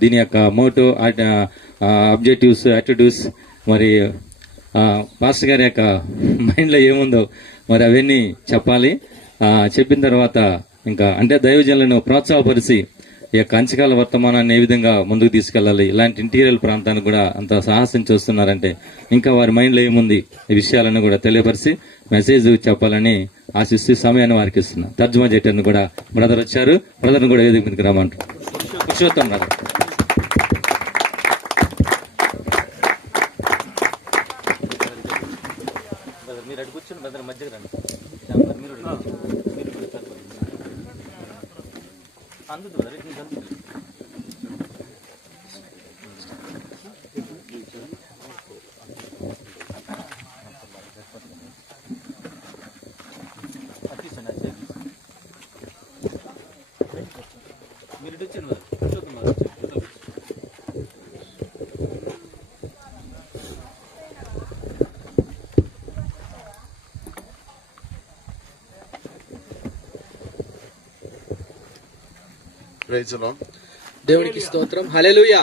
దీని యొక్క Moto objectives attitudes మరి పాస్టర్ గారి యొక్క మైండ్లో ఏముందో మరి అవన్నీ చెప్పాలి. చెప్పిన తర్వాత ఇంకా అంటే దైవజనులను ప్రోత్సాహపరిచి ఈ యొక్క అంచకాల వర్తమానాన్ని ఏ విధంగా ముందుకు తీసుకెళ్లాలి, ఇలాంటి ఇంటీరియర్ ప్రాంతానికి కూడా అంత సాహసం చేస్తున్నారంటే ఇంకా వారి మైండ్లో ఏముంది ఈ విషయాలను కూడా తెలియపరిచి మెసేజ్ చెప్పాలని ఆశిస్తూ సమయాన్ని వారికి ఇస్తున్నా. తర్జుమా చేయటాన్ని కూడా బ్రదర్ వచ్చారు, బ్రదర్ని కూడా వేదిక మీదకి రమ్మంటారు. పురుషోత్తం బ్రదర్. మీరు అటు కూర్చొని బ్రదర్ మధ్యకి రండి. అందుతుంది బ్రదర్. మీరు ఇటు వచ్చింది బ్రదర్. Praise the Lord. దేవునికి స్తోత్రం. హల్లెలూయా.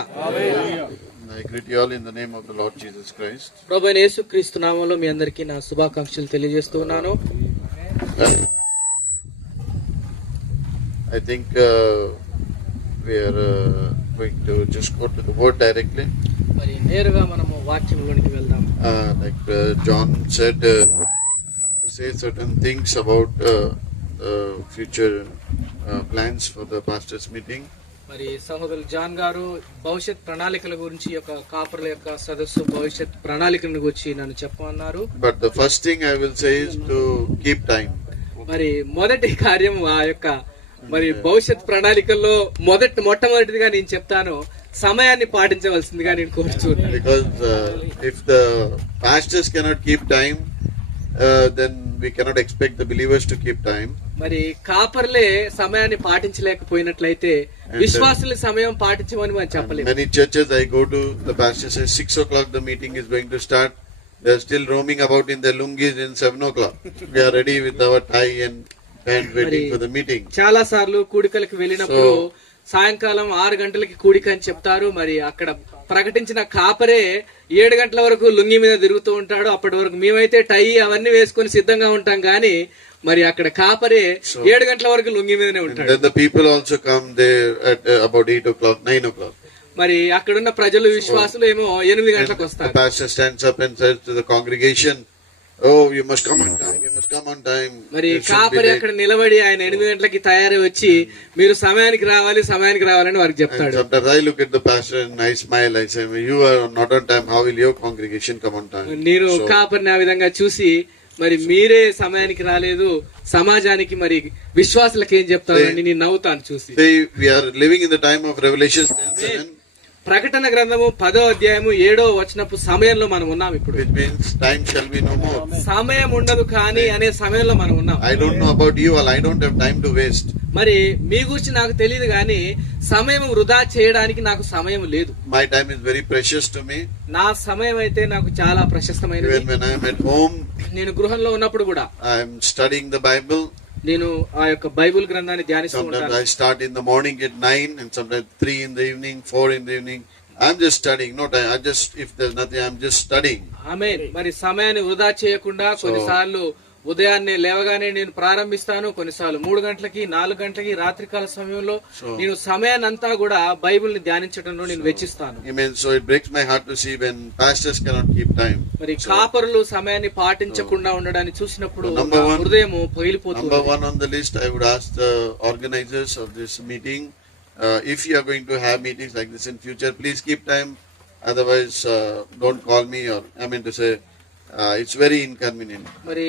I greet you all in the name of the Lord Jesus Christ. ప్రభువైన యేసుక్రీస్తు నామములో మీ అందరికీ నా శుభాకాంక్షలు తెలియజేస్తున్నాను. I think we are going to just go to the word directly. మరి నేరుగా మనము వాక్యంలోనికి వెళ్దాం. Like John said, to say certain things about future plans for the pastors meeting. మరి సహోదరులు జాన్ గారు భవిష్యత్ ప్రణాళికల గురించి యొక్క కాపర్ల యొక్క సదస్సు భవిష్యత్ ప్రణాళికల గురించి నన్ను చెప్పమన్నారు. But the first thing I will say is to keep time. మరి మొదటి కార్యం ఆ యొక్క మరి భవిష్యత్ ప్రణాళికల్లో మొట్టమొదటిదిగా నేను చెప్తాను, సమయాన్ని పాటించవలసిందిగా నేను కోరుచున్నాను. Because if the pastors cannot keep time, then we cannot expect the believers to keep time. మరి కాపర్లే సమయాన్ని పాటించలేకపోయినట్లయితే విశ్వాసుల సమయం పాటించమని మనం చెప్పలేము. Many churches I go to, the pastor says 6 o'clock the meeting is going to start. They are still roaming about in their lungis in 7 o'clock. We are ready with our tie and waiting for the meeting. చాలా సార్లు కూడికలకు వెళ్ళినప్పుడు సాయంకాలం 6 గంటలకి కూడిక అని చెప్తారు. మరి అక్కడ ప్రకటించిన కాపరే 7 గంటల వరకు లుంగి మీద తిరుగుతూ ఉంటాడు. అప్పటి వరకు మేమైతే టై అవన్నీ వేసుకొని సిద్ధంగా ఉంటాం గానీ మరి అక్కడ కాపరే 7 గంటల వరకు లుంగి మీదనే ఉంటాడు. Then the people also come there at about 8 o'clock, 9 o'clock. మరి అక్కడున్న ప్రజలు విశ్వాసులు ఏమో 8 గంటలకు వస్తారు. The pastor stands up and says to the congregation, "Oh, you must come on time. You must come on time." మరి కాపరి అక్కడ నిలబడి ఆయన 8 గంటలకి తయారై వచ్చి మీరు సమయానికి రావాలని వారికి చెప్తాడు. Sometimes I look at the pastor and I smile. I say, "You are not on time. How will your congregation come on time?" నేను కాపరిని ఆ విధంగా చూసి మరి మీరే సమయానికి రాలేదు, సమాజానికి మరి విశ్వాసులకు ఏం చెప్తారని నేను నవ్వుతాను చూసి. We are living in the time of Revelation 10:7. ప్రకటన గ్రంథము 10వ అధ్యాయము 7వ వచనపు సమయంలో మనం ఉన్నాం ఇప్పుడు. Which means time shall be no more. సమయం ఉండదు కానీ అనే సమయంలో మనం ఉన్నాం. I don't know about you all. I don't have time to waste. మరి మీ గురించి నాకు తెలియదు కానీ సమయం వృధా చేయడానికి నాకు సమయం లేదు. My time is very precious to me. నా సమయం అయితే నాకు చాలా ప్రశస్తమైనది. Even when I am at home, నేను గృహంలో ఉన్నప్పుడు కూడా I am studying the Bible. నేను ఆ యొక్క బైబిల్ గ్రంథాన్ని ధ్యానిస్తూ ఉంటాను. Sometimes I start in the morning at 9 and sometimes 3 in the evening, 4 in the evening. I'm just studying. If there's nothing, I'm just studying. ఆమేన్. మరి సమయాన్ని వృధా చేయకుండా కొన్నిసార్లు ఉదయాన్నే లేవగానే నేను ప్రారంభిస్తాను, కొన్నిసార్లు 3 గంటలకి 4 గంటలకి రాత్రికాల సమయంలో నేను సమయాన్ని అంతా కూడా బైబిల్ ని ధ్యానించడంలో నేను వెచ్చిస్తాను. Amen. So it breaks my heart to see when pastors cannot keep time. మరి కాపరులు సమయాన్ని పాటించకుండా ఉండడాన్ని చూసినప్పుడు హృదయం పగిలిపోతుంది. Number 1 on the list, I would ask the organizers of this meeting, if you are going to have meetings like this in future, please keep time. Otherwise, don't call me, or I mean to say, it's very inconvenient. మరి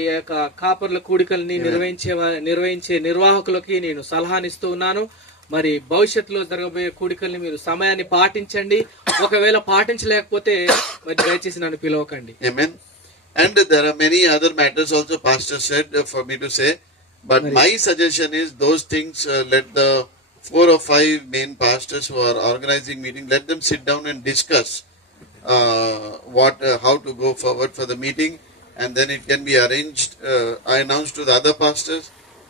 కాపర్ల కూడికల్ని నిర్వహించే నిర్వాహకులకి నేను సలహానిస్తూ ఉన్నాను. మరి భవిష్యత్తులో జరగబోయే కూడికల్ని మీరు సమయాన్ని పాటించండి. ఒకవేళ పాటించలేకపోతే మరి దయచేసి నన్ను పిలవకండి. Amen. And there are many other matters also pastor said for me to say, but my suggestion is those things let the 4 or 5 main pastors who are organizing meeting, let them sit down and discuss how to go forward for the meeting, and then it can be arranged. I announced to the other pastors,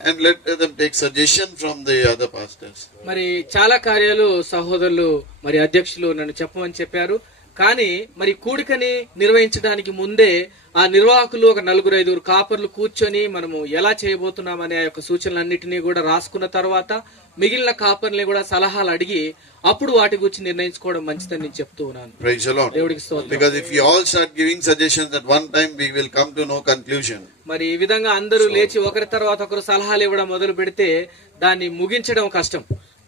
and let them take suggestion from the other pastors. మరి చాలా కార్యాలు సహోదరులు మరి అధ్యక్షులు నన్ను చెప్పమని చెప్పారు. కానీ మరి కూడికని నిర్వహించడానికి ముందే ఆ నిర్వాహకులు ఒక 4-5 కాపర్లు కూర్చొని మనము ఎలా చేయబోతున్నామనే ఆ యొక్క సూచనలన్నిటినీ కూడా రాసుకున్న తర్వాత మిగిలిన కాపర్ని కూడా సలహాలు అడిగి అప్పుడు వాటి గురించి నిర్ణయించుకోవడం మంచిదని నేను చెప్తూ ఉన్నాను. Praise the Lord. దేవుడికి స్తోత్రం. Because if we all start giving suggestions at one time, we will come to no conclusion. మరి ఈ విధంగా అందరూ లేచి ఒకరి తర్వాత ఒకరు సలహాలు ఇవ్వడం మొదలు పెడితే దాన్ని ముగించడం కష్టం.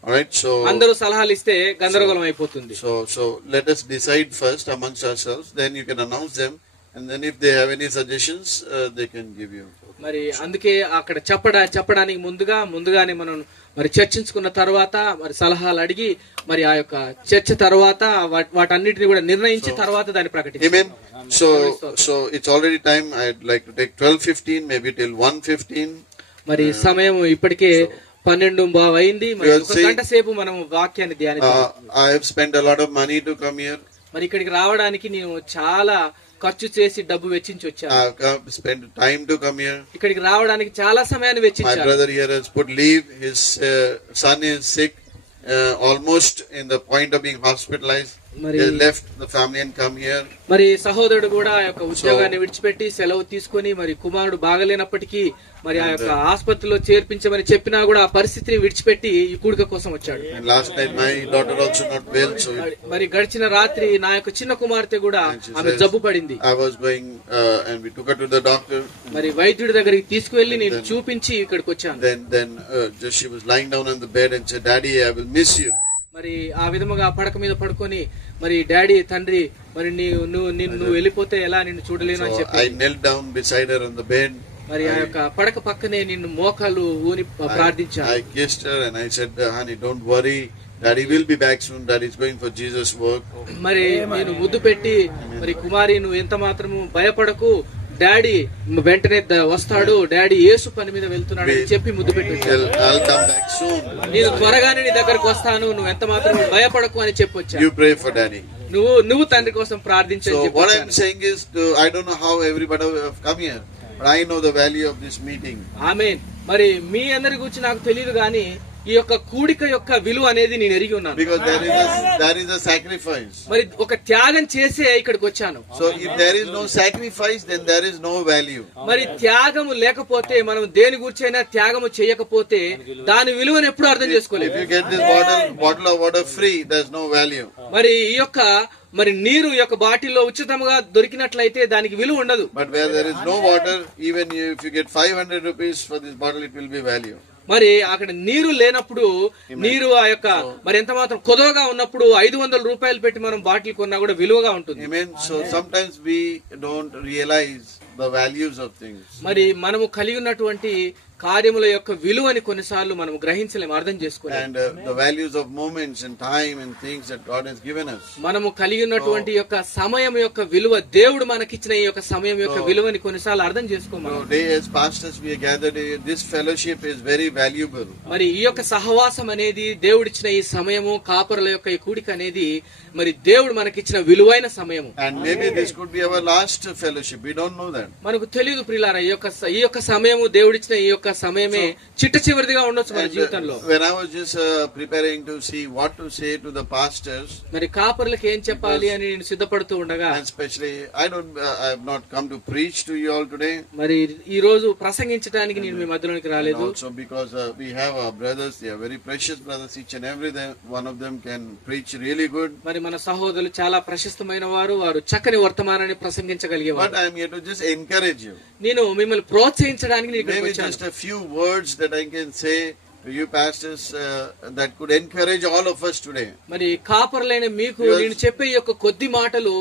All right, so అందరూ సలహాలు ఇస్తే గందరగోళం అయిపోతుంది. so let us decide first amongst ourselves. Then you can announce them, and then if they have any suggestions, they can give you. మరి అందుకే అక్కడ చెప్పడానికి ముందుగానే మనం మరి చర్చించుకున్న తర్వాత మరి సలహాలు అడిగి మరి ఆ యొక్క చర్చ తర్వాత వాటన్నిటిని కూడా నిర్ణయించి తర్వాత దాన్ని ప్రకటించాలి. Amen. So it's already time. I'd like to take 12:15, maybe till 1:15. మరి సమయం ఇప్పటికే 12:15 అయింది. మరి ఒక గంట సేపు మనం వాక్యాన్ని ధ్యానిద్దాం. I have spent a lot of money to come here. మరి ఇక్కడికి రావడానికి నేను చాలా ఖర్చు చేసి డబ్బు వెచ్చించి వచ్చాను. I have spent time to come here. ఇక్కడికి రావడానికి చాలా సమయాన్ని My వెచ్చించాను. brother here has put leave. His son is sick, almost in the point of being hospitalized. He has left the family and come here. మరి సహోదరుడు కూడా ఆ యొక్క ఉద్యోగాన్ని విడిచిపెట్టి సెలవు తీసుకొని మరి కుమారుడు బాగలేనప్పటికీ మరి ఆ యొక్క ఆసుపత్రిలో చేర్పించమని చెప్పినా కూడా ఆ పరిస్థితిని విడిచిపెట్టి ఈ కూడిక కోసం వచ్చాడు. And last night my daughter also not well, so మరి గడిచిన రాత్రి నా యొక్క చిన్న కుమార్తె కూడా ఆమె జబ్బు పడింది. I was going and we took her to the doctor. మరి వైద్యుడి దగ్గరికి తీసుకువెళ్లి నేను చూపించి ఇక్కడికి వచ్చాను. Then just she was lying down on the bed and said, "Daddy, I will miss you." మరి ఆ విధముగా పడక మీద పడుకొని మరి డాడీ తండ్రి మరి నువ్వు వెళ్ళిపోతే ఎలా నిన్ను చూడలేను అని So చెప్పి I knelt down beside her on the bed. మరి ఆ యొక్క పడక పక్కనే నిన్ను మోకాలు ఊని ప్రార్థించాను. I kissed her and I said, "Honey, don't worry. Daddy will be back soon. Daddy is going for Jesus' work." మరి నేను ముద్దు పెట్టి మరి కుమారి నువ్వు ఎంత మాత్రము భయపడకు, డాడీ వెంటనే వస్తాడు, డాడీ యేసు పని మీద వెళ్తున్నాడు అని చెప్పి ముద్దు పెట్టి I'll come back soon. నేను త్వరగానే నీ దగ్గరకు వస్తాను, నువ్వు ఎంత మాత్రం భయపడకు అని చెప్పొచ్చా. You pray for Daddy. నువ్వు తండ్రి కోసం ప్రార్థించని So చెప్పి what I'm saying is, I don't know how everybody have come here, but I know the value of this meeting. ఆమేన్. మరి మీ అందరి గురించి నాకు తెలియదు గాని ఈ యొక్క కూడిక యొక్క విలువ అనేది నేను ఎరిగి ఉన్నాను. Because there is a sacrifice. మరి ఒక త్యాగం చేసే ఇక్కడికి వచ్చాను. So if there is no sacrifice, then there is no value. మరి త్యాగము లేకపోతే మనం దేని గురించైనా త్యాగము చేయకపోతే దాని విలువను ఎప్పుడు అర్థం చేసుకోలేదు. If you get this bottle of water free, there's no value. మరి ఈ యొక్క మరి నీరు యొక్క బాటిల్లో ఉచితంగా దొరికినట్లయితే దానికి విలువ ఉండదు. But where there is no water, even if you get 500 rupees for this bottle, it will be value. మరి అక్కడ నీరు లేనప్పుడు నీరు ఆ యొక్క మరి ఎంత మాత్రం కొదవగా ఉన్నప్పుడు 500 రూపాయలు పెట్టి మనం బాటిల్ కొన్నా కూడా విలువగా ఉంటుంది. Amen. So sometimes we don't realize the values of things. మరి మనము కలిగి ఉన్నటువంటి కార్యముల యొక్క విలువని కొన్నిసార్లు మనం గ్రహించలేము, అర్థం చేసుకోలేము. And the values of moments and time and things that God has given us. మనము కలిగి ఉన్నటువంటి యొక్క సమయం యొక్క విలువ, దేవుడు మనకిచ్చిన ఈ యొక్క సమయం యొక్క విలువని కొన్నిసార్లు అర్థం చేసుకోము. Today as pastors we are gathered, this fellowship is very valuable. మరి ఈ యొక్క సహవాసం అనేది దేవుడిచ్చిన ఈ సమయము, కాపరుల యొక్క ఈ కూడిక అనేది మరి దేవుడు మనకిచ్చిన విలువైన సమయము. And maybe this could be our last fellowship. We don't know that. మనకు తెలియదు ప్రియులారా, ఈ యొక్క సమయము దేవుడిచ్చిన ఈ యొక్క సమయమే చిట్ట చివరిదిగా ఉండొచ్చు మన జీవితంలో. When I was just preparing to see what to say to the pastors, మరి కాపరులకు ఏం చెప్పాలి అని నేను సిద్ధపడుతూ ఉండగా, and especially I have not come to preach to you all today. మరి ఈ రోజు ప్రసంగించడానికి నేను మీ మధ్యలోనికి రాలేదు. Also because we have our brothers, they are very precious brothers. Each and every one of them can preach really good. మరి మన సహోదరులు చాలా ప్రశస్తమైన వారు చక్కని వర్తమానాన్ని ప్రసంగించగలిగేవారు. But I am here to just encourage you. నేను మిమ్మల్ని ప్రోత్సహించడానికి నేను ఇక్కడికి Maybe వచ్చాను. just a few words that I can say to you pastors that could encourage all of us today. మరి కాపరులైన మీకు నేను చెప్పే ఈ యొక్క కొద్ది మాటలు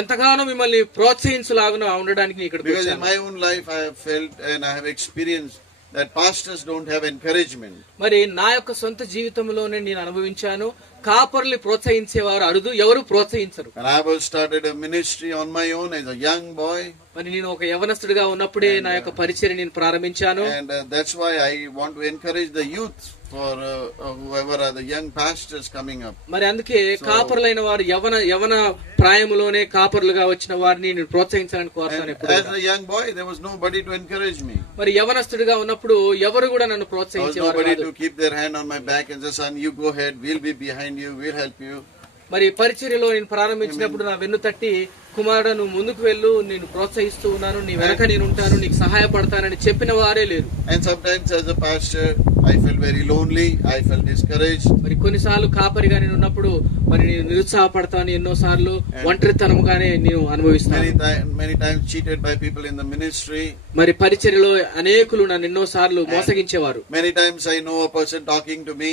ఎంతగానో మిమ్మల్ని ప్రోత్సహించలాగా ఉండడానికి నేను ఇక్కడికి Because in వచ్చాను. my own life I have felt and I have experienced that pastors don't have encouragement. మరి నా యొక్క సొంత జీవితంలోనే నేను అనుభవించాను, కాపరుల్ని ప్రోత్సహించేవారు అరుదు, ఎవరు ప్రోత్సహించరు. And I was started a ministry on my own as a young boy. మరి నేను ఒక యవనస్తుడిగా ఉన్నప్పుడే నా యొక్క పరిచర్య నేను ప్రారంభించాను. And that's why I want to encourage the youth for whoever are the young pastors coming up. మరి అందుకే కాపరులైన వారు యవన ప్రాయములోనే కాపరులుగా వచ్చిన వారిని నేను ప్రోత్సహించాలని కోరుతాను And ఎప్పుడు. as a young boy, there was nobody to encourage me. మరి యవనస్తుడిగా ఉన్నప్పుడు ఎవరు కూడా నన్ను There was ప్రోత్సహించేవారు nobody కాదు. to keep their hand on my back and say, son, you go ahead, we'll be behind you, we'll help you. మరి పరిచర్యలో నేను ప్రారంభించినప్పుడు నా వెన్ను తట్టి కుమారుడు నువ్వు ముందుకు వెళ్ళు, నేను ప్రోత్సహిస్తూ ఉన్నాను, నీ వెనక నేను ఉంటాను, నీకు సహాయపడతానని చెప్పిన వారే లేరు. And sometimes as a pastor, I felt very lonely, I felt discouraged. మరి కొన్నిసార్లు కాపరిగా నేను ఉన్నప్పుడు మరి నేను నిరుత్సాహపడతాను, ఎన్నోసార్లు ఒంటరితనముగానే నేను అనుభవిస్తాను. Many times cheated by people in the ministry. మరి పరిచర్యలో అనేకులు నన్ను ఎన్నోసార్లు మోసగించేవారు. Many times I know a person talking to me,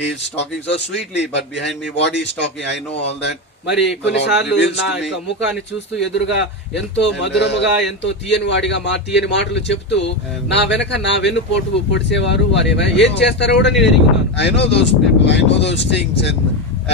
he is talking so sweetly, but behind me what he is talking, I know all that. మరి కొన్నిసార్లు reveals నా to me. యొక్క ముఖాన్ని చూస్తూ ఎదురుగా ఎంతో మధురముగా ఎంతో తీయని వాడిగా తీయని మాటలు చెప్తూ నా వెనక నా వెన్ను పొడిసేవారు. వారు ఏం చేస్తారో కూడా నేను ఎరిగి ఉన్నాను. I know those people, I know those things,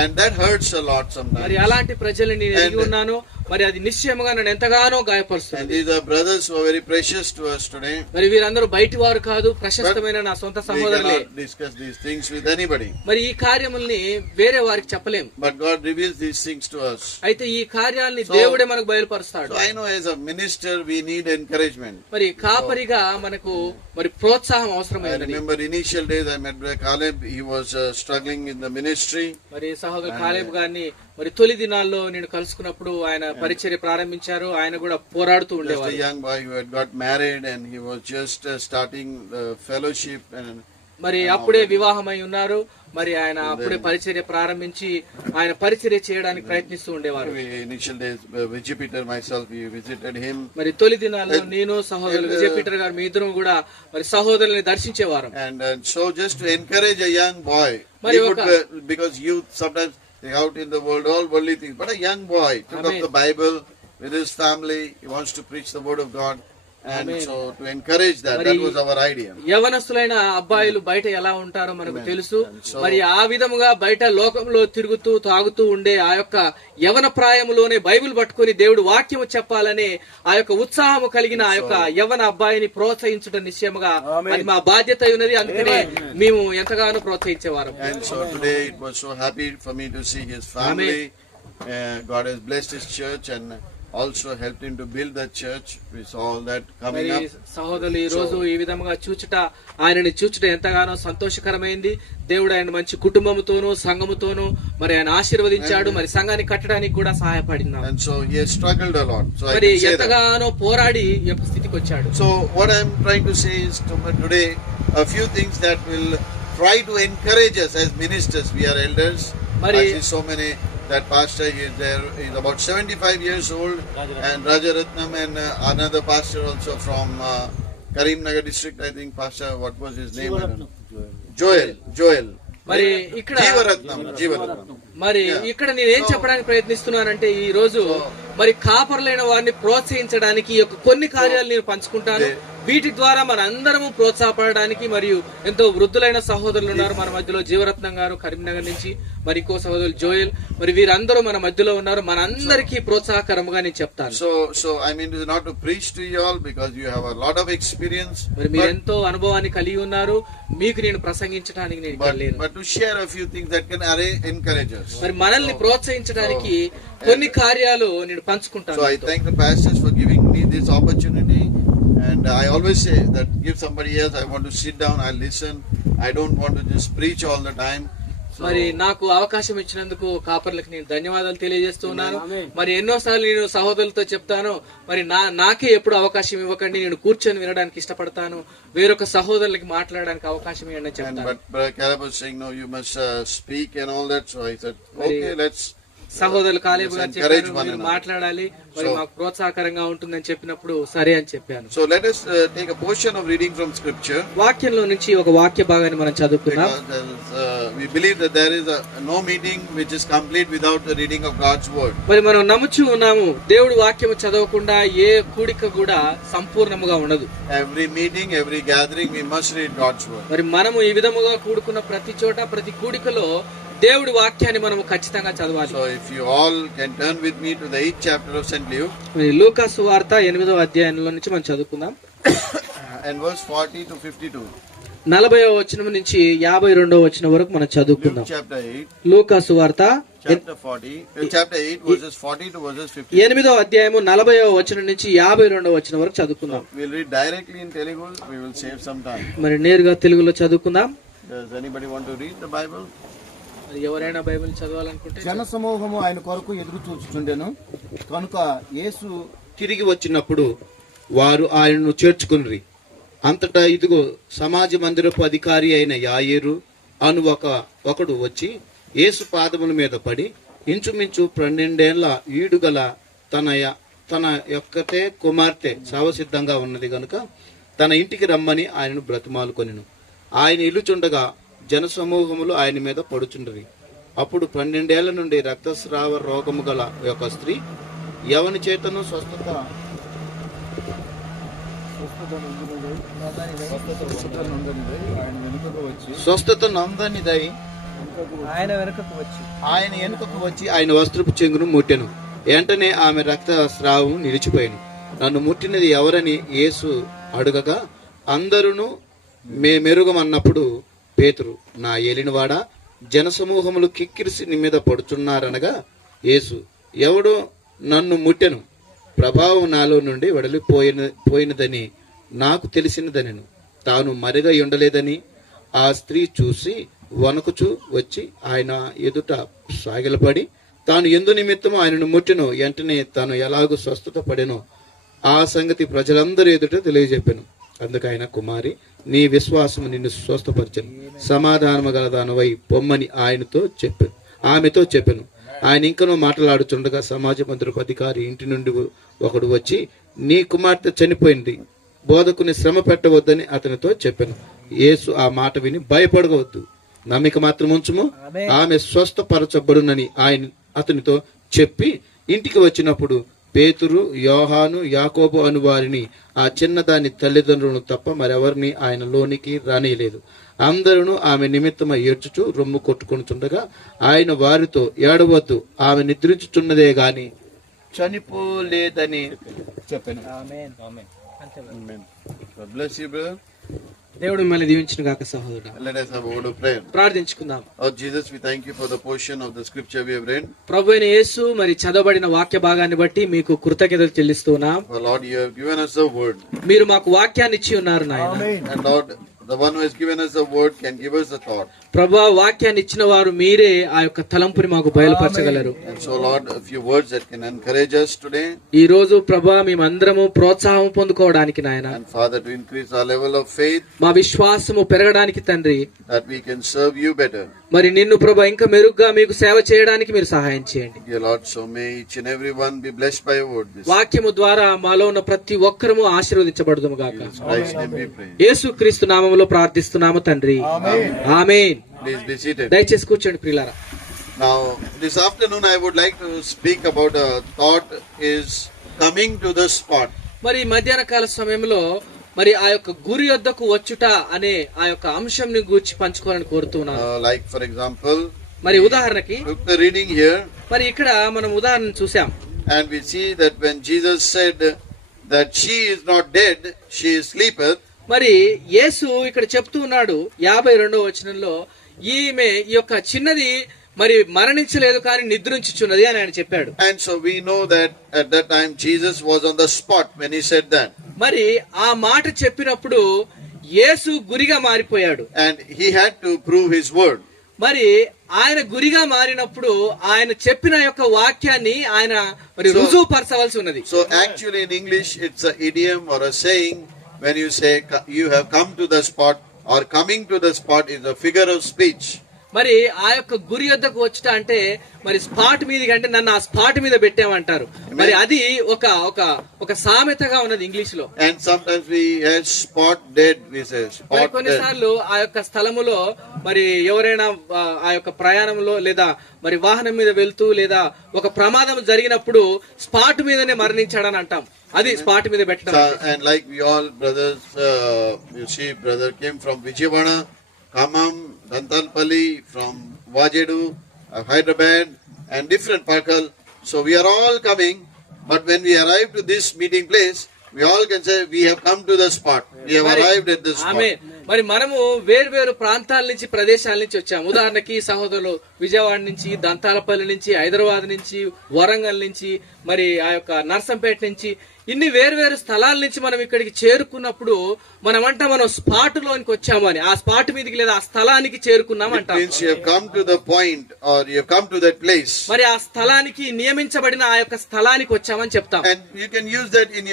and that hurts a lot sometimes. మరి అలాంటి ప్రజల్ని నేను ఎరిగి ఉన్నాను. మరి అది నిశ్చయముగా నన్ను ఎంతగానో And గాయపరుస్తుంది. these are brothers who are very precious to us today. మరి వీరందరూ బయటి వారు కాదు, ప్రశస్తమైన నా సొంత We సహోదరులే. cannot discuss these things with anybody. మరి ఈ కార్యముల్ని వేరే వారికి చెప్పలేం. But God reveals these things to us. అయితే ఈ కార్యాలని దేవుడే మనకు బయలుపరుస్తాడు. So I know as a minister we need encouragement. మరి కాపరిగా మనకు మరి ప్రోత్సాహం I అవసరమైనది. remember initial days I met Brother Caleb. He was struggling in the ministry. మరి సహోదరు కాలేబ్ గారిని మరి తొలి దినాల్లో నేను కలుసుకున్నప్పుడు ఆయన పరిచర్య ప్రారంభించారు. ఆయన కూడా పోరాడుతూ Just a ఉండేవారు. young boy who had got married and he was just starting the fellowship and మరి అప్పుడే వివాహమై ఉన్నారు. మరి ఆయన అప్పుడే పరిచర్య ప్రారంభించి ఆయన పరిచర్య చేయడానికి ప్రయత్నిస్తూ ఉండేవారు. initial days Vijay Peter myself we visited him. మరి తొలి దినాల్లో నేను సహోదరులు విజయ్ పీటర్ గారు మీ ఇద్దరం కూడా మరి సహోదరుల్ని దర్శించేవారు. And so just to encourage a young boy, Mari he oka- would, because youth sometimes they out in the world all worldly things, but a young boy took up Amen. the Bible with his family, he wants to preach the word of God, and Amen. so to encourage that, Mari- that was our idea. యవనస్తులైన అబ్బాయిలు బయట ఎలా ఉంటారో మనకు Amen. తెలుసు. So- మరి ఆ విధముగా బయట లోకంలో తిరుగుతూ తాగుతూ ఉండే ఆ యొక్క యవన ప్రాయములోనే బైబిల్ పట్టుకుని దేవుడు వాక్యము చెప్పాలనే ఆ యొక్క ఉత్సాహము కలిగిన ఆ యొక్క యవన అబ్బాయిని ప్రోత్సహించడం నిశ్చయముగా అది మా బాధ్యత అయి ఉన్నది. అందుకనే మేము ఎంతగానో ప్రోత్సహించేవారు. And so today it was so happy for me to see his family. God has blessed his church and also helped him to build the church. We saw all that coming మరి up. సహోదరులు ఈ రోజు ఈ విధముగా ఆయనని చూచుట ఎంతగానో సంతోషకరమైంది. దేవుడు ఆయన మంచి కుటుంబముతోనూ సంఘముతోనూ మరి ఆయన ఆశీర్వదించాడు. మరి సంఘాన్ని కట్టడానికి కూడా సహాయపడినాడు. And so he has struggled a lot. So I మరి can say that. ఎంతగానో పోరాడి ఈ యొక్క స్థితికి వచ్చాడు. So what I am trying to say is today a few things that will try to encourage us as ministers. We are elders. Mari- I see so many. That pastor is there. He's about 75 years old, and Rajaratnam and another pastor also from Karimnagar district. I think pastor. What was his name? I don't know. Joel. మరి ఇక్కడ Jeevaratnam. మరి ఇక్కడ నేనేం చెప్పడానికి ప్రయత్నిస్తున్నానంటే ఈ రోజు మరి కాపరులైన వారిని ప్రోత్సహించడానికి ఈ యొక్క కొన్ని కార్యాలు నేను పంచుకుంటాను. వీటి ద్వారా మన అందరము ప్రోత్సాహపడడానికి మరియు ఎంతో వృద్ధులైన సహోదరులు ఉన్నారు మన మధ్యలో. జీవరత్నం గారు కరీంనగర్ నుంచి, మరి ఇంకో సహోదరులు జోయల్, మరి వీరందరూ మన మధ్యలో ఉన్నారు. మనందరికీ ప్రోత్సాహకరముగా నేను చెప్తాను. So I mean, it is not to preach to you all because you have a lot of experience. మరి మీరు ఎంతో అనుభవాన్ని కలిగి ఉన్నారు. మీకు నేను ప్రసంగించడానికి నేను ఇక్కడ లేను. But to share a few things that can encourage us. మరి మనల్ని ప్రోత్సహించడానికి కొన్ని కార్యాలు నేను పంచుకుంటాను. So I thank the pastors for giving me this opportunity, and I always say that give somebody else. I want to sit down, I listen. I don't want to just preach all the time. మరి నాకు అవకాశం ఇచ్చినందుకు కాపర్లకు నేను ధన్యవాదాలు తెలియజేస్తున్నాను. మరి ఎన్నోసార్లు నేను సహోదరులతో చెప్తాను, మరి నాకే ఎప్పుడు అవకాశం ఇవ్వకండి, నేను కూర్చొని వినడానికి ఇష్టపడతాను, వేరొక సహోదరులకి మాట్లాడడానికి అవకాశం ఇవ్వండి చెప్తాను. But Brother Caleb was saying, no, you must speak and all that. So I said, okay, let's. సహోదరులు కాలేబు గారు చెప్పారు మీరు మాట్లాడాలి, మరి మాకు ప్రోత్సాహకరంగా ఉంటుందని చెప్పినప్పుడు సరే అని చెప్పాను. So let us take a portion of reading from scripture. వాక్యంలో నుంచి ఒక వాక్య భాగాన్ని మనం చదువుకుందాం. Because we believe that there is no meeting which is complete without the reading of God's word. మరి మనం నమ్ముచూ ఉన్నాము, దేవుడి వాక్యము చదవకుండా ఏ కూడిక కూడా సంపూర్ణముగా ఉండదు. Every meeting, every gathering, we must read God's word. మరి మనము ఈ విధముగా కూడుకున్న ప్రతి చోట ప్రతి కూడికలో దేవుడి వాక్యాన్ని మనము ఖచ్చితంగా చదవాలి. So if you all can turn with me to the 8th chapter of St. Luke. లూకా సువార్త 8వ అధ్యాయంలో నుంచి మనం చదువుకుందాం. And verse 40 to 52. 40వ వచనం నుంచి 52వ వచనం వరకు మనం చదువుకుందాం. Luke chapter 8, లూకా సువార్త chapter 8 verses 40 to verses 50. 8వ అధ్యాయము 40వ వచనం నుంచి 52వ వచనం వరకు చదువుకుందాం. We'll read directly in Telugu. We will save some time. మరి నేరుగా తెలుగులో చదువుకుందాం. Does anybody want to read the Bible? మరి ఎవరైనా బైబిల్ చదవాలనుకుంటే జన సమూహము ఆయన కొరకు ఎదురు చూచుచుండెను కనుక యేసు తిరిగి వచ్చినప్పుడు వారు ఆయనను చేర్చుకుని అంతటా ఇదిగో సమాజ మందిరపు అధికారి అయిన యాయేరు అను ఒకడు వచ్చి యేసు పాదముల మీద పడి ఇంచుమించు 12 ఏళ్ల ఈడుగల తన యొక్కతే కుమార్తె శవసిద్ధంగా ఉన్నది గనుక తన ఇంటికి రమ్మని ఆయనను బ్రతిమాలుకొనెను. ఆయన ఇల్లుచుండగా జనసమూహములు ఆయన మీద పడుచుండరి. అప్పుడు 12 ఏళ్ల నుండి రక్తస్రావ రోగము గల ఒక స్త్రీ ఎవని చేతను స్వస్థత నొందనిదై ఆయన వెనుకకు వచ్చి ఆయన వస్త్రపు చెంగును ముట్టెను. వెంటనే ఆమె రక్తస్రావం నిలిచిపోయాను. నన్ను ముట్టినది ఎవరని యేసు అడుగగా అందరూ మెరుగమన్నప్పుడు పేతురు, నా ఏలినవాడా, జనసమూహములు కిక్కిరిసి నీ మీద పడుచున్నారనగా యేసు, ఎవడో నన్ను ముట్టెను, ప్రభావం నాలో నుండి పోయినదని నాకు తెలిసినదనెను. తాను మరిగా ఉండలేదని ఆ స్త్రీ చూసి వణకుచూ వచ్చి ఆయన ఎదుట సాగిలపడి తాను ఎందు నిమిత్తము ఆయనను ముట్టెను. వెంటనే తాను ఎలాగూ స్వస్థత పడెనో ఆ సంగతి ప్రజలందరూ ఎదుట తెలియజెప్పాను. అందుకు ఆయన, కుమారి, నీ విశ్వాసము నిన్ను స్వస్థపరచను, సమాధానము గలదానవై పొమ్మని ఆమెతో చెప్పాను. ఆయన ఇంకనూ మాట్లాడుచుండగా సమాజ మందిరపు అధికారి ఇంటి నుండి ఒకడు వచ్చి, నీ కుమార్తె చనిపోయింది, బోధకుని శ్రమ పెట్టవద్దని అతనితో చెప్పాను. యేసు ఆ మాట విని, భయపడవద్దు, నమ్మిక మాత్రం ఉంచుము, ఆమె స్వస్థపరచబడునని ఆయన అతనితో చెప్పి ఇంటికి వచ్చినప్పుడు పేతురు, యోహాను, యాకోబు అను వారిని, ఆ చిన్నదాని తల్లిదండ్రులను తప్ప మరెవరిని ఆయన లోనికి రానియలేదు. అందరూ ఆమె నిమిత్తమై ఏడ్చుచు రొమ్ము కొట్టుకొనుచుండగా ఆయన వారితో, ఏడవద్దు, ఆమె నిద్రించుచున్నదే గాని చనిపోలేదని చెప్పాను. God bless you, brother. దేవుడు మిమ్మల్ని దీవించును గాక సహోదరుడా. Let us have a word of prayer. ప్రార్థించుకుందాం. Oh Jesus, we thank you for the portion of the scripture we have read. ప్రభు అయిన యేసు మరి చదవబడిన వాక్య భాగాన్ని బట్టి మీకు కృతజ్ఞతలు చెల్లిస్తున్నాం. Oh Lord, you have given us the word. మీరు మాకు వాక్యాన్ని ఇచ్చి ఉన్నారు నాయన. And Lord, the one who has given us the word can give us the thought. ప్రభా, వాక్యాన్ని ఇచ్చిన వారు మీరే ఆ యొక్క తలంపుని మాకు బయలుపరచగలరు. And so Lord, a few words that can encourage us today. ఈ రోజు ప్రభా మేమందరము ప్రోత్సాహం పొందుకోవడానికి నాయన, And Father, to increase our level of faith, మా విశ్వాసము పెరగడానికి తండ్రి, that we can serve you better. మరి నిన్ను ప్రభా ఇంకా మెరుగ్గా మీకు సేవ చేయడానికి మీరు సహాయం చేయండి. Dear Lord, so may each and every one be blessed by your word. వాక్యము ద్వారా మాలో ఉన్న ప్రతి ఒక్కరము ఆశీర్వదించబడుదుము గాక. In Christ's name we pray. యేసుక్రీస్తు నామములో ప్రార్థిస్తున్నాము తండ్రి. ఆమేన్. Please be seated. దయచేసి కూర్చోండి ప్రియులారా. Now, this afternoon I would like to speak about a thought is coming to the spot. మరి మధ్యాహ్న కాల సమయంలో మరి ఆ యొక్క గురి వద్దకు వచ్చుట అనే ఆ యొక్క అంశంని గూర్చి పంచుకోవాలని కోరుతున్నాను. Like for example, మరి ఉదాహరణకి took the reading here, మరి ఇక్కడ మనం ఉదాహరణ చూసాం. and we see that when Jesus said that she is not dead, she is sleepeth. మరి యేసు ఇక్కడ చెప్తూ ఉన్నాడు 52వ వచనంలో, ఈమె ఈ యొక్క చిన్నది మరి మరణించలేదు కానీ నిద్రించుచున్నది అని ఆయన చెప్పాడు. And so we know that at that time Jesus was on the spot when he said that. మరి ఆ మాట చెప్పినప్పుడు యేసు గురిగా మారిపోయాడు. And he had to prove his word. మరి ఆయన గురిగా మారినప్పుడు ఆయన చెప్పిన యొక్క వాక్యాన్ని ఆయన మరి రుజువు పరచవలసి ఉన్నది. So actually in English it's an idiom or a saying when you say you have come to the spot, or coming to the spot is a figure of speech. మరి ఆ యొక్క గురి వద్దకు వచ్చుట అంటే మరి స్పాట్ మీదకి, అంటే నన్ను ఆ స్పాట్ మీద పెట్టామంటారు. మరి అది ఒక ఒక ఒక సామెతగా ఉన్నది ఇంగ్లీష్ లో. And sometimes we have spot dead, we say spot dead. కొన్నిసార్లు ఆ యొక్క స్థలములో మరి ఎవరైనా ఆ యొక్క ప్రయాణంలో లేదా మరి వాహనం మీద వెళ్తూ లేదా ఒక ప్రమాదం జరిగినప్పుడు స్పాట్ మీదనే మరణించాడని అంటాం. అది స్పాట్ మీద పెట్టడం. And like we all brothers, you see, brother came from Vijayawada, Khammam, Dantalpalli, from Vajedu, Hyderabad, and different Pakal. So we are all coming, but when we arrive to this meeting place, we all can say we have come to the spot. We have arrived at the spot. ఆమేన్. మరి మనము వేరు ప్రాంతాల నుంచి ప్రదేశాల నుంచి వచ్చాము. ఉదాహరణకి సహోదరులు విజయవాడ నుంచి, దంతాలపల్లి నుంచి, హైదరాబాద్ నుంచి, వరంగల్ నుంచి, మరి ఆ యొక్క నర్సంపేట నుంచి, ఇన్ని వేరు స్థలాల నుంచి మనం ఇక్కడికి చేరుకున్నప్పుడు మనం స్పాట్ లోనికి వచ్చామని, ఆ స్పాట్ మీదకి లేదా ఆ స్థలానికి చేరుకున్నాం It అంటాం. means you have come to the point or you have come to that place. మరి ఆ స్థలానికి నియమించబడిన ఆ యొక్క స్థలానికి వచ్చామని చెప్తాం. And you can use that in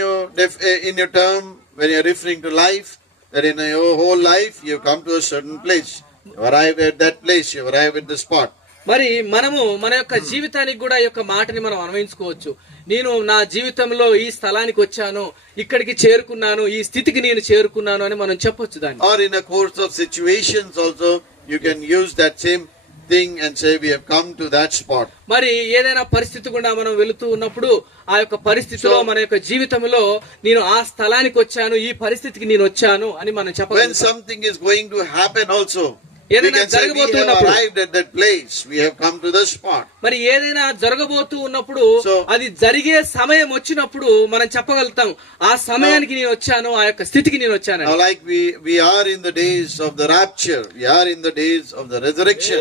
your term when you are referring to life, that in your whole life you have come to a certain place. You arrive at that place, you arrive at the spot. మరి మనము మన యొక్క జీవితానికి కూడా ఈ యొక్క మాటని మనం అన్వయించుకోవచ్చు. నేను నా జీవితంలో ఈ స్థలానికి వచ్చాను, ఇక్కడికి చేరుకున్నాను, ఈ స్థితికి నేను చేరుకున్నాను అని మనం చెప్పొచ్చు దాన్ని. Or in a course of situations also, you can use that same thing and say we have come to that spot. మరి ఏదైనా పరిస్థితి గుండా మనం వెళుతూ ఉన్నప్పుడు ఆ యొక్క పరిస్థితిలో మన యొక్క జీవితంలో నేను ఆ స్థలానికి వచ్చాను, ఈ పరిస్థితికి నేను వచ్చాను అని మనం When చెప్పగలం. something is going to happen also, we ఏదైనా can say we have జరగబోతున్నప్పుడు, arrived at that place, we have come to the spot. మరి ఏదైనా జరగబోతూ ఉన్నప్పుడు So- అది జరిగే సమయం వచ్చినప్పుడు మనం చెప్పగలుగుతాం ఆ సమయానికి నేను వచ్చాను, ఆ యొక్క స్థితికి నేను వచ్చాను. Now like we are in the days of the rapture, we are in the days of the resurrection.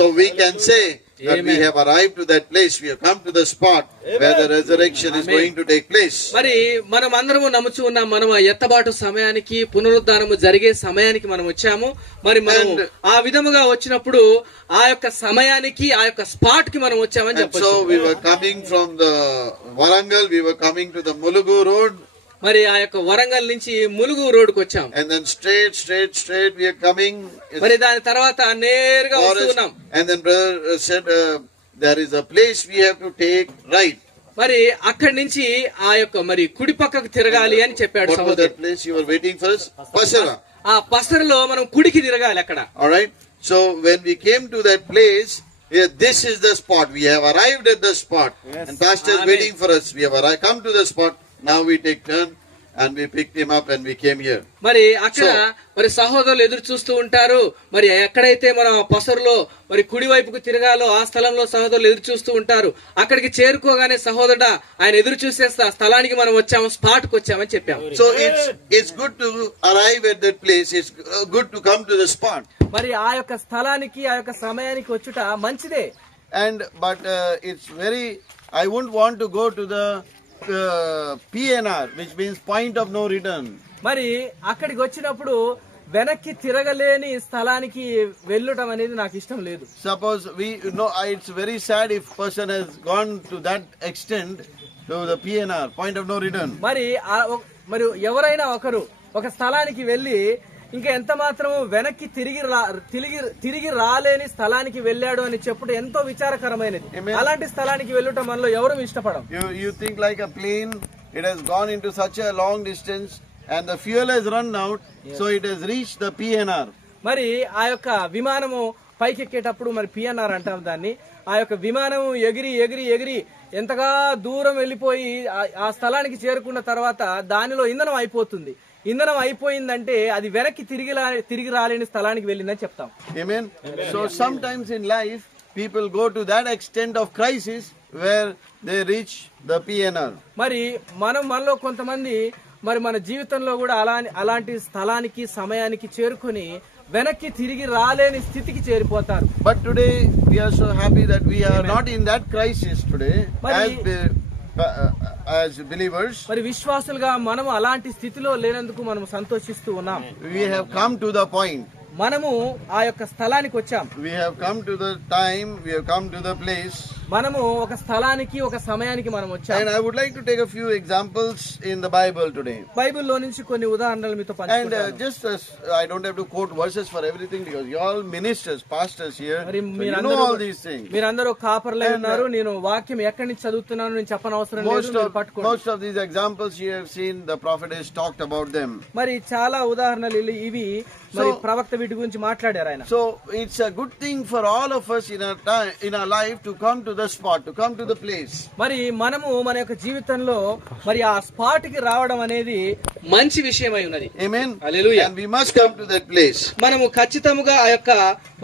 So we can say that we have arrived to that place, we have come to the spot where the resurrection is going to take place. మరి మనం అందరము నమ్ముచూ ఉన్నాం, మనం ఆ ఎత్తబాటు సమయానికి, పునరుద్ధానము జరిగే సమయానికి మనం వచ్చాము. మరి మనం ఆ విధముగా వచ్చినప్పుడు ఆ యొక్క సమయానికి, ఆ యొక్క స్పాట్ కి మనం వచ్చామని And చెప్పొచ్చు. so we were coming from the Warangal, we were coming to the Mulugu road, మరి ఆ యొక్క వరంగల్ నుంచి ములుగు రోడ్డుకు వచ్చాం. and then straight we are coming. మరి దాని తర్వాత నేరుగా Forest. వస్తున్నాం. And then brother said there is a place we have to take right. మరి అక్కడి నుంచి ఆ యొక్క మరి కుడి పక్కకు తిరగాలి అని చెప్పాడు What was సహోదరుడు. that place you were waiting for us? Pasara. ఆ పసరలో మనం కుడికి తిరగాలి అక్కడ. All right. So when we came to that place, this is the spot. We have arrived at the spot, and pastor is Amen. waiting for us. We have come to the spot. Now we take turn, and we picked him up, and we came here. మరి అక్కడ మరి సహోదరులు ఎదురు చూస్తూ ఉంటారు. మరి ఎక్కడైతే మనం ఆ పసరులో మరి కుడి వైపుకు తిరగాలో ఆ స్థలంలో సహోదరులు ఎదురు చూస్తూ ఉంటారు. అక్కడికి చేరుకోగానే సహోదరుడా ఆయన ఎదురు చూసే స్థలానికి మనం వచ్చాము, స్పాట్ కు వచ్చామని చెప్పాము. So it's good to arrive at that place. It's good to come to the spot. మరి ఆ యొక్క స్థలానికి, ఆ యొక్క సమయానికి వచ్చుట మంచిదే. But it's very. I wouldn't want to go to the PNR, which means point of no return. మరి అక్కడికి వచ్చినప్పుడు వెనక్కి తిరగలేని స్థలానికి వెళ్ళటం అనేది నాకు ఇష్టం లేదు. Suppose we know it's very sad if person has gone to that extent to the PNR, point of no return. మరి మరి ఎవరైనా ఒకరు ఒక స్థలానికి వెళ్ళి ఇంకా ఎంత మాత్రం వెనక్కి తిరిగి రాలేని స్థలానికి వెళ్ళాడు అని చెప్పుడు ఎంతో విచారకరమైనది. అలాంటి స్థలానికి వెళ్ళటం మనలో ఎవరు ఇష్టపడం. You think like a plane, it has gone into such a long distance and the fuel has run out, so it has reached the PNR. మరి ఆ యొక్క విమానము పైకెక్కేటప్పుడు మరి పిఎన్ఆర్ అంటాం దాన్ని. ఆ యొక్క విమానం ఎగిరి ఎంతగా దూరం వెళ్ళిపోయి ఆ స్థలానికి చేరుకున్న తర్వాత దానిలో ఇంధనం అయిపోతుంది. ఇంధనం అయిపోయిందంటే అది వెనక్కి తిరిగి రాలేని స్థలానికి వెళ్ళిందని చెప్తాం. Amen. So sometimes in life people go to that extent of crisis where they reach the PNR. మరి మనలో కొంతమంది మరి మన జీవితంలో కూడా అలాంటి స్థలానికి, సమయానికి చేరుకొని వెనక్కి తిరిగి రాలేని స్థితికి చేరిపోతారు. But today we are so happy that we are not in that crisis today as believers. మరి విశ్వాసులుగా మనం అలాంటి స్థితిలో లేనందుకు మనం సంతోషిస్తూ ఉన్నాం. We have come to the point. మనము ఆ యొక్క స్థలానికి వచ్చాం. We have come to the time, we have come to the place. మనము ఒక స్థలానికి, ఒక సమయానికి మనం వచ్చాం. And I would like to take a few examples in the Bible today. బైబిల్లో నుంచి కొన్ని ఉదాహరణలు మీతో పంచుకుంటాను. And just I don't have to quote verses for everything because you all ministers, pastors here, మరి so you know all these things. మీరందరూ కాపర్లై ఉన్నారు. నేను వాక్యం ఎక్కడి నుంచి చదువుతున్నాను నేను చెప్పనవసరం లేదు, మీరు పట్టుకోండి. Most of these examples you have seen, the prophet has talked about them. మరి చాలా ఉదాహరణలు ఇవి మరి ప్రవక్త వీటి గురించి మాట్లాడారు ఆయన. So it's a good thing for all of us in our life to come to the spot, to come to the place. మరి మనము మన యొక్క జీవితంలో మరి ఆ స్పాట్ కి రావడం అనేది మంచి విషయమై ఉన్నది. Amen. Hallelujah. And we must come to that place. మనము ఖచ్చితంగా ఆ యొక్క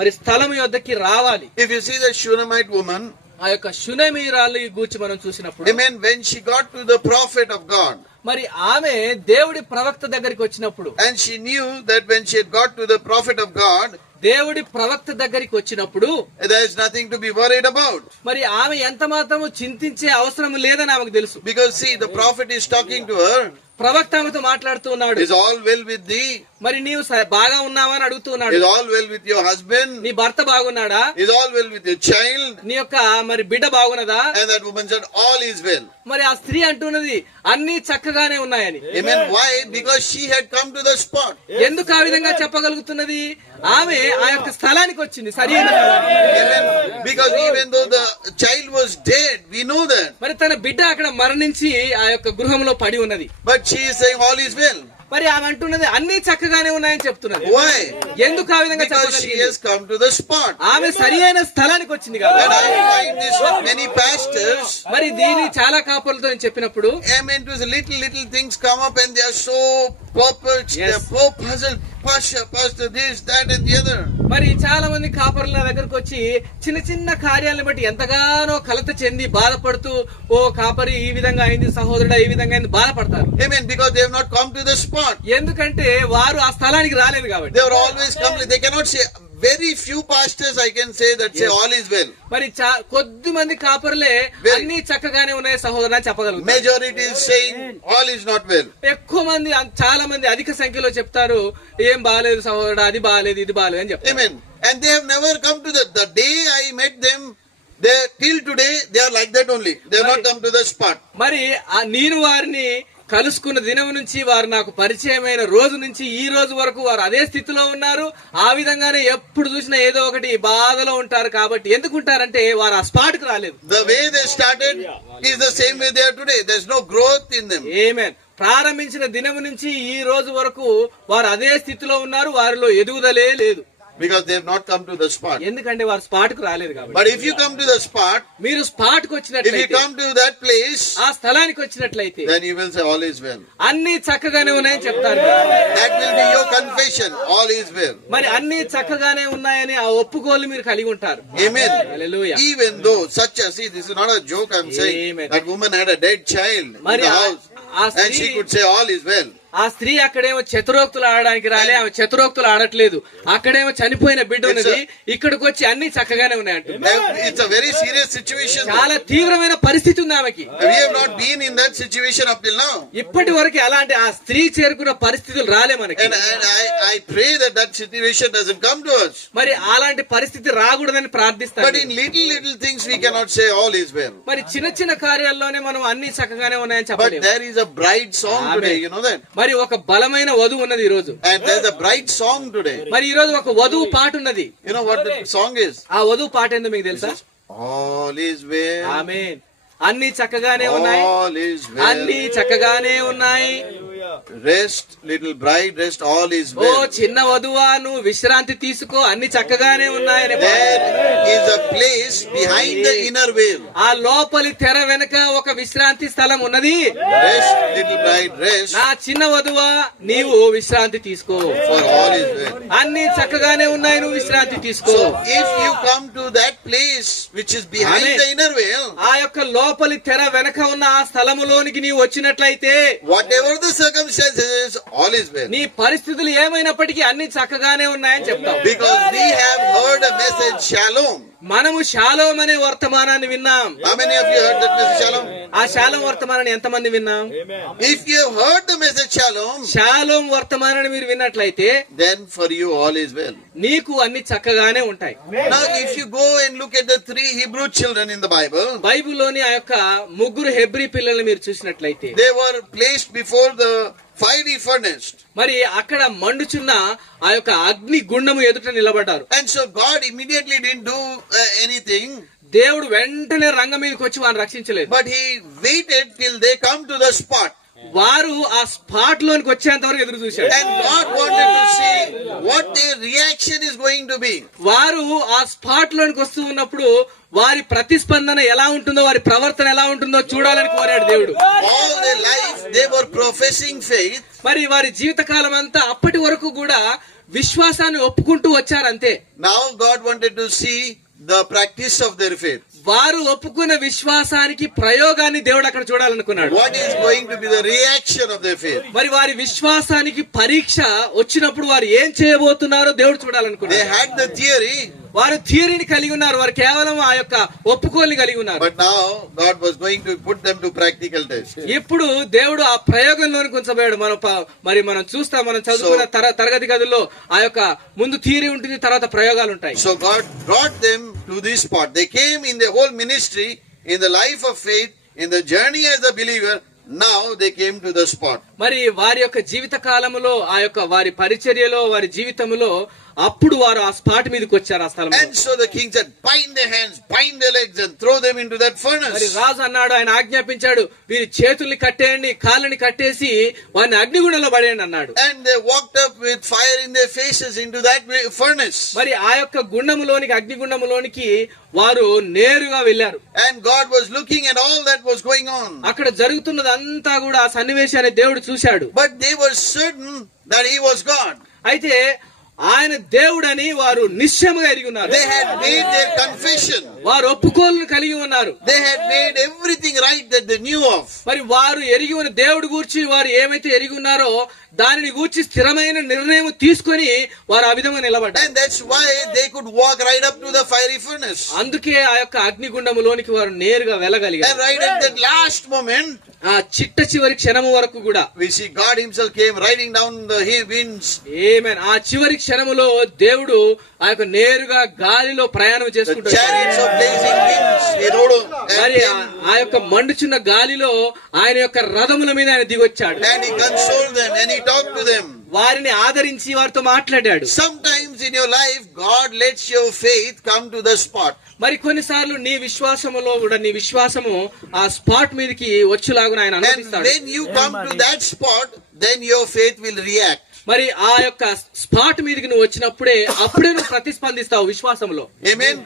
మరి స్థలం యొద్దకి రావాలి. If you see the Shunammite woman, ఆ యొక్క షునేమీరాలు గూర్చి మనం చూసినప్పుడు, amen, when she got to the prophet of God, మరి ఆమె దేవుడి ప్రవక్త దగ్గరికి వచ్చినప్పుడు, And she knew that when she had got to the prophet of God, దేవుడి ప్రవక్త దగ్గరికి వచ్చినప్పుడు there is nothing to be worried about. మరి ఆమె ఎంత మాత్రము చింతించే అవసరం లేదని ఆమెకు తెలుసు. Because see, the prophet is talking to her. ప్రవక్త ఆమెతో మాట్లాడుతూ ఉన్నాడు. Is all well with thee? మరి నీవు బాగా ఉన్నావా అని అడుగుతూ ఉన్నాడు. Is all well with your husband? నీ భర్త బాగున్నాడా? Is all well with your child? నీ యొక్క మరి బిడ్డ బాగున్నదా? And that woman said, all is well. మరి ఆ స్త్రీ అంటున్నది అన్ని చక్కగానే ఉన్నాయని. Amen. Why? Because she had come to the spot. ఎందుకు ఆ విధంగా చెప్పగలుగుతున్నది? ఆమె ఆ యొక్క స్థలానికి వచ్చింది, సరైన స్థలానికి. Amen. Because even though the child was dead, we know that. మరి తన బిడ్డ అక్కడ మరణించి ఆ యొక్క గృహంలో పడి ఉన్నది. But she is saying all is well. మరి ఆమె అంటున్నది అన్ని చక్కగానే ఉన్నాయని చెప్తున్నది. Why? ఎందుకు ఆ విధంగా Because she చెప్పగలిగింది? has come to the spot. ఆమె సరియైన స్థలానికి వచ్చింది కదా. And I find this with many pastors. మరి దీని చాలా కాపులతో నేను చెప్పినప్పుడు, Amen. To the little things come up and they are so perplexed, Yes. they are so puzzled. Pastor, this, that, and the other. మరి చాలా మంది కాపరుల నా దగ్గరకు వచ్చి చిన్న చిన్న కార్యాలను బట్టి ఎంతగానో కలత చెంది బాధపడుతూ, ఓ కాపరి ఈ విధంగా అయింది, సహోదరుడా ఈ విధంగా అయింది బాధపడతారు. Amen. Because they have not come to the spot. ఎందుకంటే వారు ఆ స్థలానికి రాలేదు కాబట్టి. They are always complete. They cannot say. Very few pastors I can say that say all is well. మరి కొద్ది మంది కాపరులే అన్ని చక్కగానే ఉన్నాయి సహోదరుడు అని చెప్పగలుగుతారు. Majority is saying all is not well. ఎక్కువ మంది, చాలా మంది అధిక సంఖ్యలో చెప్తారు ఏం బాగాలేదు సహోదరుడు, అది బాగాలేదు, ఇది బాగాలేదు అని చెప్తారు. Amen. And they have never come to the day I met them. They till today they are like that only. They have not come to the spot. మరి నేను వారిని కలుసుకున్న దినం నుంచి, వారు నాకు పరిచయమైన రోజు నుంచి ఈ రోజు వరకు వారు అదే స్థితిలో ఉన్నారు. ఆ విధంగానే ఎప్పుడు చూసినా ఏదో ఒకటి బాధలో ఉంటారు. కాబట్టి ఎందుకు ఉంటారంటే వారు ఆ స్పాట్ కు రాలేదు. The way they started is the same way they are today. There's no growth in them. ఆమేన్. ప్రారంభించిన దినం నుంచి ఈ రోజు వరకు వారు అదే స్థితిలో ఉన్నారు. వారిలో ఎదుగుదలే లేదు. Because they have not come to the spot. ఎందుకంటే వారు స్పాట్ కు రాలేదు కాబట్టి. But if you come to the spot, మీరు స్పాట్ కు if you వచ్చినట్లయితే, come to that place, ఆ స్థలానికి వచ్చినట్లయితే then you will say all is well. అన్ని చక్కగానే ఉన్నాయని చెప్తారు. That will be your confession. All is well. మరి అన్ని చక్కగానే ఉన్నాయని ఆ ఒప్పుకోలు మీరు కలిగి ఉంటారు. Amen. Hallelujah. Even though see, this is not a joke I'm saying. Amen. That woman had a dead child in మరి the ఆ house. And she could say all is well. ఆ స్త్రీ అక్కడేమో చతురోక్తులు ఆడడానికి రాలే, ఆమె చతురోక్తులు ఆడట్లేదు. అక్కడేమో చనిపోయిన బిడ్డ ఉన్నది, ఇక్కడికి వచ్చి అన్ని చక్కగానే ఉన్నాయంట. It's a very serious situation. చాలా తీవ్రమైన పరిస్థితి ఉంది ఆమెకి. We have not been in that situation up till now. ఇప్పటి వరకు అలాంటి ఆ స్త్రీ చేరుకున్న పరిస్థితులు రాలే మనకి. And I pray that situation doesn't come to us. మరి అలాంటి పరిస్థితి రాకూడదని ప్రార్థిస్తాను. But in little things we cannot say all is well. మరి చిన్న చిన్న కార్యాల్లోనే మనం అన్ని చక్కగానే ఉన్నాయని But చెప్పలేము. there is a bride song today, you know that? మరి ఒక బలమైన వధువు ఉన్నది ఈ రోజు. And there's a bride song today. మరి ఈ రోజు ఒక వధువు పాట ఉన్నది. You know what the song is? ఆ వధువు పాట ఏందో మీకు తెలుసా? All is well. ఆమేన్. అన్ని చక్కగానే ఉన్నాయి, All is అన్ని well. చక్కగానే ఉన్నాయి. Rest, little bride, rest. All is oh well. చిన్న వధువా నువ్వు విశ్రాంతి తీసుకో, అన్ని చక్కగానే ఉన్నాయని. There is a place behind the inner veil. ఆ లోపలి తెర వెనక ఒక విశ్రాంతి స్థలం ఉన్నది. Rest, little bride, rest. నా చిన్న వధువా నీవు విశ్రాంతి తీసుకో, For all is well. అన్ని చక్కగానే ఉన్నాయి, నువ్వు విశ్రాంతి తీసుకో. So if you come to that place which is behind Amen. the inner veil, ఆ యొక్క లోపలి తెర వెనక ఉన్న ఆ స్థలములోనికి నీవు వచ్చినట్లయితే, whatever the circumstances, all is well. నీ పరిస్థితులు ఏమైనప్పటికీ అన్ని చక్కగానే ఉన్నాయని చెప్తావు. Because we have heard a message, Shalom. మనము షాలోమ్ అనే వర్తమానాన్ని విన్నాం. How many of you heard that message, Shalom? ఆ షాలోమ్ వర్తమానాన్ని ఎంతమంది విన్నాం? If you have heard the message, Shalom, shalom వర్తమానాన్ని మీరు విన్నట్లయితే then for you all is well. నీకు అన్ని చక్కగానే ఉంటాయి. Now if you go and look at the 3 Hebrew children in the Bible, బైబిల్లోని ఆ యొక్క ముగ్గురు హెబ్రీ పిల్లల్ని మీరు చూసినట్లయితే, they were placed before the fiery furnace. మరి అక్కడ మండుచున్న ఆ యొక్క అగ్ని గుండము ఎదుట నిలబడ్డారు. And so God immediately didn't do anything. దేవుడు వెంటనే రంగం మీదకి వచ్చి వారిని రక్షించలేదు. But he waited till they come to the spot. వారు ఆ స్పాట్ లోనికి వచ్చేంత వరకు ఎదురు చూశాడు. And God wanted to see what their reaction is going to be. వారు ఆ స్పాట్ లోనికి వస్తూ ఉన్నప్పుడు వారి ప్రతిస్పందన ఎలా ఉంటుందో, వారి ప్రవర్తన ఎలా ఉంటుందో చూడాలని కోరాడు దేవుడు. All their life they were professing faith. మరి వారి జీవితకాలం అంతా అప్పటి వరకు కూడా విశ్వాసాన్ని ఒప్పుకుంటూ వచ్చారంతే. Now God wanted to see the practice of their faith. వారు ఒప్పుకున్న విశ్వాసానికి ప్రయోగాన్ని దేవుడు అక్కడ చూడాలనుకున్నాడు. What is going to be the reaction of their faith? మరి వారి విశ్వాసానికి పరీక్ష వచ్చినప్పుడు వారు ఏం చేయబోతున్నారో దేవుడు They చూడాలనుకున్నాడు. had the theory, వారు థియరీని కలిగి ఉన్నారు, వారు కేవలం ఆ యొక్క ఒప్పుకోల్ని కలిగి ఉన్నారు. but now God was going to put them to practical test. ఇప్పుడు దేవుడు ఆ ప్రయోగంలోనికి ఉంచబోయాడు. మనం చూస్తాం, మనం చదువుకున్న తరగతి గదుల్లో ఆ యొక్క ముందు థియరీ ఉంటుంది, తర్వాత ప్రయోగాలు ఉంటాయి. So God brought them to this spot. They came in the whole ministry, in the life of faith, in the journey as a believer. Now they came to the spot. మరి వారి యొక్క జీవిత కాలములో, ఆ యొక్క వారి పరిచర్యలో, వారి జీవితంలో అప్పుడు వారు ఆ స్పాట్ మీదకి వచ్చారు, ఆ స్థలం. And so the king said, bind their hands, bind their legs and throw them into that మరి furnace. రాజు అన్నాడు, ఆయన ఆజ్ఞాపించాడు, వీరి చేతుల్ని కట్టేయండి, కాళ్ళని కట్టేసి వారిని అగ్నిగుండంలో పడేయండి అన్నాడు. And they walked up with fire in their faces into that furnace. మరి ఆ యొక్క గుండములోనికి, అగ్నిగుండములోనికి వారు నేరుగా వెళ్లారు. And God was looking at all that was going on. అక్కడ జరుగుతున్నదంతా కూడా ఆ సన్నివేశాన్ని దేవుడు చూశాడు. But they were certain that he was God. అయితే ఆయన దేవుడని వారు నిశ్చయముగా ఎరిగి ఉన్నారు. They had made their confession. వారు ఒప్పుకోలును కలిగి ఉన్నారు. They had made everything right that they knew of. మరి వారు ఎరిగి ఉన్న దేవుడి గూర్చి వారు ఏమైతే ఎరిగి ఉన్నారో దానిని గూర్చి స్థిరమైన నిర్ణయం తీసుకొని వారు ఆ విధంగా నిలబడ్డారు. And that's why they could walk right up to the fiery furnace. అందుకే ఆ యొక్క అగ్నిగుండములోనికి వారు నేరుగా And వెళ్ళగలిగారు. right at that last moment, ఆ చిట్ట చివరి క్షణము వరకు కూడా we see God himself came riding down the winds. ఆమేన్. ఆ చివరి క్షణములో దేవుడు ఆ యొక్క నేరుగా గాలిలో ప్రయాణం The చేసుకుంటూ chariots of blazing winds, he rode on. మరి ఆ యొక్క మండుచున్న గాలిలో ఆయన యొక్క రథముల మీద ఆయన దిగొచ్చాడు. And he consoled them and he talked to them. వారిని ఆదరించి వారితో మాట్లాడాడు. Sometimes in your life, God lets your faith come to the spot. మరి కొన్నిసార్లు నీ విశ్వాసములో కూడా నీ విశ్వాసము ఆ స్పాట్ మీదకి వచ్చేలాగా ఆయన And అనుమతిస్తాడు. when you come to that spot, then your faith will react. మరి ఆ యొక్క స్పాట్ మీదకి నువ్వు వచ్చినప్పుడే అప్పుడే నువ్వు ప్రతిస్పందిస్తావు విశ్వాసంలో. Amen.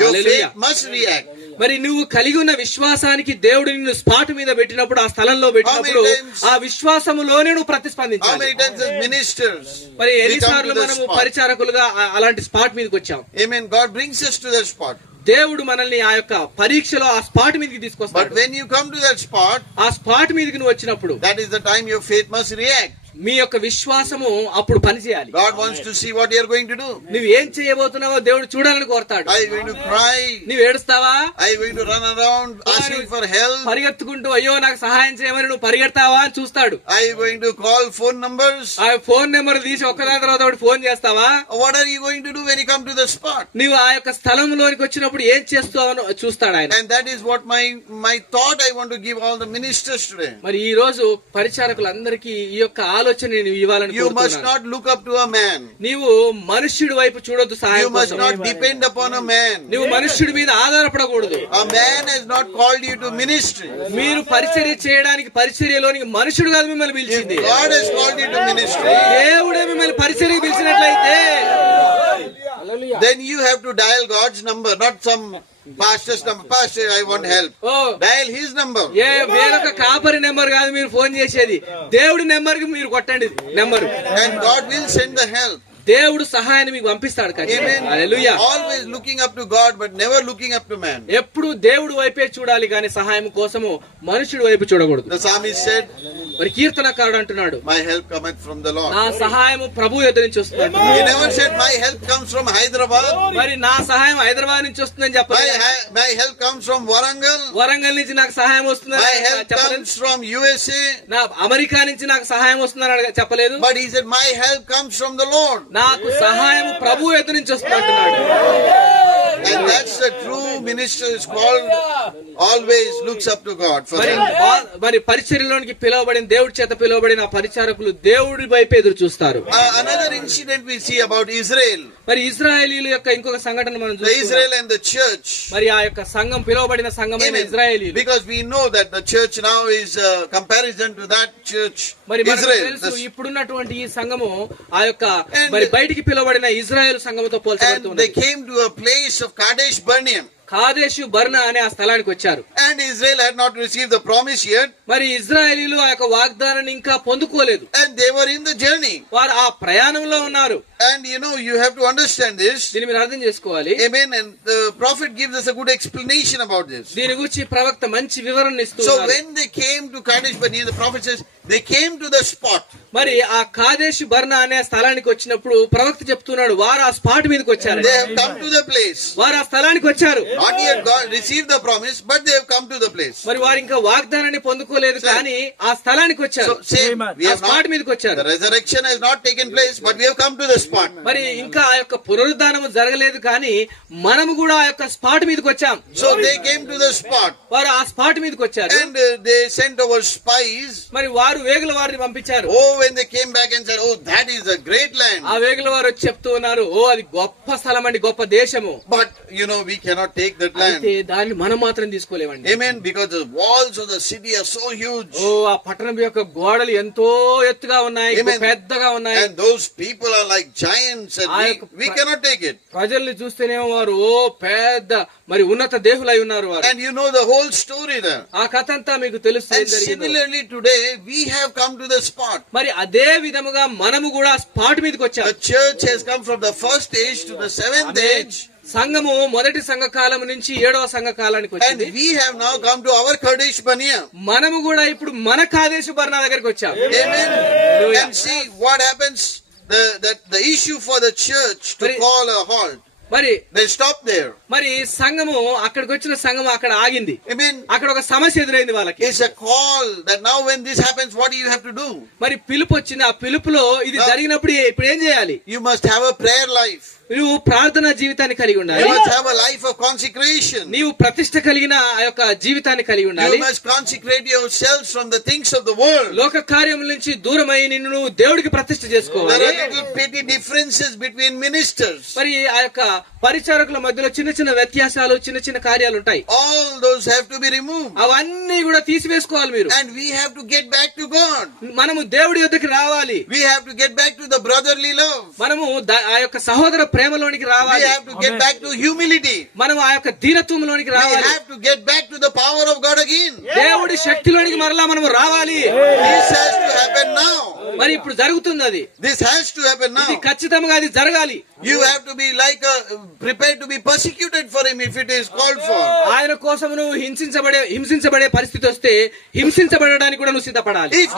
Your Hallelujah. faith must react. మరి నువ్వు కలిగి ఉన్న విశ్వాసానికి దేవుడు నిన్ను స్పాట్ మీద పెట్టినప్పుడు, ఆ స్థలంలో పెట్టినప్పుడు ఆ విశ్వాసములోనే నువ్వు How ప్రతిస్పందించాలి. many times as ministers మరి we come ఎన్నిసార్లు to the మనము spot? పరిచారకులుగా అలాంటి స్పాట్ మీదకి వచ్చాం. Amen. God brings us to that spot. దేవుడు మనల్ని ఆ యొక్క పరీక్షలో ఆ స్పాట్ మీదకి But తీసుకొస్తాడు. when you come to that spot, ఆ స్పాట్ మీదకి నువ్వు వచ్చినప్పుడు that is the time your faith must react. మీ యొక్క విశ్వాసము అప్పుడు పనిచేయాలి. God wants to see what you are going to do. నువ్వు ఏం చేయబోతున్నావో దేవుడు చూడాలని కోరతాడు. Are you going to cry? నువ్వు ఏడుస్తావా? Are you going to run around asking for help? పరిగెత్తుకుంటూ అయ్యో నాకు సహాయం చేయమని నువ్వు పరిగెడతావా అని చూస్తాడు. Are you going to call phone numbers? ఆ ఫోన్ నెంబర్ తీసి ఒక్కదాని తర్వాత ఒకటి ఫోన్ చేస్తావా? What are you going to do when you come to the spot? నువ్వు ఆ యొక్క స్థలంలోనికి వచ్చినప్పుడు ఏం చేస్తావో చూస్తాడు ఆయన. And that is what my thought I want to give all the ministers today. మరి ఈ రోజు పరిచారకులందరికీ ఈ యొక్క ఆలోచన నేను ఇవ్వాలని You must కోరుతున్నాను. not look up to a man. నీవు మనుష్యుడి వైపు చూడొద్దు You సహాయం must కోసం. not depend upon a man. నువ్వు మనుష్యుడి మీద ఆధారపడకూడదు. A man has not called you to ministry. మీరు పరిచర్య చేయడానికి పరిచర్యలోనికి మనుషుడు కాదు మిమ్మల్ని If పిలిచింది. God has called you to ministry, దేవుడే మిమ్మల్ని పరిచర్యకి పిలిచినట్లయితే then you have to dial God's number, not some pastor's number. Pastor, I want help. Oh Dial his number. వేరొక కాపరి నెంబర్ కాదు మీరు ఫోన్ చేసేది, దేవుడి నెంబర్ కి మీరు కొట్టండి number. And God will send the help. దేవుడు సహాయాన్ని మీకు పంపిస్తాడు. Amen. Hallelujah. Always looking up to God, but never looking up to man. ఎప్పుడు దేవుడి వైపే చూడాలి కానీ సహాయం కోసము మనుషుడి వైపు చూడకూడదు. The psalmist said, మరి కీర్తనకారుడు అంటున్నాడు, my help cometh from the Lord. నా సహాయము ప్రభు ఎదురు నుంచి వస్తుంది. He never said, my help comes from Hyderabad. మరి నా సహాయం హైదరాబాద్ నుంచి వస్తుందని చెప్పాలి. My help comes from Warangal. Warangal నుంచి నాకు సహాయం వస్తుందని My help చెప్పలేదు. comes from USA. నా అమెరికా నుంచి నాకు సహాయం వస్తుందని చెప్పలేదు. But he said, my help comes from the Lord. నాకు సహాయం ప్రభు ఎదురు నుంచి వస్తుంది అంటున్నాడు. And that's the true minister is called, always looks up to God for మరి help. మరి పరిచర్యలోనికి పిలువబడిన దేవుడి చేత పిలువబడిన పరిచారకులు దేవుడి వైపు ఎదురు చూస్తారు. Another incident we see about Israel. మరి ఇజ్రాయేలీల యొక్క ఇంకొక సంఘటన మనం The చూస్తున్నాం. Israel and the church. మరి ఆ యొక్క సంఘం పిలువబడిన సంఘమైన Amen. ఇజ్రాయేలీలు. Because we know that the church now is a comparison to that church, మరి మనకు Israel. తెలుసు ఇప్పుడున్నటువంటి ఈ సంఘము ఆ యొక్క And- మరి బయటికి పిలువబడిన ఇజ్రాయెల్ సంఘముతో పోల్చబడుతూ And they ఉన్నది. came to a place of Kadesh Barnea. Kadesh Barnea అనే ఆ స్థలానికి వచ్చారు. And Israel had not received the promise yet. మరి ఇజ్రాయేలీలు ఆ యొక్క వాగ్దానాన్ని ఇంకా పొందుకోలేదు. And they were in the journey. వారు ఆ ప్రయాణంలో ఉన్నారు. And you have to understand this. దీన్ని మీరు అర్థం చేసుకోవాలి. Amen. And the prophet gives us a good explanation about this. దీని గురించి ప్రవక్త మంచి వివరణ ఇస్తూ So ఉన్నారు. when they came to Kadesh Barnea, the prophet says they came to the spot. మరి ఆ కాదేశు బర్నా అనే స్థలానికి వచ్చినప్పుడు ప్రవక్త చెప్తున్నాడు వారు ఆ స్పాట్ మీదకి వచ్చారు. They have come to the place. వారు ఆ స్థలానికి వచ్చారు. Not yet God received the promise, but they have come to the place. మరి వారు ఇంకా వాగ్దానాన్ని పొందుకోలేదు కానీ ఆ స్థలానికి వచ్చారు. So same, we ఆ have స్పాట్ not, మీదకి వచ్చారు. the resurrection has not taken place, but we have come to the spot. మరి ఇంకా ఆ యొక్క పునరుద్ధానము జరగలేదు కానీ మనము కూడా ఆ యొక్క స్పాట్ మీదకి వచ్చాం. So they came to the spot. వారు ఆ స్పాట్ మీదకి వచ్చారు. And they sent over spies. మరి వారు వేగుల వారిని పంపించారు. Oh, when they came back and said, oh, that is a great land. ఆ వేగుల వారు వచ్చి చెప్తూ ఉన్నారు ఓ అది గొప్ప స్థలం అండి, గొప్ప దేశము. But we cannot take that land. అయితే దాన్ని మనం మాత్రం తీసుకోలేమండి. Amen. Because the walls of the city are so huge. ఓ ఆ పట్టణం యొక్క గోడలు ఎంతో ఎత్తుగా ఉన్నాయి, Amen. పెద్దగా ఉన్నాయి. And those people are like giants, and we cannot take it. ప్రజల్ని చూస్తేనేమో వారు ఓ పెద్ద మరి ఉన్నత దేహులై ఉన్నారు వారు. And you know the whole story there. ఆ కథ అంతా మీకు తెలుసు. And similarly today we have come to the spot. మరి అదే విధముగా మనము కూడా స్పాట్ మీదకి వచ్చాము. The church has come from the first age to the seventh age. సంఘము మొదటి సంఘకాలం నుంచి 7వ సంఘకాలానికి And వచ్చింది. we have now come to our Kadesh Barnea. మనము కూడా ఇప్పుడు మన కాదేశు బర్నా దగ్గరికి వచ్చాము. Amen. And see what happens. The issue for the church to call a halt. మరి They stop there. మరి సంఘము అక్కడికి వచ్చిన సంఘము అక్కడ ఆగింది. Amen. అక్కడ ఒక సమస్య ఎదురైంది వాళ్ళకి. It's a call that now when this happens, what do you have to do? మరి పిలుపు వచ్చింది. ఆ పిలుపులో ఇది జరిగినప్పుడు ఇప్పుడు ఏం చేయాలి? You must have a prayer life. నువ్వు ప్రార్థనా జీవితాన్ని కలిగి You ఉండాలి. must have a life of consecration. నీవు ప్రతిష్ఠ కలిగిన ఆ యొక్క జీవితాన్ని కలిగి ఉండాలి. You must consecrate yourselves from the things of the world. లోక కార్యముల నుంచి దూరమై నిన్ను నువ్వు దేవుడికి ప్రతిష్ఠ There చేసుకోవాలి. are little petty differences between ministers. మరి ఆ యొక్క పరిచారకుల మధ్యలో చిన్న చిన్న వ్యత్యాసాలు, చిన్న చిన్న కార్యాలు ఉంటాయి. All those have to be removed. అవన్నీ కూడా తీసివేసుకోవాలి మీరు. And we have to get back to God. మనము దేవుడి యొద్దకు రావాలి. We have to get back to the brotherly love. మనము ఆ యొక్క సహోదర ప్రేమలోనికి We రావాలి. have to get back to humility. మనం ఆ యొక్క దీనత్వంలోనికి We రావాలి. have to get back to the power of God again. దేవుడి శక్తిలోనికి మరలా మనము రావాలి. This has to happen now. మరి ఇప్పుడు జరుగుతుంది అది. This has to happen now. ఇది ఖచ్చితంగా అది జరగాలి. You have to be prepared to be persecuted for him if it is called for. ఆయన కోసం నువ్వు హింసించబడే పరిస్థితి వస్తే హింసించబడడానికి కూడా నువ్వు సిద్ధపడాలి. If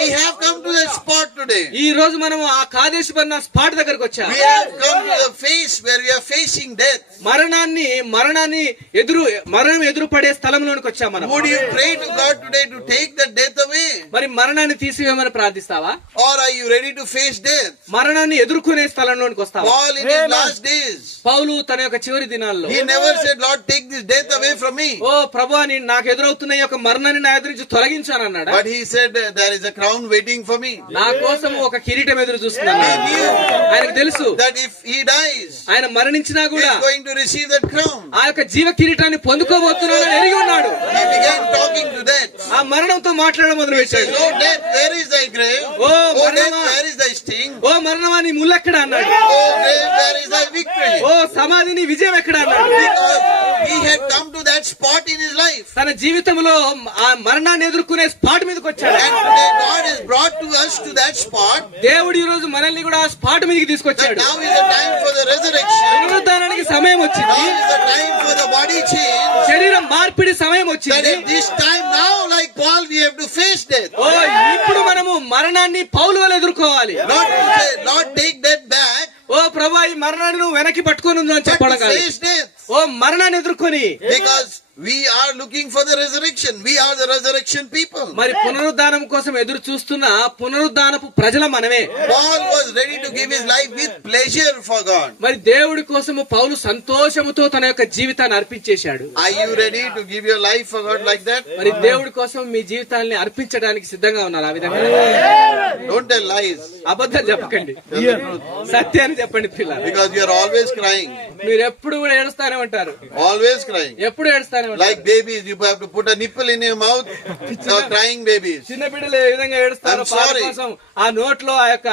we have come to that spot today. ఈ రోజు మనము ఆ కాదేశు బర్నా స్పాట్ దగ్గరకు వచ్చాము. We have come to the phase where we are facing death. మరణం ఎదురుపడే స్థలంలోనికి వచ్చాము మనం. Would you pray to God today to take the death away? మరి మరణాన్ని తీసివేయమని ప్రార్థిస్తావా? Or are you ready to face death? మరణాన్ని ఎదుర్కొనే స్థలంలోనికి వస్తావా? Paul in his last days. పౌలు తన యొక్క చివరి దినాల్లో He never said, Lord, take this death away from me. ఓ ప్రభువా నాకు ఎదురవుతున్న ఈ యొక్క మరణాన్ని నా ఎదురు నుంచి తొలగించాను అన్నాడు. But he said, there is a crown waiting for me. నా కోసం ఒక కిరీటం ఎదురు చూస్తున్నాను. He knew ఆయనకు తెలుసు that if he dies, ఆయన మరణించినా he కూడా is going to receive that crown. ఆ యొక్క జీవ కిరీటాన్ని పొందుకోబోతున్నాడని ఎరిగి ఉన్నాడు. He began talking to death. ఆ మరణంతో మాట్లాడడం మొదలు He says, పెట్టాడు. oh death, where is thy grave? Oh, Oh death, Maranatha. where is thy sting? ఓ మరణమా నీ ముల్లెక్కడ అన్నాడు. Oh grave, where is thy victory? ఓ సమాధి నీ విజయం ఎక్కడ అన్నాడు. Because he had come to that spot in his life. తన జీవితంలో ఆ మరణాన్ని ఎదుర్కొనే స్పాట్ మీదకి వచ్చాడు. And today God has brought to us to that spot. దేవుడు ఈ రోజు మనల్ని కూడా ఆ స్పాట్ మీదకి That తీసుకొచ్చాడు. now is the time for the resurrection. పునరుద్ధానానికి సమయం Now వచ్చింది. is the time for the body change. శరీరం మార్పిడి సమయం That వచ్చింది. at this time now, like Paul, we have to face death. ఓ ఇప్పుడు మనము మరణాన్ని పౌలు వలె ఎదుర్కోవాలి. Not to say, Lord, take that back, ఓ ప్రభా ఈ మరణాన్ని నువ్వు వెనక్కి పట్టుకొని ఉందని but చెప్పడం to కాదు. face death. ఓ మరణాన్ని ఎదుర్కొని Because we are looking for the resurrection. We are the resurrection people. మరి పునరుద్ధానం కోసం ఎదురు చూస్తున్న పునరుద్ధానపు ప్రజల మనమే. Paul was ready to give his life with pleasure for God. మరి దేవుడి కోసము పౌలు సంతోషముతో తన యొక్క జీవితాన్ని అర్పించేశాడు. Are you ready to give your life for God like that? మరి దేవుడి కోసం మీ జీవితాన్ని అర్పించడానికి సిద్ధంగా ఉన్నారు. ఆ విధంగా Don't tell lies. అబద్ధాలు చెప్పకండి, Tell the truth. సత్యాన్ని చెప్పండి పిల్లలు. Because you are always crying. మీరు ఎప్పుడు కూడా ఏడుస్తానే ఉంటారు. Always crying. ఎప్పుడు ఏడుస్తానే ఉంటారు. Like babies, you have to put a nipple in your mouth. Crying babies. చిన్న బిడ్డలు ఏ విధంగా ఏడుస్తారు I'm పాల sorry. కోసం ఆ నోట్లో ఆ యొక్క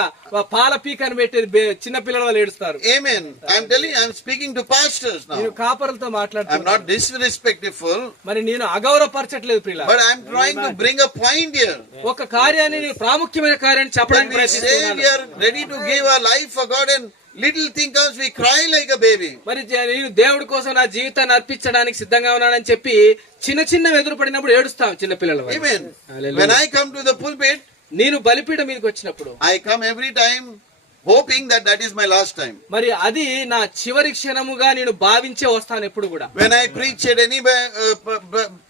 పాల పీకని పెట్టి చిన్న పిల్లల వాళ్ళు ఏడుస్తారు. Amen. I'm telling you, I'm speaking to pastors నేను now. కాపరులతో I'm మాట్లాడుతున్నాను. not disrespectful, మరి నేను అగౌరవపరచట్లేదు ప్రియుల. but I'm trying to bring a point here. ఒక కార్యాన్ని నేను ప్రాముఖ్యమైన కార్యాన్ని When చెప్పడానికి we say ప్రయత్నిస్తున్నాను. we are ready to give our life for God and little thing comes, we cry like a baby. మరి నేను దేవుడి కోసం నా జీవితాన్ని అర్పించడానికి సిద్ధంగా ఉన్నానని చెప్పి చిన్న చిన్న ఎదురు పడినప్పుడు ఏడుస్తాం చిన్న పిల్లలు. Amen. Hallelujah. When I come to the pulpit, నేను బలిపీఠం మీదకి వచ్చినప్పుడు I come every time hoping that that is my last time. మరి అది నా చివరి క్షణముగా నేను భావించే వస్తాను ఎప్పుడు కూడా. When I preach at any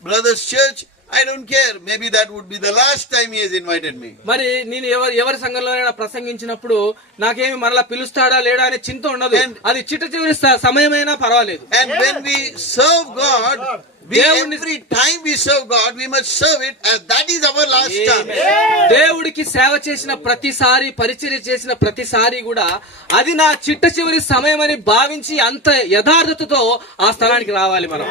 brother's church, I don't care. Maybe that would be the last time he has invited me. మరి నేను ఎవరి సంఘంలోనైనా ప్రసంగించినప్పుడు నాకేమి మరలా పిలుస్తాడా లేడా అనే చింత ఉండదు. అది చిట్ట చివరి సమయమైనా పర్వాలేదు. And when we serve God, every time we serve God, we must serve it as that is our last time. దేవుడికి సేవ చేసిన ప్రతిసారి పరిచర్య చేసిన ప్రతిసారి కూడా అది నా చిట్ట చివరి సమయం అని భావించి అంత యథార్థతతో ఆ స్థలానికి రావాలి మనం.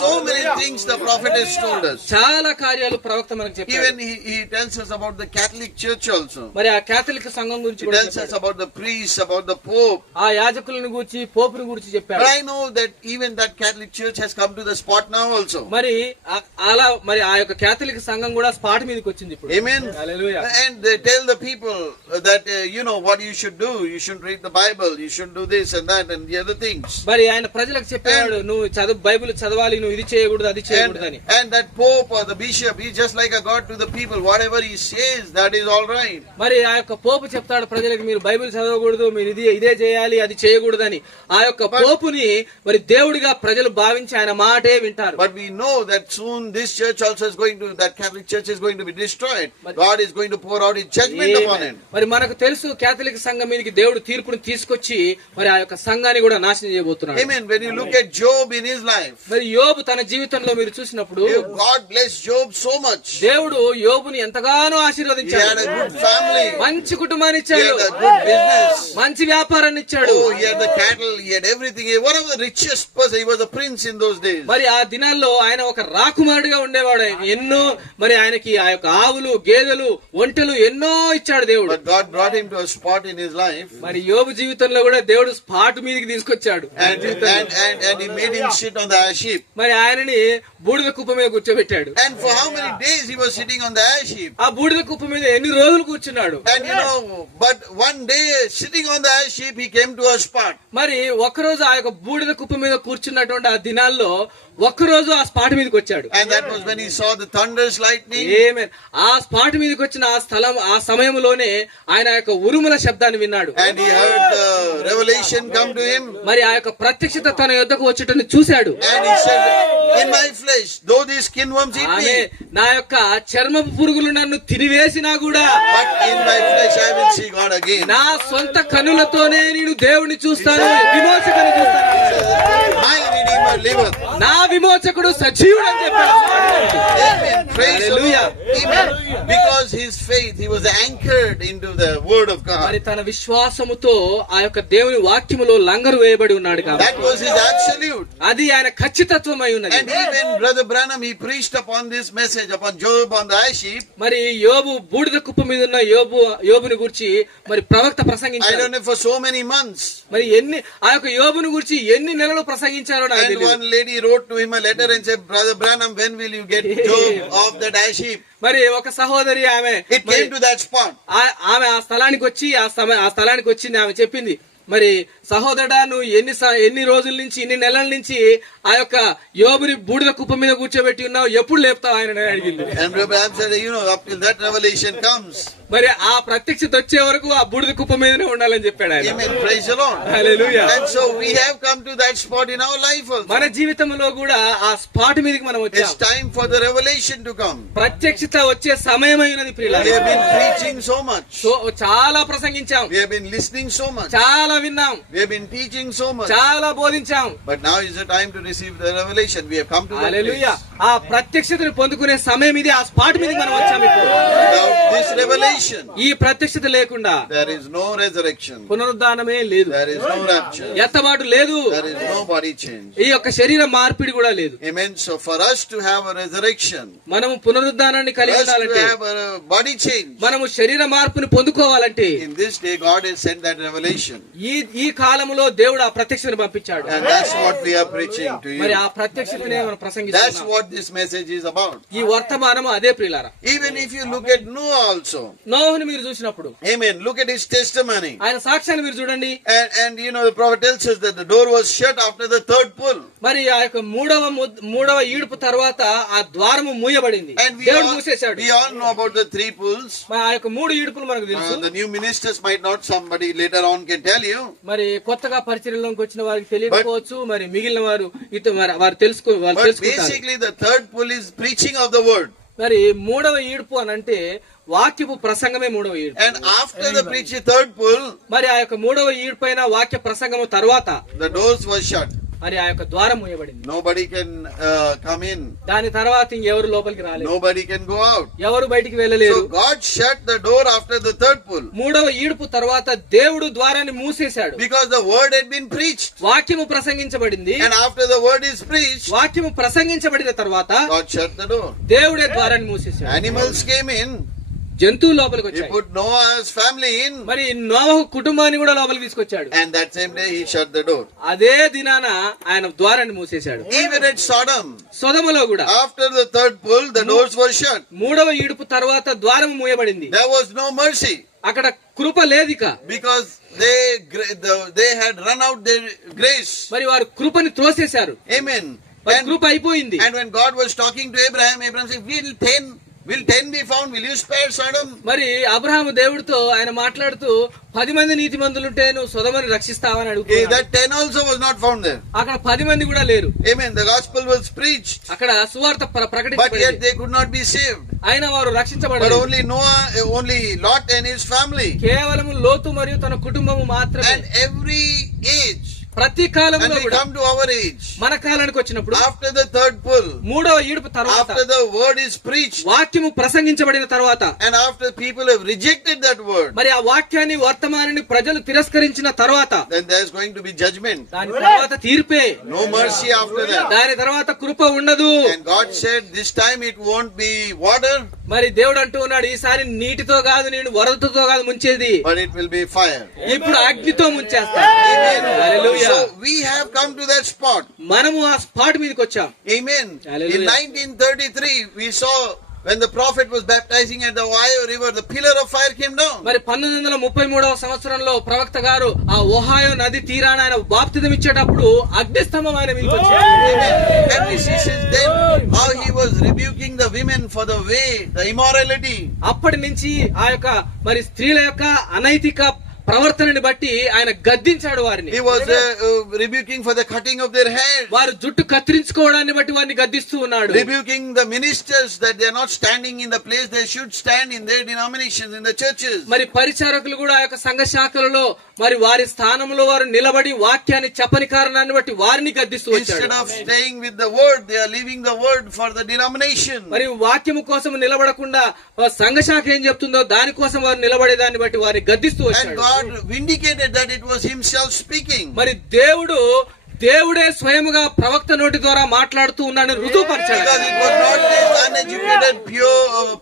So many things the prophet has told us. చాలా కార్యాలు ప్రవక్త మనకు చెప్పాడు. Even he tells us about the Catholic Church also. మరి ఆ కేథలిక్ సంఘం గురించి He కూడా tells us చెప్పాడు. about the priests, about the Pope. ఆ యాజకులను గురించి పోపుని గురించి But చెప్పాడు. I know that even that Catholic Church has come to the spot now also. మరి మరి ఆ యొక్క కేథలిక్ సంఘం కూడా స్పాట్ మీదకి వచ్చింది ఇప్పుడు. Amen. Hallelujah. And they tell the people that what you should do. You shouldn't read the Bible. You shouldn't do this and that and the other things. మరి ఆయన ప్రజలకు చెప్పాడు నువ్వు బైబిల్ చదవాలి, నువ్వు ఇది చేయకూడదు అది చేయకూడదు అని. And that Pope or the Bishop, he's just like a God to the people. Whatever he says, that is all right. మరి ఆ యొక్క పోపు చెప్తాడు ప్రజలకు మీరు బైబిల్ చదవకూడదు, మీరు ఇదే చేయాలి అది చేయకూడదని. ఆ యొక్క పోపుని మరి దేవుడిగా ప్రజలు భావించి ఆయన మాటే వింటారు. But we know that soon this church also is going to, that Catholic Church is going to be destroyed. God is going to pour out his judgment upon it. మరి మనకు తెలుసు కేథలిక్ సంఘం మీదకి దేవుడు తీర్పుని తీసుకొచ్చి మరి ఆ యొక్క సంఘాన్ని కూడా నాశనం చేయబోతున్నాడు. Amen. When you look at Job in his life, మరి యోబు తన జీవితంలో మీరు చూసినప్పుడు God blessed Job so much. దేవుడు యోబుని ఎంతగానో He ఆశీర్వదించాడు. had a good family. మంచి కుటుంబాన్ని He ఇచ్చాడు, had a good business. మంచి వ్యాపారాన్ని ఇచ్చాడు. Oh, he had the cattle, he had everything. He was one of the richest person. He was a prince in those days. మరి ఆ దినాల్లో ఆయన ఒక రాకుమారుడిగా ఉండేవాడు. ఎన్నో మరి ఆయనకి ఆ యొక్క ఆవులు గేదెలు ఒంటెలు ఎన్నో ఇచ్చాడు దేవుడు. But God brought him to a spot in his life. మరి యోబు జీవితంలో కూడా దేవుడు స్పాట్ మీదకి తీసుకొచ్చాడు. And he made him sit on the ash heap. మరి ఆయనని బూడిద కుప్ప మీద కూర్చోబెట్టాడు. And for how many days he was sitting on the ash heap? ఆ బూడిద కుప్ప మీద ఎన్ని రోజులు కూర్చున్నాడు. And but one day sitting on the ash heap, he came to a spot. మరి ఒక్కరోజు ఆ యొక్క బూడిద కుప్ప మీద కూర్చున్నటువంటి ఆ దినాల్లో ఒక్కరోజు ఆ స్పాట్ మీదకి వచ్చాడు. And that was when he saw the thunders, lightning. ఆమేన్. ఆ స్పాట్ మీదకి వచ్చిన ఆ సమయంలోనే ఆయన యొక్క ఉరుముల శబ్దాన్ని విన్నాడు. And he heard the revelation come to him. మరి ఆ యొక్క ప్రత్యక్షత తన యొద్దకు వచ్చేటని చూశాడు. And he said, in my flesh, though these skinworms eat me, నా యొక్క చర్మపు పురుగులు నన్ను తినివేసినా కూడా but in my flesh I will see God again. నా సొంత కన్నులతోనే నేను దేవుణ్ణి చూస్తాను, విమోచకుని చూస్తాను. My Redeemer liveth. నా విమోచకుడు సజీవుడు అని చెప్పాడు. Amen. Praise the Lord. Amen. Because his faith, he was anchored into the word of మరి God. తన విశ్వాసముతో ఆ యొక్క దేవుని వాక్యములో లంగరు వేయబడి ఉన్నాడు కాబట్టి That was his absolute. అది ఆయన ఖచ్చితత్వమై ఉన్నది. And even Brother Branham, he preached upon this message, upon Job on the ash heap. మరి యోబు బూడిద కుప్ప మీద ఉన్న యోబుని గురించి మరి ప్రవక్త I ప్రసంగించాడు. don't know, for so many months. మరి ఆ యొక్క యోబుని గురించి ఎన్ని నెలలు ప్రసంగించారో నాకు And తెలియదు. one lady wrote to him a letter and said, Brother Branham, when will you get Job off that ash heap? మరి ఒక సహోదరి ఆమె It came to that spot. ఆమె ఆ స్థలానికి వచ్చి ఆ స్థలానికి వచ్చింది. ఆమె చెప్పింది, మరి సహోదరుడా నువ్వు ఎన్ని రోజుల నుంచి ఇన్ని నెలల నుంచి ఆ యొక్క యోబుని బూడిద కుప్ప మీద కూర్చోబెట్టి ఉన్నావు, ఎప్పుడు లేపుతావు ఆయన అడిగింది. And Brother Branham said, up till that revelation comes. మరి ఆ ప్రత్యక్షత వచ్చే వరకు ఆ బూడిద కుప్ప మీదనే ఉండాలని చెప్పాడు ఆయన. Amen. Praise the Lord. Hallelujah. And so we have come to that spot in our life also. మన జీవితంలో కూడా ఆ స్పాట్ మీదకి మనం వచ్చాం. It's time for the revelation to come. ప్రత్యక్షత వచ్చే సమయమైనది We ప్రియులారా. have been preaching so much. చాలా ప్రసంగించాం, We have been listening so much. చాలా విన్నాం, We have been teaching so much. చాలా బోధించాం. But now is the time to receive the revelation. We have come to that hallelujah. place. ఆ ప్రత్యక్షతను పొందుకునే సమయం ఇది. ఆ స్పాట్ మీద మనం వచ్చాము ఇప్పుడు. Without this revelation, ఈ ప్రత్యక్షత లేకుండా there is no resurrection. పునరుద్ధానమే లేదు, There is no rapture. ఎత్తబాటు లేదు, There is no body change. ఈ యొక్క శరీర మార్పిడి కూడా లేదు. Amen. So for us to have a resurrection, మనము పునరుద్ధానాన్ని for కలిగి us to ఉండాలంటే, have a body change, మనము శరీర మార్పుని పొందుకోవాలంటే in this day God has sent that revelation. ఈ కాలంలో దేవుడు ఆ ప్రత్యక్షతను పంపించాడు. And that's what we are preaching to మరి you. ఆ ప్రత్యక్షతనే మనం That's ప్రసంగిస్తున్నాం. what this message is about. ఈ వర్తమానము అదే ప్రియులారా. Even if you look at Noah also, నోహుని మీరు చూసినప్పుడు amen, look at his testimony. ఆయన సాక్ష్యాన్ని మీరు చూడండి. And you know, the prophet tells us that the door was shut after the third pull. మరి ఆ యొక్క మూడవ ఈడుపు తర్వాత ఆ ద్వారము మూయబడింది, And దేవుడు మూసేశాడు. we all know about the three pulls. మరి ఆ యొక్క 3 ఈడుపులు మనకు తెలుసు. The new ministers might not, somebody later on can tell you. మరి కొత్తగా పరిచర్యలోకి వచ్చిన వారికి తెలియకపోవచ్చు, మరి మిగిలిన వారు వారు But తెలుసుకుంటారు. basically the third pull is preaching of the word. మరి 3వ ఈడుపు అని అంటే వాక్యపు ప్రసంగమే 3వ ఈడుపు. And after the preaching third pull, మరి ఆ యొక్క 3వ ఈడుపు అయిన వాక్య ప్రసంగము తర్వాత the doors were shut. మరి ఆ యొక్క ద్వారం మూయబడింది. Nobody can come in. దాని తర్వాత ఇంకెవరు లోపలికి రాలేదు, Nobody can go out. ఎవరు బయటికి వెళ్ళలేరు. So God shut the door after the third pull. 3వ ఈడుపు తర్వాత దేవుడు ద్వారాన్ని మూసేశాడు. Because the word had been preached. వాక్యము ప్రసంగించబడింది. And after the word is preached, వాక్యము ప్రసంగించబడిన తర్వాత God shut the door. దేవుడే ద్వారాన్ని మూసేశాడు. Animals came in. జంతువులు లోపలికి He వచ్చాయి. put Noah's family in. మరి నోవహు కుటుంబాన్ని కూడా లోపలికి తీసుకొచ్చాడు. And that same day he shut the door. అదే దినాన ఆయన ద్వారాన్ని మూసేశాడు. Even at Sodom, సొదొమలో కూడా after the third pull, the doors were shut. 3వ ఈడుపు తర్వాత ద్వారం మూయబడింది. There was no mercy. అక్కడ కృప లేదిక. Because they had run out their grace. మరి వారు కృపని త్రోసేశారు. Amen. మరి కృప అయిపోయింది. And when God was talking to Abraham, Abraham said, Will 10 be found? Will you spare Sodom? మరి అబ్రహాము దేవుడితో ఆయన మాట్లాడుతూ 10 మంది నీతిమంతులుంటే నువ్వు సొదొమని రక్షిస్తావని అడుగుతున్నాడు. That 10 also was not found there. అక్కడ 10 మంది కూడా లేరు. Amen. The gospel was preached. అక్కడ సువార్త But yet ప్రకటించబడింది. they could not be saved. అయినా వారు But రక్షించబడలేదు. only Lot and his family. కేవలం లోతు మరియు తన కుటుంబము మాత్రమే. And every age. ప్రతి And కాలంలో we కూడా come to our age. మన కాలానికి వచ్చినప్పుడు After the third pull. 3వ ఈడుపు తర్వాత After the word is preached. వాక్యము ప్రసంగించబడిన తర్వాత And after people have rejected that word. మరి ఆ వాక్యాన్ని వర్తమానాన్ని ప్రజలు తిరస్కరించిన తర్వాత Then there's going to be judgment. దాని తర్వాత తీర్పే. No mercy after that. దాని తర్వాత కృప ఉండదు. And God said this time it won't be water. మరి దేవుడు అంటూ ఉన్నాడు, ఈసారి నీటితో కాదు, నేను వరదతో కాదు ముంచేది, But it will be fire. ఇప్పుడు అగ్నితో ముంచేస్తాను. హల్లెలూయా. So we have come to that spot. మనము ఆ స్పాట్ మీదకి వచ్చాం. Amen. Hallelujah. In 1933 we saw when the prophet was baptizing at the Ohio River, the pillar of fire came down. మరి 1933వ సంవత్సరంలో ప్రవక్త గారు ఆ ఒహాయో నది తీరాన ఆయన బాప్తిజం ఇచ్చేటప్పుడు అగ్నిస్తంభం ఆయన మీదకి వచ్చింది. And we see since then how he was rebuking the women for the way, the immorality. అప్పటి నుంచి ఆ యొక్క మరి స్త్రీల యొక్క అనైతిక ప్రవర్తనని బట్టి ఆయన గద్దించాడు వారిని. He was rebuking for the cutting of their hair. వారు జుట్టు కత్తిరించుకోవడాన్ని బట్టి వారిని గద్దిస్తూ ఉన్నాడు. Rebuking the ministers that they are not standing in the place they should stand in their denominations, in the churches. మరి పరిచారకులు కూడా ఆ యొక్క సంఘ శాఖలలో మరి వారి స్థానంలో వారు నిలబడి వాక్యాన్ని చెప్పని కారణాన్ని బట్టి వారిని గద్దిస్తూ వచ్చాడు. Instead of staying with the word, they are leaving the word for the denomination. మరి వాక్యము కోసం నిలబడకుండా సంఘ శాఖ ఏం చెప్తుందో దానికోసం వారు నిలబడే దాన్ని బట్టి వారిని గద్దిస్తూ And వచ్చాడు. God vindicated that it was himself speaking. మరి దేవుడే స్వయముగా ప్రవక్త నోటి ద్వారా మాట్లాడుతూ ఉన్నాడని రుజువుపరిచాడు. Because it was not this uneducated,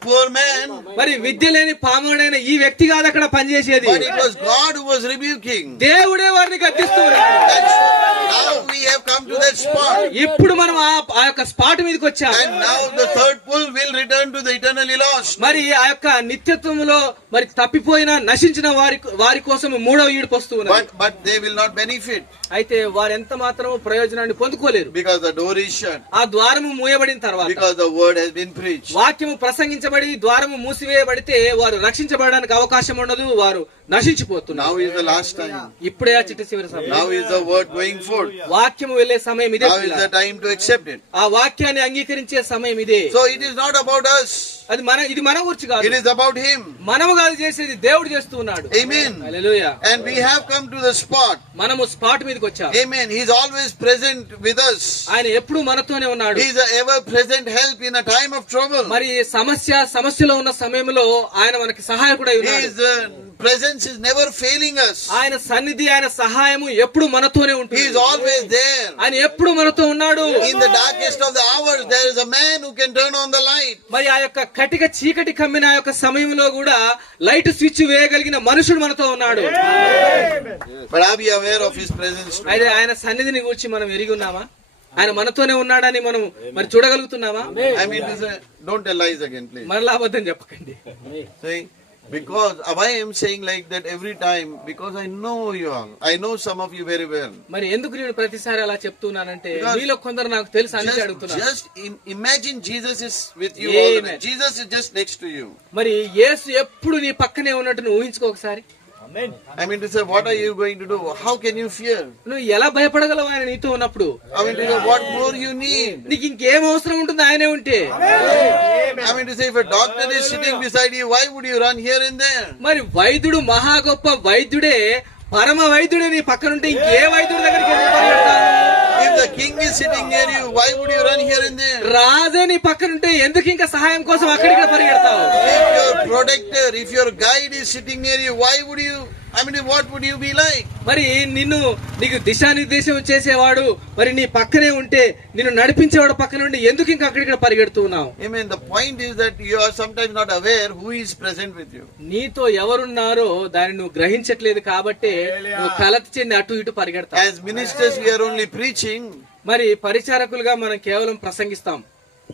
poor man. మరి విద్య లేని పామరుడైన ఈ వ్యక్తి కాదు అక్కడ పనిచేసేది. But it was God who was rebuking. దేవుడే వారిని గద్దిస్తూ ఉన్నాడు. Now we have come to that spot. ఇప్పుడు మనం ఆ యొక్క స్పాట్ మీదకి వచ్చాం. And now the third pull will return to the eternally lost. మరి ఆ యొక్క నిత్యత్వములో మరి తప్పిపోయిన నశించిన వారి కోసం 3వ ఈడుపు వస్తూ ఉన్నది. But they will not benefit. అయితే వారు ఎంత మాత్రం ప్రయోజనాన్ని పొందుకోలేరు. Because the door is shut. ఆ ద్వారము మూయబడిన తర్వాత, Because the word has been preached. వాక్యము ప్రసంగించబడి ద్వారము మూసివేయబడితే వారు రక్షించబడడానికి అవకాశం ఉండదు, వారు నశించిపోతున్నారు. Now is the last time. ఇప్పుడే ఆ చిట్ట చివరి సమయం. Now is the word going forth. వాక్యము వెళ్లే సమయం ఇదే Now is the time to accept it. ఆ వాక్యాన్ని అంగీకరించే సమయం ఇదే. So it is not about us. ఇది మన గురించి కాదు, It is about Him. మనము కాదు చేసేది, దేవుడు చేస్తూ ఉన్నాడు. Amen. Hallelujah. And we have come to the spot. మనము స్పాట్ మీదకి వచ్చాం. Amen. He is always present with us. ఆయన ఎప్పుడు మనతోనే ఉన్నాడు. He is an ever present help in a time of trouble. మరి సమస్యలో ఉన్న సమయంలో ఆయన మనకి సహాయకుడై ఉన్నాడు. His presence is never failing us. ఆయన సన్నిధి, ఆయన సహాయము ఎప్పుడు మనతోనే He ఉంటుంది. is always there. ఆయన ఎప్పుడు మనతో ఉన్నాడు. In the darkest of the hours, there is a man who can turn on the light. మరి ఆ యొక్క కటిక చీకటి కమ్మిన ఆ యొక్క సమయంలో కూడా లైట్ స్విచ్ వేయగలిగిన మనుషుడు మనతో ఉన్నాడు. But are we aware of His presence today? అయితే ఆయన సన్నిధిని గురించి మనం ఎరిగి ఉన్నామా? ఆయన మనతోనే ఉన్నాడని మనం మరి చూడగలుగుతున్నామా? I mean to say, don't tell lies again, please. మరలా అబద్ధం చెప్పకండి. See, because why I am saying like that every time, because I know you all. I know some of you very well. మరి ఎందుకు నేను ప్రతిసారి అలా చెప్తున్నానంటే Because మీలో కొందరు నాకు తెలుసు అందుకే అడుగుతున్నాను. Just imagine Jesus is with you all the Amen. time. Jesus is just next to you. మరి యేసు ఎప్పుడు నీ పక్కనే ఉన్నట్టు నువ్వు ఊహించుకో ఒకసారి. I mean to say, what are you going to do? How can you fear? నువ్వు ఎలా భయపడగలవు ఆయన నీతో ఉన్నప్పుడు? I mean to say, what more you need? నీకు ఇంకేం అవసరం ఉంటుంది ఆయనే ఉంటే? I mean to say, if a doctor is sitting beside you, why would you run here and there? మరి వైద్యుడు మహా గొప్ప వైద్యుడే, పరమ వైద్యుడే నీ పక్కనుంటే ఇంకే వైద్యుడి దగ్గరికి ఎందుకు పరిగెడతావు? If the king is sitting near you, why would you run here and there? రాజే నీ పక్కనుంటే ఎందుకు ఇంకా సహాయం కోసం అక్కడికి పరిగెడతావు? If your protector, if your guide is sitting near you, why would you? I mean, what would you be like? మరి నీకు దిశానిర్దేశం చేసేవాడు మరి నీ పక్కనే ఉంటే, నిన్ను నడిపించేవాడు పక్కన ఉండి ఎందుకు ఇంకా అక్కడికి పరిగెడుతూ ఉన్నావు? Amen. The point is that you are sometimes not aware who is present with you. నీతో ఎవరున్నారో దాన్ని నువ్వు గ్రహించట్లేదు కాబట్టి నువ్వు కలత చెంది అటు ఇటు పరిగెడతావు. As ministers, we are only preaching, మరి పరిచారకులుగా మనం కేవలం ప్రసంగిస్తాం.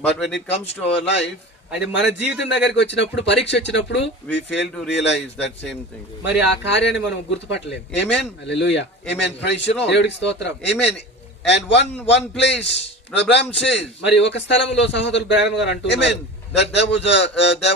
but when it comes to our life, అది మన జీవితం దగ్గరికి వచ్చినప్పుడు, పరీక్ష వచ్చినప్పుడు we fail to realize that same thing. మరి ఆ కార్యాన్ని మనం గుర్తుపట్టలేము. Amen. Hallelujah. Amen. Praise the Lord. దేవుడికి స్తోత్రం. Amen. And one place, Abraham says, మరి ఒక స్థలంలో సహోదరులు బ్రాహ్మణ్ గారు అంటున్నారు, Amen, that there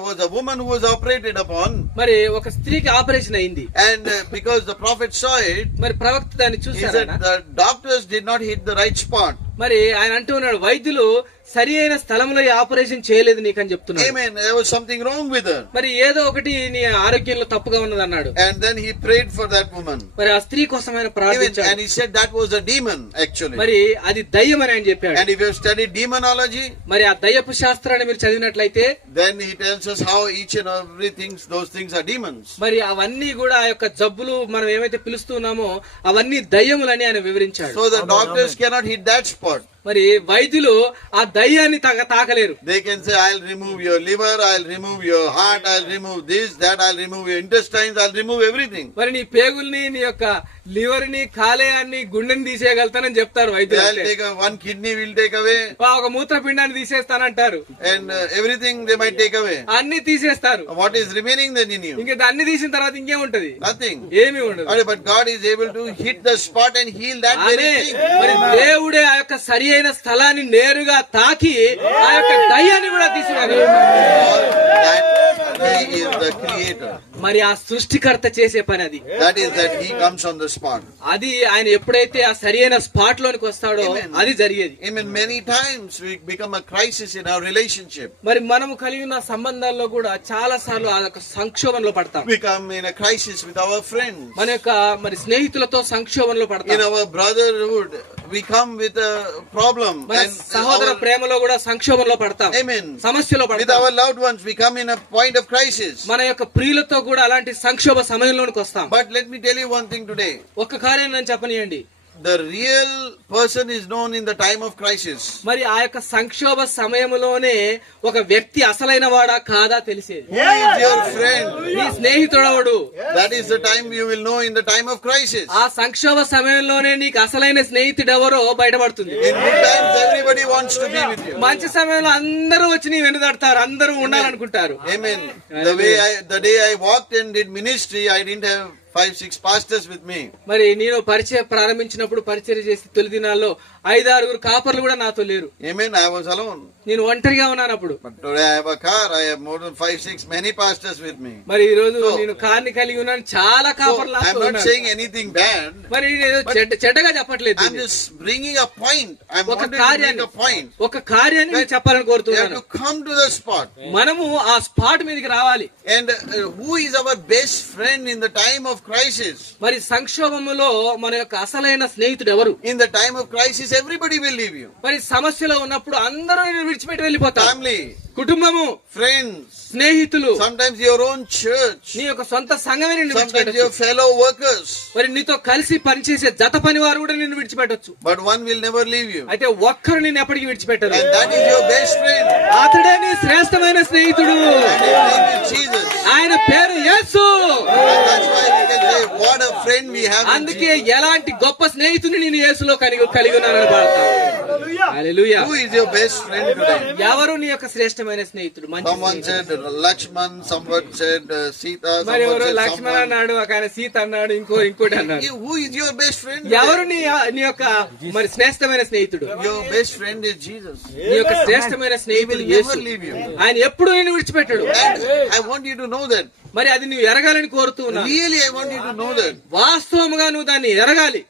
was a woman who was operated upon, మరి ఒక స్త్రీకి ఆపరేషన్ అయింది. and because the prophet saw it, మరి ప్రవక్త దాన్ని he చూశాడు. said the doctors did not hit the right spot. మరి ఆయన అంటూ ఉన్నాడు, వైద్యులు సరి అయిన స్థలంలో ఈ ఆపరేషన్ చేయలేదు నీకని చెప్తున్నాడు. Amen. There was something wrong with her. మరి ఏదో ఒకటి నీ ఆరోగ్యంలో తప్పుగా ఉన్నది అన్నాడు. And then he prayed for that woman. మరి ఆ స్త్రీ కోసం ఆయన Amen. ప్రార్థించాడు. And he said that was a demon actually. మరి అది దయ్యం అని ఆయన చెప్పాడు. And if you have studied demonology, మరి ఆ దయ్యపు శాస్త్రాన్ని మీరు చదివినట్లయితే then he tells us how each and everything, those things are demons. మరి అవన్నీ కూడా ఆ యొక్క జబ్బులు మనం ఏమైతే పిలుస్తున్నామో అవన్నీ దయ్యములని ఆయన వివరించాడు. So the doctors cannot hit that spot. మరి వైద్యులు ఆ దయ్యాన్ని తాకలేరు. They can say, I'll remove your liver, I'll remove your heart, I'll remove this, that, I'll remove your intestines, I'll remove everything. మరి నీ పేగుల్ని, నీ యొక్క లివర్ ని, కాలేయాన్ని, గుండెని తీసేయగలుగుతానని చెప్తారు వైద్యులు. They'll take one kidney will take away, ఒక మూత్రపిండాన్ని తీసేస్తానంటారు. and everything they might take away. అన్ని తీసేస్తారు. What is remaining then in you? ఇంకా అన్ని తీసిన తర్వాత ఇంకేముంటది? Nothing. ఏమీ ఉండదు. But God is able to hit the spot and heal that very thing. మరి దేవుడే ఆ యొక్క సరి అయిన స్థలాన్ని నేరుగా తాకి ఆ యొక్క దయ్యాన్ని కూడా తీసినాడు. That He is the creator. మరి ఆ సృష్టికర్త చేసే పని అది. That is that He comes on the spot. అది ఆయన ఎప్పుడైతే ఆ సరి అయిన స్పాట్ లోనికి వస్తాడో అది జరిగేది. Amen. Many times we become a crisis in our relationship. మరి మనము కలిగి ఉన్న సంబంధాల్లో కూడా చాలా సార్లు ఆ యొక్క సంక్షోభంలో పడతాం. We come in a crisis with our friends. మన యొక్క మరి స్నేహితులతో సంక్షోభంలో In పడతాం. our brotherhood, we come with a problem. మన సహోదర ప్రేమలో కూడా సంక్షోభంలో పడతాం. Amen. సమస్యలో With పడతాం. our loved ones, we come in a point of crisis. మన యొక్క ప్రియులతో కూడా అలాంటి సంక్షోభ సమయంలోనికి వస్తాం. But let me tell you one thing today. ఒక్క కార్యం నేను చెప్పనియండి. The real person is known in the time of crisis. మరి ఆ యొక్క సంక్షోభ సమయంలోనే ఒక వ్యక్తి అసలైన వాడా కాదా తెలిసేది. Who is your friend? నీ స్నేహితుడవడు. That is the time you will know in the time of crisis. ఆ సంక్షోభ సమయంలోనే నీకు అసలైన స్నేహితుడు ఎవరో బయటపడుతుంది. In good times, everybody wants to be with you. మంచి సమయంలో అందరూ వచ్చి నీ వెనుదడతారు, అందరూ ఉండాలనుకుంటారు. Amen. The day I walked and did ministry, I didn't have 5-6 pastors with me. మరి నేను పరిచయం ప్రారంభించినప్పుడు పరిచయం చేసి తొలి దినాల్లో 5-6 కాపర్లు కూడా నాతో లేరు. Amen. I was alone. నేను ఒంటరిగా ఉన్నాను అప్పుడు. But today I have a car. I have more than 5-6 many pastors with me. మరి ఈ రోజు నేను కార్ని కలిగి ఉన్నాను, చాలా So కాపర్లు I'm నాతో not ఉన్నారు. saying anything bad. మరి నేను చెడ్డగా చెప్పట్లేదు. I'm just bringing a point. I'm ఒక wanting to కార్యాన్ని make a point. ఒక కార్యాన్ని నేను చెప్పాలని We have కోరుతున్నాను. to come to the spot. మనము ఆ స్పాట్ మీదకి రావాలి. And who is our best friend in the time of crisis? మరి సంక్షోభములో మన యొక్క అసలైన స్నేహితుడు ఎవరు? In the time of crisis, everybody will leave you. మరి సమస్యలో ఉన్నప్పుడు అందరూ నిన్ను విడిచిపెట్టి వెళ్ళిపోతారు. Family, కుటుంబము, friends, స్నేహితులు, sometimes your own church, నీ యొక్క సొంత సంఘమే నిన్ను sometimes విడిచిపెట్టచ్చు. your fellow workers. మరి నీతో కలిసి పనిచేసే జత పని వారు కూడా నిన్ను విడిచిపెట్టచ్చు. But one will never leave you. అయితే ఒక్కరు నిన్ను ఎప్పటికీ విడిచిపెట్టరు. And that is your best friend. అతడే నీ శ్రేష్టమైన స్నేహితుడు. And his name is Jesus. ఆయన పేరు యేసు. And that's why we can say, what a friend we have in అందుకే Jesus. ఎలాంటి గొప్ప స్నేహితుని నేను యేసులో కలిగి ఉన్నానని పాడతాను. హల్లెలూయా. Who is your best friend today? ఎవరు నీ యొక్క శ్రేష్టమైన స్నేహితుడు? మంచి Someone స్నేహితుడు. said Lakshman, someone said Sita, మరి ఎవరు someone said లక్ష్మణ్ someone. అన్నాడు, ఒక ఆయన సీత అన్నాడు, ఇంకోటి అన్నాడు. Who is your best friend ఎవరు today? నీ యొక్క మరి శ్రేష్టమైన స్నేహితుడు? Your best friend is Jesus. నీ యొక్క శ్రేష్టమైన He స్నేహితుడు will Yesu. never leave you. ఆయన ఎప్పుడు నిన్ను విడిచిపెట్టాడు. And I want you to know that. మరి అది నువ్వు ఎరగాలని కోరుతూ ఉన్నా. Really, I want you to know that. వాస్తవముగా నువ్వు దాన్ని ఎరగాలి.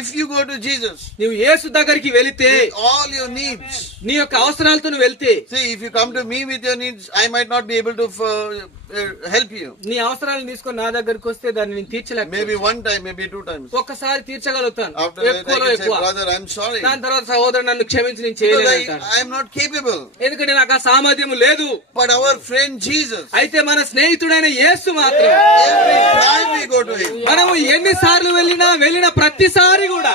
If you go to Jesus, నువ్వు యేసు దగ్గరికి వెళితే with all your needs. నీ యొక్క అవసరాలతో నువ్వు వెళ్తే, See, if you come to me with your needs, I might not be able to help you. నీ అవసరాలను తీసుకొని నా దగ్గరికి వస్తే దాన్ని నేను తీర్చలేక, Maybe one time, maybe 2 times. ఒక్కసారి తీర్చగలుగుతాను, After that, I ఎక్కువలో can say, ఎక్కువ. brother, I'm sorry. దాని తర్వాత సహోదరు నన్ను క్షమించి నేను Because చేయలేను. I am not capable. ఎందుకంటే నాకు ఆ సామర్థ్యం లేదు. But our friend Jesus, అయితే మన స్నేహితుడైన యేసు మాత్రం every time we go to him, మనము ఎన్నిసార్లు వెళ్ళిన ప్రతిసారి కూడా,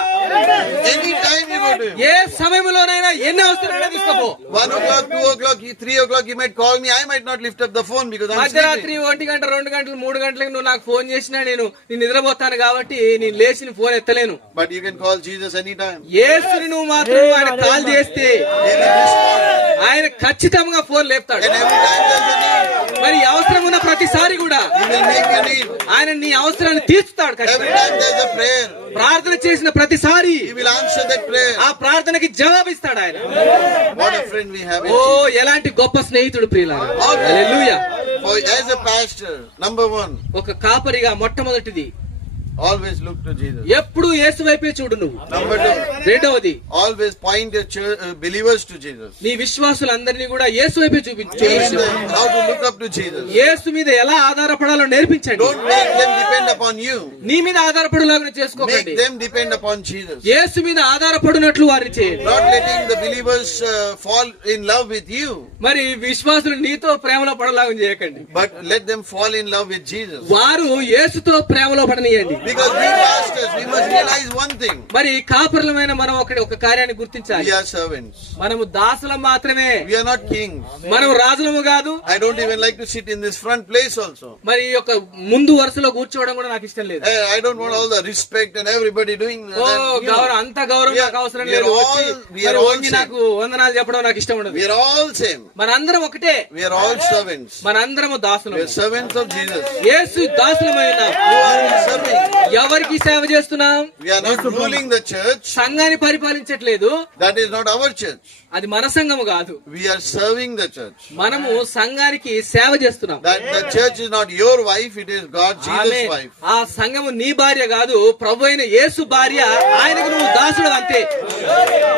any time we go to him, ఏ సమయంలోనైనా ఎన్ని అవసరాలైనా తీసుకోపో. 1 o'clock, 2 o'clock, 3 o'clock, he might call me. I might not lift up the phone because I'm మధ్యరాత్రి sleeping. 1 గంట, 2 గంటలు, 3 గంటలకు నువ్వు నాకు ఫోన్ చేసినా నేను నిద్రపోతాను కాబట్టి నేను లేచి నీ phone ఎత్తలేను. But you can call Jesus anytime. యేసుని నువ్వు మాత్రం ఆయన కాల్ చేస్తే He will respond. ఆయన ఖచ్చితంగా ఫోన్ లేపుతాడు. And every time there's a need, మరి అవసరం ఉన్న ప్రతిసారి కూడా he will make your need. ఆయన నీ అవసరాన్ని తీర్చుతాడు. Every ఖచ్చితంగా time there's a prayer, ప్రార్థన చేసిన ప్రతిసారి he will answer that prayer. ఆ ప్రార్థనకి జవాబిస్తాడు ఆయన. What a friend we have in oh Jesus. ఎలాంటి గొప్ప స్నేహితుడు ప్రియులారా. హల్లెలూయా. For as a pastor, number 1, ఒక కాపరిగా మొట్టమొదటిది always look to Jesus. ఎప్పుడు యేసు వైపే చూడు నువ్వు. Number 2, రెండవది always point your believers to Jesus. నీ విశ్వాసులందరినీ కూడా యేసు వైపే చూపించు. Teach them how to look up to Jesus. యేసు మీద ఎలా ఆధారపడాలో నేర్పించండి. Don't make them depend upon you. నీ మీద ఆధారపడేలాగా Make చేసుకోకండి. them depend upon Jesus. యేసు మీద ఆధారపడినట్లు వారిని చేయండి. Not letting the believers fall in love with you, మరి విశ్వాసులు నీతో ప్రేమలో పడలాగా చేయకండి. but let them fall in love with Jesus. వారు యేసుతో ప్రేమలో పడనీయండి. Because we pastors, we must realize one thing. మరి కాపురులమైన మనం ఒక కార్యాన్ని గుర్తించాలి. We are servants. మనము దాసులం మాత్రమే, We are not kings. మనం రాజులము కాదు. I don't even like to sit in this front place also. మరి ఈ యొక్క ముందు వరుసలో కూర్చోవడం కూడా నాకు ఇష్టం లేదు. I don't want all the respect and everybody doing oh that. You know, గౌరవం, అంత గౌరవం నాకు అవసరం లేదు. వచ్చి మరి వంగి నాకు వందనాలు చెప్పడం నాకు ఇష్టం ఉండదు. we are all same. మనందరం ఒకటే, We are all servants. మనందరము దాసులం. We are servants of Jesus. Yesu దాసులమైన Who are we serving? ఎవరికి సేవ చేస్తున్నాం? We are not ruling the church. సంఘాన్ని పరిపాలించట్లేదు. That is not our church. అది మన సంఘము కాదు. We are serving the church. మనము సంఘానికి సేవ చేస్తున్నాం. That the church is not your wife, it is God Jesus' amen. wife. ఆ సంఘము నీ భార్య కాదు, ప్రభు అయిన యేసు భార్య. ఆయనకు నువ్వు దాసుడు అంతే.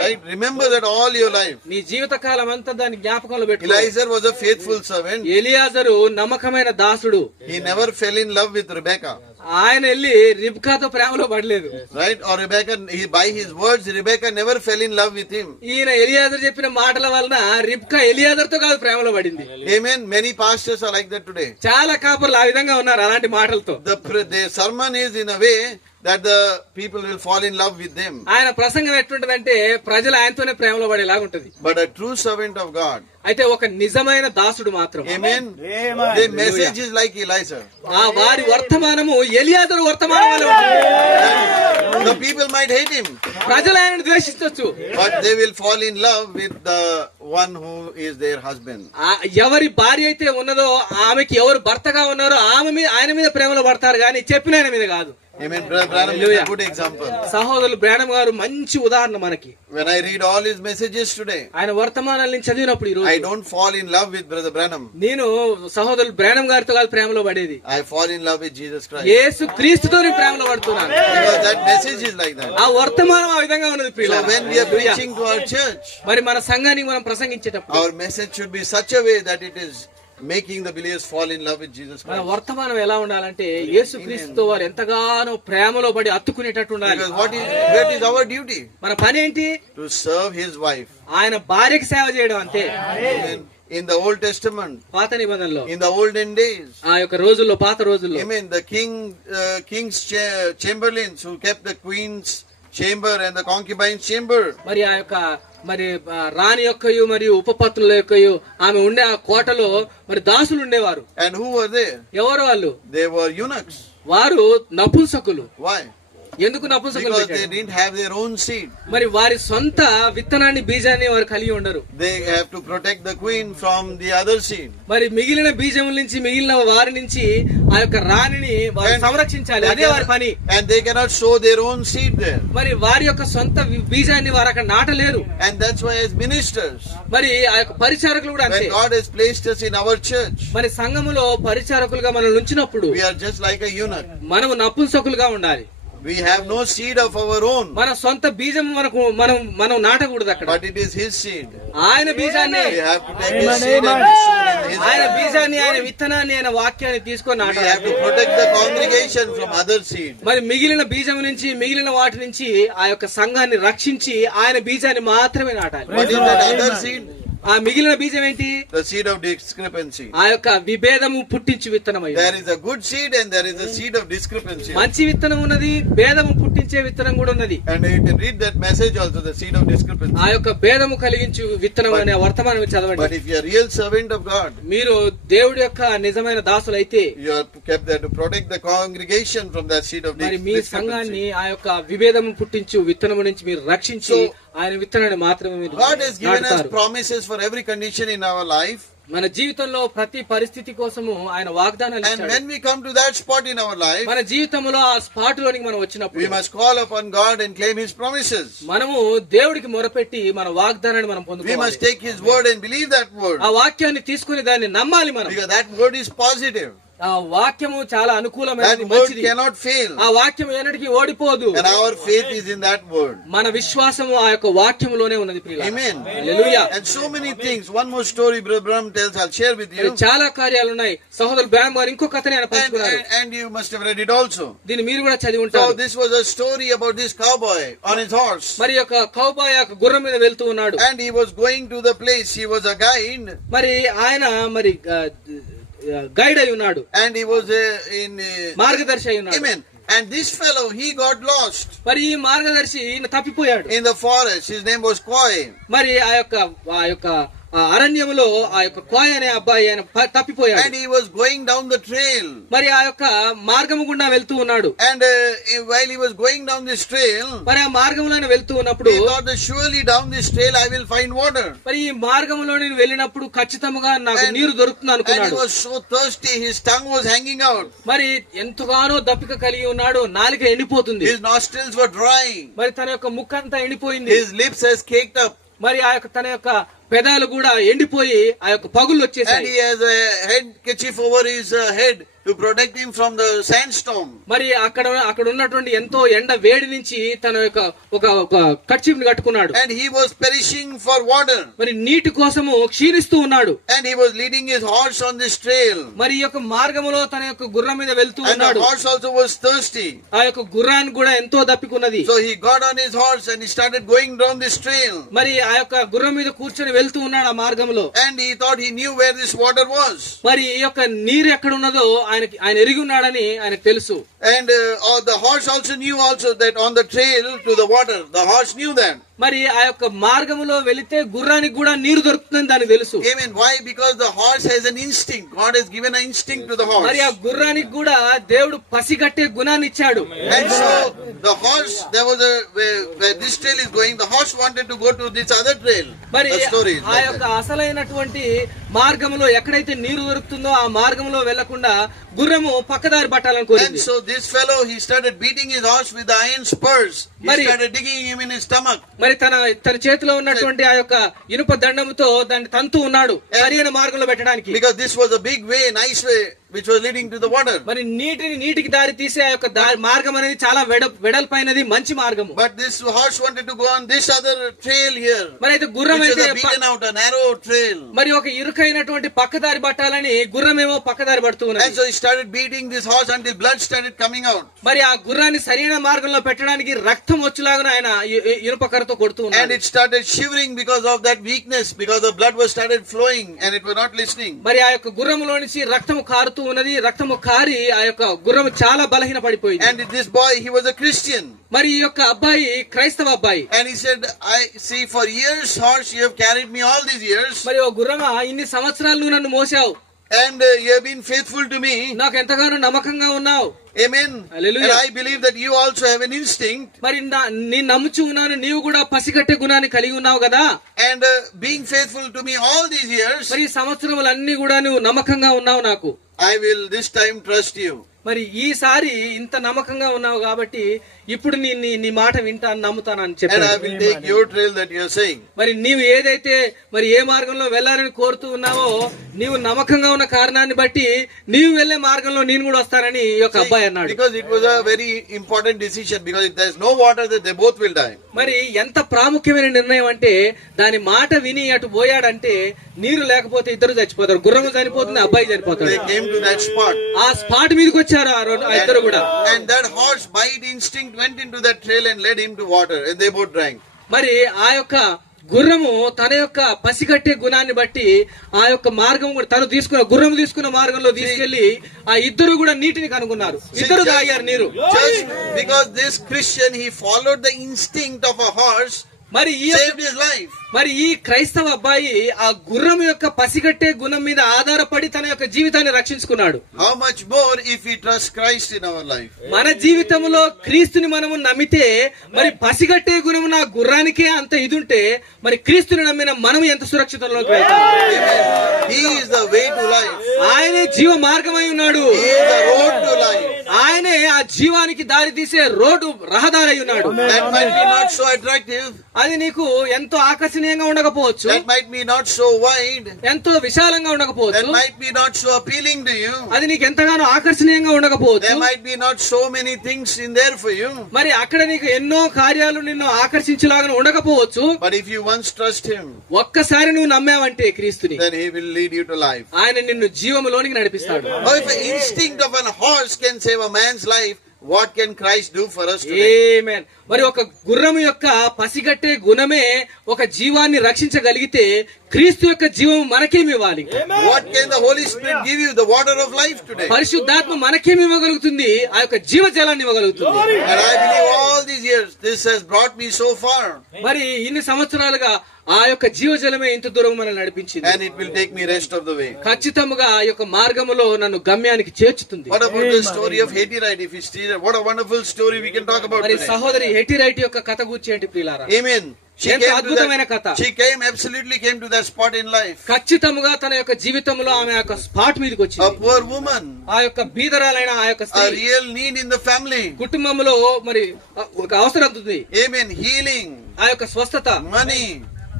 Right? Remember that all your life. నీ జీవిత కాలం అంతా దాన్ని జ్ఞాపకంలో పెట్టుకో. Eliezer was a faithful servant. ఎలియాజరు నమ్మకమైన దాసుడు. He never fell in love with Rebecca. ఆయన వెళ్ళి రిబ్కాతో ప్రేమలో పడలేదు. Right? Or Rebecca, by his words, Rebecca never fell in love with him. ఈయన ఎలియాజర్ చెప్పిన మాటల వలన రిబ్కా ఎలియాజర్ తో కాదు ప్రేమలో పడింది. Amen. Many pastors are like that today. చాలా కాపర్లు ఆ విధంగా ఉన్నారు అలాంటి మాటలతో. The sermon is in a way that the people will fall in love with them. ఆయన ప్రసంగం ఎట్లుంటదంటే ప్రజలు ఆయనతోనే ప్రేమలో పడేలాగా ఉంటది. But a true servant of God, అయితే ఒక నిజమైన దాసుడు మాత్రం, amen, their message is like Elijah. ఆ వారి వర్తమానము ఎలియాజరు వర్తమానం వలె ఉంటుంది. The people might hate him, ప్రజలు ఆయనను ద్వేషించవచ్చు, but they will fall in love with the one who is their husband. ఎవరి భార్య అయితే ఉన్నదో ఆమెకి ఎవరు భర్తగా ఉన్నారో ఆయన మీద ప్రేమలో పడతారు కానీ చెప్పిన ఆయన మీద కాదు. Amen. Brother Branham is a good example. సహోదరులు బ్రానమ్ గారు మంచి ఉదాహరణ మనకి. When I read all his messages today, ఆయన వర్తమానాలను చదివినప్పుడు ఈ రోజు I don't fall in love with Brother Branham. నేను సహోదరులు బ్రానమ్ గారితో కాదు ప్రేమలో పడేది, I fall in love with Jesus Christ. యేసు క్రీస్తుతో నేను ప్రేమలో పడుతున్నాను. Because that message is like that. ఆ వర్తమానం ఆ విధంగా ఉన్నది So ప్రియులారా. when we are preaching to our church, మరి మన సంఘానికి మనం ప్రసంగించేటప్పుడు our message should be such a way that it is making the believers fall in love with Jesus మన Christ. వర్తమానం ఎలా ఉండాలంటే యేసు క్రీస్తుతో వారు ఎంతగానో ప్రేమలో పడి అత్తుకునేటట్టు ఉండాలి. Because what is our duty? మన పని ఏంటి? To serve his wife. ఆయన భార్యకి సేవ చేయడం అంతే. Amen. In the Old Testament, పాత నిబంధనలో in the olden days, ఆ యొక్క రోజుల్లో, పాత రోజుల్లో, amen, the king's chamberlains who kept the queen's chamber and the concubine's chamber. మరి ఆ యొక్క మరి రాణి యొక్కయు మరియు ఉపపత్నుల యొక్కయు ఆమె ఉండే ఆ కోటలో మరి దాసులు ఉండేవారు. And who were there? ఎవరు వాళ్ళు? They were eunuchs. వారు నపుంసకులు. Why? ఎందుకు నపుంసకులు? Because they didn't have their own seed. మరి వారి సొంత విత్తనాన్ని, బీజాన్ని వారు కలిగి ఉండరు. They have to protect the queen from the other seed. మరి మిగిలిన బీజముల నుంచి, మిగిలిన వారి నుంచి ఆ యొక్క రాణిని వారు సంరక్షించాలి. అదే వారి పని. And they cannot sow their own seed there. మరి వారి యొక్క సొంత బీజాన్ని వారు అక్కడ నాటలేరు. And that's why as ministers, మరి ఆ యొక్క పరిచారకులు కూడా అంతే. when God has placed us in our church, మరి సంఘములో పరిచారకులుగా మనల్ని ఉంచినప్పుడు we are just like a eunuch. మనము నపుంసకులుగా ఉండాలి. We have no seed of our own. మన సొంత బీజం మనం నాటకూడదు అక్కడ. But it is his seed. ఆయన బీజాన్ని, We have to take his seed and sow in his ఆయన seed. బీజాన్ని, ఆయన విత్తనాన్ని, ఆయన వాక్యాన్ని తీసుకొని We have నాటాలి. to protect the congregation from other seed. మరి మిగిలిన బీజం నుంచి, మిగిలిన వాటి నుంచి ఆ యొక్క సంఘాన్ని రక్షించి ఆయన బీజాన్ని మాత్రమే నాటాలి. What is that other seed? ఆ మిగిలిన బీజం ఏంటి? The seed of discrepancy. ఆ యొక్క విభేదము పుట్టించు విత్తనం. There is a good seed and there is a seed of discrepancy. మంచి విత్తనం ఉన్నది, భేదము పుట్టించే విత్తనం కూడా ఉన్నది. And you can read that message also, the seed of discrepancy. ఆ యొక్క భేదము కలిగించు విత్తనం అనే వర్తమానం చదవండి. But if you are a real servant of God, మీరు దేవుడి యొక్క నిజమైన దాసులైతే you are kept there to protect the congregation from that seed of మరి మీ discrepancy. సంఘాన్ని ఆ యొక్క విభేదము పుట్టించు విత్తనం నుంచి మీరు రక్షించి ఆయన విత్తనాన్ని మాత్రమే మీరు God has given us నాటుతారు. promises for every condition in our life. మన జీవితంలో ప్రతి పరిస్థితి కోసము ఆయన వాగ్దానాలు And ఇచ్చాడు. when we come to that spot in our life, మన జీవితంలో ఆ స్పాట్ లోనికి మనం వచ్చినప్పుడు we must call upon God and claim his promises. మనము దేవుడికి మొరపెట్టి మన వాగ్దానాన్ని మనం We పొందుకోవాలి. must take his word and believe that word. ఆ వాక్యాన్ని తీసుకుని దాన్ని నమ్మాలి మనం. Because that word is positive. ఆ వాక్యము చాలా అనుకూలమైనది, That word మంచిది. cannot fail. ఆ వాక్యం ఎన్నటికీ ఓడిపోదు. And our faith is in that word. మన విశ్వాసము ఆ యొక్క వాక్యములోనే ఉన్నది ప్రియులారా. Amen. Hallelujah. And so many things. One more story Brother Branham tells, I'll share with you. చాలా కార్యాలు ఉన్నాయి. సహోదరుడు బ్రాహ్మ గారు ఇంకో కథని ఆయన పంచుకున్నారు. And you must have read it also. దీన్ని మీరు కూడా చదివి So ఉంటారు. this was a story about this cowboy on his horse. మరి యొక్క కౌబాయ్ యొక్క గుర్రం మీద వెళ్తూ ఉన్నాడు. And he was going to the place. He was a guide. మరి ఆయన మరి గైడ్ అయి ఉన్నాడు. And he was మార్గదర్శి అయి ఉన్నాడు. Amen. And this fellow, he got lost మరి ఈ మార్గదర్శి ఈయన తప్పిపోయాడు. in the forest. His name was Koi. మరి ఆ యొక్క అరణ్యములో ఆ యొక్క కోయ అనే అబ్బాయి ఆయన తప్పిపోయాడు. And he was going down the trail. మరి ఆ యొక్క మార్గము గుండా వెళ్తూ ఉన్నాడు. And while he was going down this trail, మరి ఆ మార్గంలోనే వెళ్తూ ఉన్నప్పుడు he thought that surely down this trail I will find water. మరి ఈ మార్గంలో నేను వెళ్ళినప్పుడు ఖచ్చితంగా నాకు నీరు దొరుకుతుంది And he అనుకున్నాడు. was so thirsty, his tongue was hanging out. మరి ఎంతగానో దప్పిక కలిగి ఉన్నాడు, నాలుక ఎండిపోతుంది. His nostrils were dry. మరి తన యొక్క ముక్కంతా ఎండిపోయింది. His lips has caked up. మరి ఆ యొక్క తన యొక్క పెదాలు కూడా ఎండిపోయి ఆ యొక్క పగుళ్ళు And వచ్చేసాయి. he has a handkerchief over his head to protect him from the sandstorm. మరి అక్కడ ఉన్నటువంటి ఎంతో ఎండ వేడి నుంచి తన యొక్క ఒక కర్చీఫ్ ని కట్టుకున్నాడు. And he was perishing for water. మరి నీటి కోసము క్షీణిస్తూ ఉన్నాడు. And he was leading his horse on this trail. మరి ఈ యొక్క మార్గములో తన యొక్క గుర్రం మీద వెళ్తూ And the ఉన్నాడు. horse also was thirsty. ఆ యొక్క గుర్రాన్ని కూడా ఎంతో దప్పికున్నది. So he got on his horse and he started going down this trail. మరి ఆ యొక్క గుర్రం మీద కూర్చొని వెళ్తూ ఉన్నాడు ఆ మార్గంలో. And he thought he knew where this water was. మరి ఈ యొక్క నీరు ఎక్కడ ఉన్నదో ఆయన ఎరిగి ఉన్నాడని ఆయనకు తెలుసు. And the horse also knew also that on the trail to the water, the horse knew that. మరి ఆ యొక్క మార్గములో వెళితే గుర్రానికి కూడా నీరు దొరుకుతుందని దానికి తెలుసు. Amen. Why? Because the horse has an instinct. God has given an instinct to the horse. మరి ఆ గుర్రానికి కూడా దేవుడు పసిగట్టే గుణాన్ని ఇచ్చాడు. And so the horse, there was where this trail is going, the horse wanted to go to this other trail. మరి The story is ఆ like యొక్క that. అసలైనటువంటి మార్గంలో ఎక్కడైతే నీరు దొరుకుతుందో ఆ మార్గంలో వెళ్లకుండా గుర్రము పక్కదారి పట్టాలని And కోరింది. so this fellow, he started beating his horse with the iron spurs. He Mari- started digging him in his stomach. మరి తన చేతిలో ఉన్నటువంటి ఆ యొక్క ఇనుప దండముతో దాన్ని తంతు ఉన్నాడు సరైన మార్గంలో పెట్టడానికి. Because this was a big way, nice way, which was leading to the water. మరి నీటికి దారి తీసే ఆ యొక్క మార్గం అనేది చాలా వెడల్పైనది, మంచి మార్గము. But this horse wanted to go on this other trail here, మరి అయితే గుర్రం which is అయితే a beaten out, a narrow trail. మరి ఒక ఇరుకైనటువంటి పక్కదారి పట్టాలని గుర్రం ఏమో పక్కదారి పడుతూ And ఉన్నది. so he started beating this horse until blood started coming out. మరి ఆ గుర్రాన్ని సరైన మార్గంలో పెట్టడానికి రక్తం వచ్చేలాగా ఆయన ఇనుప కర్రతో కొడుతూ And ఉన్నాడు. it started shivering because of that weakness, because the blood was started flowing and it was not listening. మరి ఆ యొక్క గుర్రములో నుంచి రక్తము కారుతూ ఉన్నది. రక్తము కారి ఆ యొక్క గుర్రము చాలా బలహీన పడిపోయింది. And this boy, he was a Christian. మరి ఈ యొక్క అబ్బాయి క్రైస్తవ అబ్బాయి. And he said, I see, for years, horse, you have carried me all these years. మరి ఓ గుర్రమా, ఇన్ని సంవత్సరాలు నువ్వు నన్ను మోసావు, And you have been faithful to me. నాకు ఎంతగానో నమ్మకంగా ఉన్నావు. Amen. Hallelujah. And I believe that you also have an instinct. మరి నేను నమ్ముచు ఉన్నాను, నీవు కూడా పసిగట్టే గుణాన్ని కలిగి ఉన్నావు కదా. And being faithful to me all these years, మరి ఈ సంవత్సరములన్నీ కూడా నువ్వు నమ్మకంగా ఉన్నావు నాకు. I will this time trust you. మరి ఈసారి ఇంత నమ్మకంగా ఉన్నావు కాబట్టి ఇప్పుడు నీ మాట వింటాను, నమ్ముతానని And I చెప్పాడు. will take your trail that you are saying. మరి నీవు ఏదైతే మరి ఏ మార్గంలో వెళ్ళాలని కోరుతూ ఉన్నావో, నీవు నమ్మకంగా ఉన్న కారణాన్ని బట్టి నీవు వెళ్లే మార్గంలో నేను కూడా వస్తానని ఈ యొక్క అబ్బాయి అన్నాడు. Because it was a very important decision, because if there is no water, then they both will die. మరి ఎంత ప్రాముఖ్యమైన నిర్ణయం అంటే, దాని మాట విని అటు పోయాడంటే నీరు లేకపోతే ఇద్దరు చచ్చిపోతారు. గుర్రము చనిపోతుంది, అబ్బాయి చనిపోతాడు. They came to that spot. ఆ స్పాట్ మీదకి వచ్చారు ఆ ఇద్దరు కూడా. And that horse by instinct went into that trail and led him to water, and they both drank. మరి ఆ యొక్క గుర్రము తన యొక్క పసిగట్టే గుణాన్ని బట్టి ఆ యొక్క మార్గం కూడా తను గుర్రము తీసుకున్న మార్గంలో తీసుకెళ్లి ఆ ఇద్దరు కూడా నీటిని కనుగొన్నారు. ఇద్దరు తాగారు నీరు. Just because this Christian, he followed the instinct of a horse, మరి saved his life. మరి ఈ క్రైస్తవ అబ్బాయి ఆ గుర్రం యొక్క పసిగట్టే గుణం మీద ఆధారపడి తన యొక్క జీవితాన్ని రక్షించుకున్నాడు. How much more if we trust Christ in our life? మన జీవితంలో క్రీస్తుని మనము నమ్మితే, మరి పసిగట్టే గుణం నా గుర్రానికే అంత ఇదుంటే, మరి క్రీస్తుని నమ్మిన మనం ఎంత సురక్షితంలోకి వెళ్తాం. Amen. He is the way to life. ఆయనే జీవ మార్గమై ఉన్నాడు. He is the road to life. ఆయనే ఆ జీవానికి దారి తీసే రోడ్డు రహదారై ఉన్నాడు. That might be not so attractive. అది నీకు ఎంతో ఆకర్షణీయంగా ఉండకపోవచ్చు, That might be not so wide. ఎంతో విశాలంగా That ఉండకపోవచ్చు, might be not so appealing to you. అది నీకు ఎంతగానో ఆకర్షణీయంగా ఉండకపోవచ్చు. There might be not so many things in there for you. మరి అక్కడ నీకు ఎన్నో కార్యాలు నిన్ను ఆకర్షించేలాగా ఉండకపోవచ్చు. But if you once trust Him, ఒక్కసారి నువ్వు నమ్మావంటే క్రీస్తుని, then He will lead you to life. ఆయన నిన్ను జీవములోనికి నడిపిస్తాడు. Or if the instinct of a horse can save a man's life, what can Christ do for us today? ఆమేన్. మరి ఒక గుర్రము యొక్క పసిగట్టే గుణమే ఒక జీవాన్ని రక్షించగలిగితే, క్రీస్తు యొక్క జీవం మనకేమి ఇవ్వాలి? What can the Holy Spirit give you? The water of life today. పరిశుద్ధాత్మ మనకేమి ఇవ్వగలుగుతుంది? ఆ యొక్క జీవజలాన్ని ఇవ్వగలుగుతుంది. And I believe all these years, this has brought me so far. మరి ఇన్ని సంవత్సరాలుగా ఆ యొక్క జీవజలమే ఇంత దూరం మనల్ని నడిపించింది. And it will take me rest of the way. ఖచ్చితంగా ఆ యొక్క మార్గములో నన్ను గమ్యానికి చేర్చుతుంది. What about the story of Hetherite? If you see that, what a wonderful story we can talk about మరి today. సహోదరి హెటిరైట్ యొక్క కథ గురించి ఏంటి ప్రియులారా? Amen. ఎంత అద్భుతమైన కథ. She absolutely came to that spot in life. ఖచ్చితంగా తన యొక్క జీవితంలో ఆమె యొక్క స్పాట్ మీదకి A వచ్చింది. poor woman, ఆ యొక్క బీదరాలైన ఆ యొక్క a స్త్రీ real need in the family. కుటుంబంలో మరి ఒక అవసరం ఉంది. Amen. Healing, ఆ యొక్క స్వస్థత, money,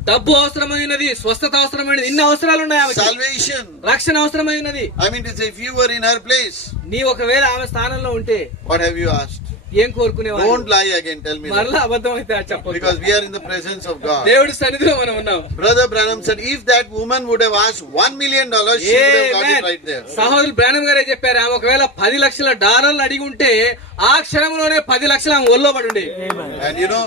డబ్బు అవసరమైనది, స్వస్థత అవసరమైనది, ఇన్ని అవసరాలు ఉన్నాయి ఆమెకి. salvation. రక్షణ అవసరమైనది. I mean to say, if you were in her place, నీ ఒకవేళ ఆమె స్థానంలో ఉంటే what have you asked? ఏం కోరుకునేవాడు? Don't lie again, tell me that. మరలా అబద్ధం అయితే చెప్పదు. Because we are in the presence of God. దేవుడి సన్నిధిలో మనం ఉన్నాం. Brother Branham said, if that woman would have asked $1 million, she would have got it right there. సహోదరులు Branham గారే చెప్పారు, ఆమె ఒకవేళ $10 లక్షల అడిగి ఉంటే ఆ క్షణంలోనే 10 లక్షలు ఆమె ఒళ్ళో పడి ఉండే. And you know,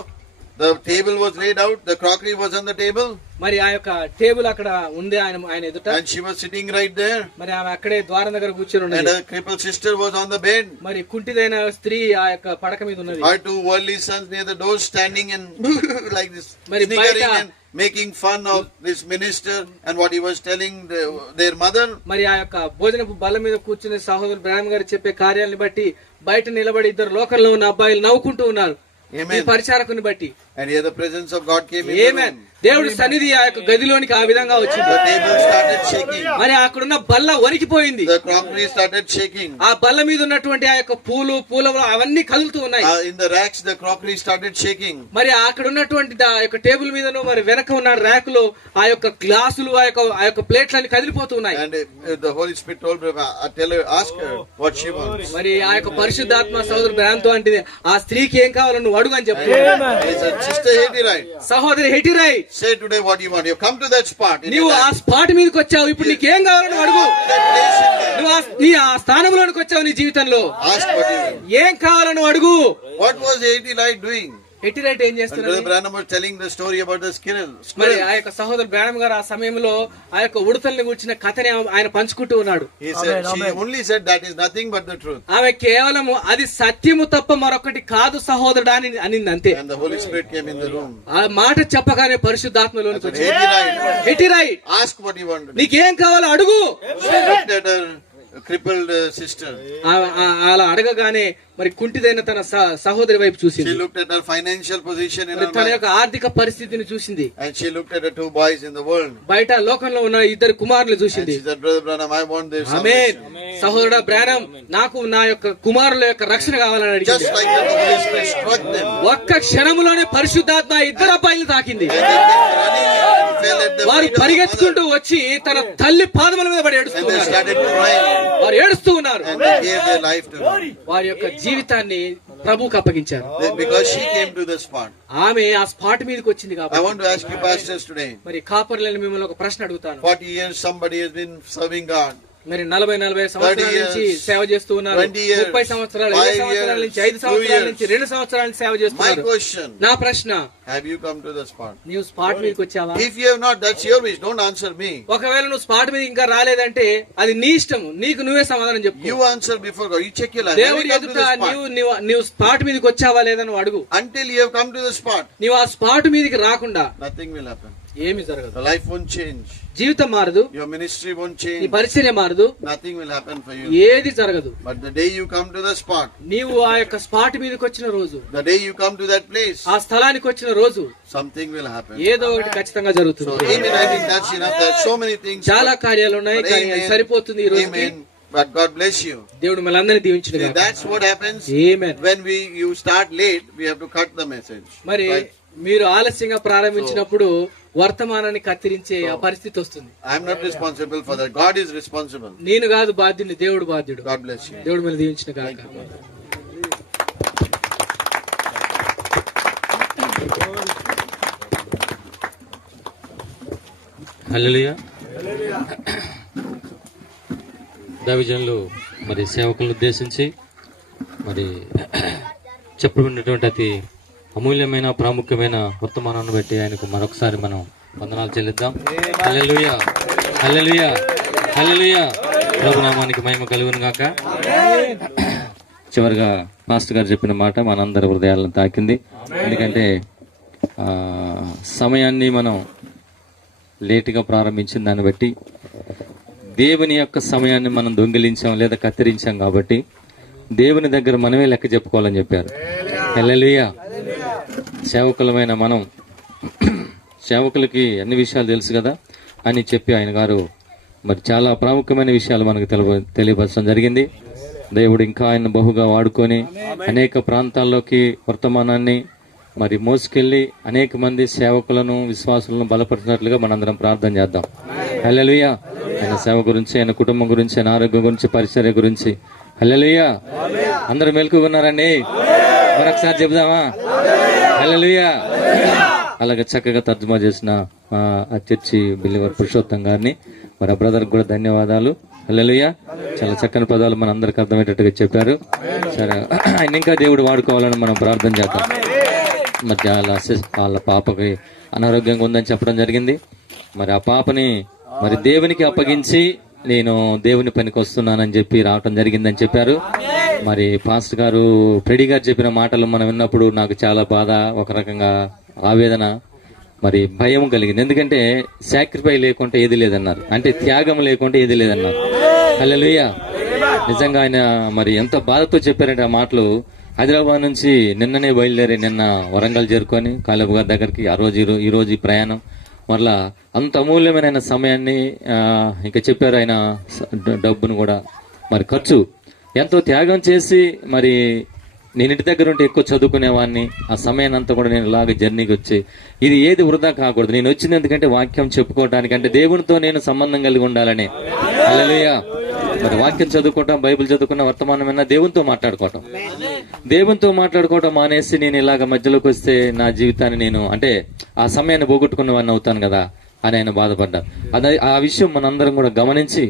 the table was laid out, the crockery was on the table, మరి ఆ యొక్క టేబుల్ అక్కడ ఉంది ఆయన ఎదుట. and she was sitting right there. మరి ఆమె అక్కడే ద్వారం దగ్గర కూర్చొని And ఉన్నది. her crippled sister was on the bed. మరి కుంటిదైన స్త్రీ ఆ యొక్క పడక మీద ఉన్నది. Her two worldly sons near the door standing and like this, మరి sniggering బయట and making fun of this minister and what he was telling their mother. మరి ఆ యొక్క భోజనపు బల్ల మీద కూర్చునే సహోదరు బ్రహ్మ గారు చెప్పే కార్యాలను బట్టి బయట నిలబడి ఇద్దరు లోకంలో ఉన్న అబ్బాయిలు నవ్వుకుంటూ ఉన్నారు ఈ Amen. పరిచారకుని బట్టి. And here the presence of God came in the amen. room. దేవుడి సన్నిధి ఆ యొక్క గదిలోనికి ఆ విధంగా వచ్చింది. The table started shaking. మరి అక్కడున్న బల్ల వణికిపోయింది. The crockery started shaking. ఆ బల్ల మీద ఉన్నటువంటి ఆ యొక్క పూల అవన్నీ కదులుతూ ఉన్నాయి. In the racks, the crockery started shaking. మరి అక్కడ ఉన్నటువంటి ఆ యొక్క టేబుల్ మీదను మరి వెనక ఉన్న ర్యాకులో ఆ యొక్క గ్లాసులు ఆ యొక్క ప్లేట్లన్నీ కదిలిపోతూ ఉన్నాయి. And the Holy Spirit told her, tell her, ask her what she wants. మరి ఆ యొక్క పరిశుద్ధాత్మ సహోదరు బ్రాంతో అంటే ఆ స్త్రీకి ఏం కావాలో నువ్వు అడుగు అని చెప్తాడు. He said, Sister Hetirai, సహోదరి హెటిరై, say today what you want. You come to that spot. in నీవు your ఆ life. స్పాట్ మీదకి వచ్చావు, ఇప్పుడు నీకేం కావాలో నువ్వు అడుగు. That place in there. నువ్వు నీ ఆ స్థానంలోనికి వచ్చావు నీ జీవితంలో. Ask what you want. ఏం కావాలో నువ్వు అడుగు. What was Hetirai doing? హెటిరైట్ ఏం And చేస్తున్నాడు? Brother Branham was telling the story about the squirrel. మరి ఆ యొక్క సహోదరు బ్రాహ్మ గారు ఆ సమయంలో ఆ యొక్క ఉడతల్ని కూర్చిన కథని ఆయన పంచుకుంటూ ఉన్నాడు. He said, she only said that is nothing but the truth. ఆమె కేవలము అది సత్యము తప్ప మరొకటి కాదు సహోదరుడా అని అనింది అంతే. And the Holy Spirit came in the room. ఆ మాట చెప్పగానే పరిశుద్ధాత్మలోనికి Said, వచ్చింది. Hetirai, హెటిరైట్, ask what you want. నీకేం కావాలో అడుగు. She looked at her crippled sister. అలా అడగగానే మరి కుంటిదైన తన సహోదరి వైపు She చూసింది. looked at her financial position in మరి her తన life. యొక్క ఆర్థిక పరిస్థితిని చూసింది. And she looked at the two boys in the world. బయట లోకంలో ఉన్న ఇద్దరు కుమారులు And చూసింది. she said, Brother Branham, I want this amen. salvation. సహోదరుడా బ్రానం, నాకు నా యొక్క కుమారుల యొక్క రక్షణ కావాలని Just అడిగింది. like that, the Holy Spirit struck them. ఒక్క క్షణములోనే పరిశుద్ధాత్మ ఇద్దరు అబ్బాయిలు తాకింది. And they came running and fell at the వారు feet of the పరిగెత్తుకుంటూ mother. వచ్చి తన తల్లి పాదముల మీద పడి And they ఏడుస్తున్నారు. started crying. వారు ఏడుస్తూ ఉన్నారు. And they gave their life to her. వారి యొక్క జీవితాన్ని ప్రభువుకు అప్పగించారు. Because she came to the spot. ఆమె ఆ స్పాట్ మీదకి వచ్చింది I కాబట్టి. want to ask you, pastors, today. మరి కాపర్లని మిమ్మల్ని ఒక ప్రశ్న అడుగుతాను. 40 years somebody has been serving God. మరి 40 సంవత్సరాల నుంచి సేవ చేస్తూ ఉన్నారు. 20 years, 30 సంవత్సరాలు, 5 20 సంవత్సరాల నుంచి, 5 years, సంవత్సరాల 2 నుంచి, 2 సంవత్సరాల నుంచి సేవ My చేస్తున్నారు. question, నా ప్రశ్న, have you come to the spot? నీవు స్పాట్ మీదకి వచ్చావా? If you have not, that's your wish. Don't answer me. ఒకవేళ నువ్వు స్పాట్ మీద ఇంకా రాలేదంటే అది నీ ఇష్టం, నీకు నువ్వే సమాధానం చెప్పు. You answer before God. You check your life. Have దేవుడి you come to ఎదుట the spot? నీవు స్పాట్ మీదకి వచ్చావా లేదా నువ్వు అడుగు. Until you have come to the spot, నీవు ఆ స్పాట్ మీదకి రాకుండా nothing will happen. ఏమి జరగదు. The life won't change. జీవితం మారదు, Your ministry won't నీ change. పరిచర్య మారదు, Nothing will happen for you. ఏది జరగదు. But the day you come to the spot, నీవు ఆ యొక్క స్పాట్ మీదకి వచ్చిన రోజు, the day you come to that place, ఆ స్థలానికి వచ్చిన రోజు something will happen. ఏదో ఒకటి ఖచ్చితంగా So, జరుగుతుంది. amen. I think that's enough. There's so many things. చాలా కార్యాలు ఉన్నాయి, But కానీ అది amen. సరిపోతుంది ఈ రోజుకి. Amen. But God bless you. దేవుడు మనందరినీ See, దీవించును. that's what happens amen. when you start late. We have to cut the message. మరి Right? మీరు ఆలస్యంగా ప్రారంభించినప్పుడు వర్తమానాన్ని కత్తిరించే ఆ పరిస్థితి వస్తుంది. I'm not responsible for that. God is responsible. నేను కాదు బాధ్యుడిని, దేవుడు బాధ్యుడు. God bless you. దేవుడు మిమ్మల్ని దీవించిన గాక. హల్లెలూయా. దైవజనులు మరి సేవకులను ఉద్దేశించి మరి చెప్పబడినటువంటి అతి అమూల్యమైన ప్రాముఖ్యమైన వర్తమానాన్ని బట్టి ఆయనకు మరొకసారి మనం వందనాలు చెల్లిద్దాం. హల్లెలూయా, హల్లెలూయా, హల్లెలూయా. ప్రభునామానికి మహిమ కలుగును గాక. చివరిగా మాస్టర్ గారు చెప్పిన మాట మనందరి హృదయాలను తాకింది. ఎందుకంటే సమయాన్ని మనం లేటుగా ప్రారంభించిన దాన్ని బట్టి దేవుని యొక్క సమయాన్ని మనం దొంగిలించాం లేదా కత్తిరించాం కాబట్టి దేవుని దగ్గర మనమే లెక్క చెప్పుకోవాలని చెప్పారు. హల్లెలూయా. సేవకులమైన మనం సేవకులకి అన్ని విషయాలు తెలుసు కదా అని చెప్పి ఆయన గారు మరి చాలా ప్రాముఖ్యమైన విషయాలు మనకు తెలియపరచడం జరిగింది. దేవుడు ఇంకా ఆయన బహుగా వాడుకొని అనేక ప్రాంతాల్లోకి వర్తమానాన్ని మరి మోసుకెళ్లి అనేక మంది సేవకులను విశ్వాసులను బలపరిచినట్లుగా మనందరం ప్రార్థన చేద్దాం. హల్లెలూయా. ఆయన సేవ గురించి, ఆయన కుటుంబం గురించి, ఆయన ఆరోగ్యం గురించి, పరిచర్య గురించి. హల్లెలూయా. అందరూ మెలకుగా ఉన్నారండి? మరొకసారి చెబుదామా? హల్లెలూయా. అలాగే చక్కగా తర్జుమా చేసిన ఆ చర్చి బిల్లివర్ పురుషోత్తం గారిని మరి ఆ బ్రదర్ కూడా ధన్యవాదాలు. హల్లెలూయా. చాలా చక్కని పదాలు మన అందరికి అర్థమయ్యేటట్టుగా చెప్పారు. సరే, ఆయన ఇంకా దేవుడు వాడుకోవాలని మనం ప్రార్థన చేద్దాం. మధ్య వాళ్ళ పాపకి అనారోగ్యంగా ఉందని చెప్పడం జరిగింది. మరి ఆ పాపని మరి దేవునికి అప్పగించి నేను దేవుని పనికి వస్తున్నానని చెప్పి రావటం జరిగిందని చెప్పారు. మరి పాస్టర్ గారు ఫ్రెడీ గారు చెప్పిన మాటలు మనం విన్నప్పుడు నాకు చాలా బాధ, ఒక రకంగా ఆవేదన, మరి భయం కలిగింది. ఎందుకంటే సాక్రిఫై లేకుంటే ఏది లేదన్నారు, అంటే త్యాగం లేకుంటే ఏది లేదన్నారు. హల్లెలూయా. నిజంగా ఆయన మరి ఎంత బాధతో చెప్పారంటే ఆ మాటలు. హైదరాబాద్ నుంచి నిన్ననే బయలుదేరి నిన్న వరంగల్ చేరుకొని కాలేబు గారి దగ్గరికి ఈ రోజు ఈ ప్రయాణం. మరలా అంత అమూల్యమైన సమయాన్ని ఇంకా చెప్పారు ఆయన, డబ్బును కూడా మరి ఖర్చు ఎంతో త్యాగం చేసి, మరి నేను ఇంటి దగ్గర ఉంటే ఎక్కువ చదువుకునేవాడిని, ఆ సమయాన్ని అంతా కూడా నేను ఇలాగ జర్నీకి వచ్చి ఇది ఏది వృధా కాకూడదు. నేను వచ్చింది ఎందుకంటే వాక్యం చెప్పుకోవడానికి, అంటే దేవునితో నేను సంబంధం కలిగి ఉండాలని. హల్లెలూయా. మరి వాక్యం చదువుకోవటం, బైబిల్ చదువుకున్న వర్తమానమైనా దేవునితో మాట్లాడుకోవటం మానేసి నేను ఇలాగ మధ్యలోకి వస్తే నా జీవితాన్ని నేను అంటే ఆ సమయాన్ని పోగొట్టుకున్నవాడిని అవుతాను కదా అని ఆయన బాధపడ్డారు. ఆ విషయం మనందరం కూడా గమనించి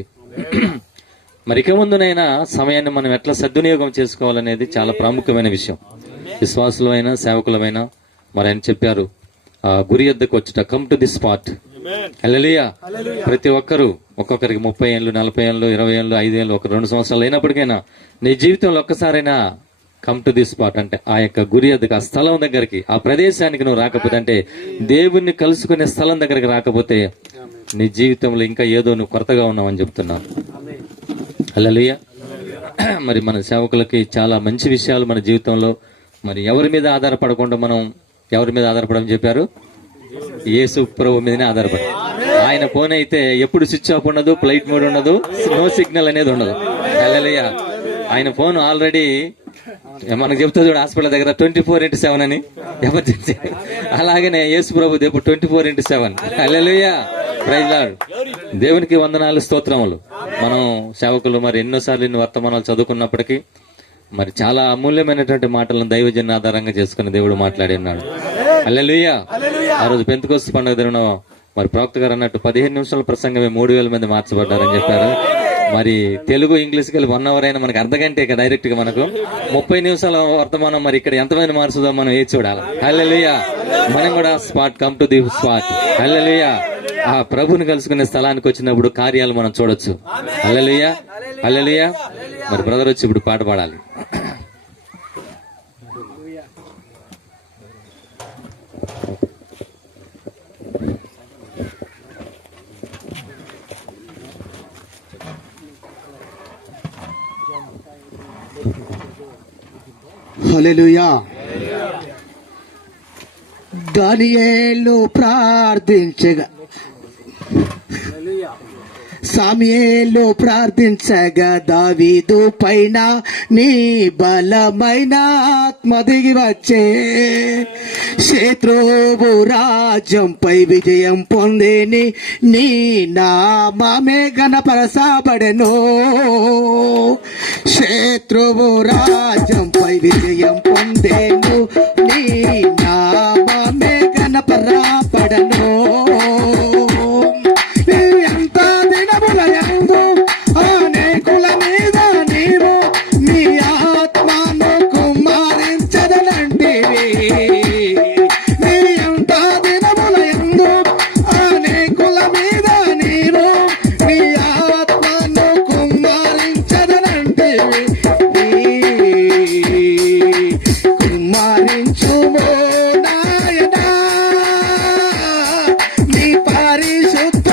మరి ఇక ముందునైనా సమయాన్ని మనం ఎట్లా సద్వినియోగం చేసుకోవాలనేది చాలా ప్రాముఖ్యమైన విషయం. విశ్వాసులమైనా సేవకులమైనా మరి ఆయన చెప్పారు, గురి యొద్దకు వచ్చుట, కమ్ టు ది స్పాట్. హల్లెలూయా. ప్రతి ఒక్కరూ ఒక్కొక్కరికి 30 ఏళ్ళు, 40 ఏళ్ళు, 20 ఏళ్ళు, 5 ఏళ్ళు, ఒక 2 సంవత్సరాలు అయినప్పటికైనా నీ జీవితంలో ఒక్కసారైనా కమ్ టు ది స్పాట్, అంటే ఆ యొక్క గురి యొద్దకు, ఆ స్థలం దగ్గరికి, ఆ ప్రదేశానికి నువ్వు రాకపోతే, అంటే దేవుణ్ణి కలుసుకునే స్థలం దగ్గరికి రాకపోతే నీ జీవితంలో ఇంకా ఏదో నువ్వు కొరతగా ఉన్నావని చెప్తున్నాను. హల్లెలూయా. మరి మన సేవకులకి చాలా మంచి విషయాలు మన జీవితంలో, మరి ఎవరి మీద ఆధారపడకుండా మనం ఎవరి మీద ఆధారపడమని చెప్పారు? యేసు ప్రభు మీదనే ఆధారపడి. ఆయన ఫోన్ అయితే ఎప్పుడు స్విచ్ ఆఫ్ ఉండదు, ఫ్లైట్ మోడ్ ఉండదు, నో సిగ్నల్ అనేది ఉండదు. హల్లెలూయా. ఆయన ఫోన్ ఆల్రెడీ మనకు చెప్తా చూడు, హాస్పిటల్ దగ్గర 24/7 అని, ఎమర్జెన్సీ. అలాగనే యేసు ప్రభు ఎప్పుడు 24/7. హల్లెలూయా. Praise lord. దేవునికి వందనాలు, స్తోత్రములు. మనం సేవకులు మరి ఎన్నోసార్లు ఇన్ని వర్తమానాలు చదువుకున్నప్పటికీ మరి చాలా అమూల్యమైనటువంటి మాటలను దైవజన ఆధారంగా చేసుకుని దేవుడు మాట్లాడి ఉన్నాడు. హల్లెలూయా. ఆ రోజు పెంతెకోస్తు పండుగ దినం మరి ప్రవక్త గారు అన్నట్టు 15 నిమిషాల ప్రసంగమే 3000 మంది మార్చబడ్డారని చెప్పారు. మరి తెలుగు ఇంగ్లీష్కి వెళ్ళి 1 అవర్ అయినా మనకి అర్ధగంటే డైరెక్ట్ గా మనకు 30 నిమిషాల వర్తమానం. మరి ఇక్కడ ఎంతమంది మార్చుదో మనం ఏది చూడాలి. హల్లెలూయా. మనం కూడా కమ్ టు ది స్పాట్. హల్లెలూయా. ఆ ప్రభుని కలుసుకునే స్థలానికి వచ్చినప్పుడు కార్యాలు మనం చూడొచ్చు. హల్లెలూయా. హల్లెలూయా. మరి బ్రదర్ వచ్చి ఇప్పుడు పాట పాడాలి. హల్లెలూయా. దానియేలు ప్రార్థించగా, సమూయేలు ప్రార్థించగా, దావీదు పైన నీ బలమైన ఆత్మ దిగి వచ్చే, శత్రువు రాజ్యంపై విజయం పొందేని నీ నామమే ఘనపరచబడెను. శత్రువు రాజ్యంపై విజయం పొందేను, నీ నామమే ఘనపరచబడెను. అనేకుల మీద నీవు నీ ఆత్మను కుమ్మరించదనంటివి. నీ ఎంత దినముల యందు అనేకుల మీద నీవు నీ ఆత్మను కుమ్మరించదనంటివి. కుమ్మరించుమో నాయనా నీ పరిశుద్ధ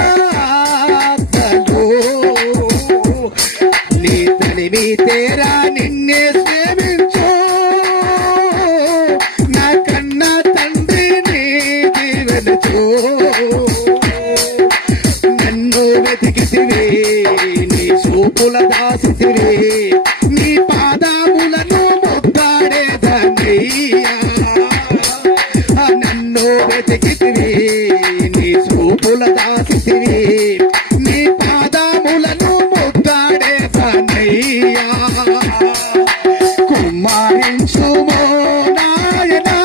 తేరా నిన్నే సేవించు, నా కన్న తండ్రి నీ దీవెనచు. నన్ను వెతికితివి, నీ చూపుల దాసితివి, నీ పాదములను ముద్దాడేదన్నయ్యా. నన్ను వెతికితివి, నీ చూపుల దాసితివి, నీ పాదములను ముద్దాడేదన్నయ్యా. కుమ్మరించుమో నాయనా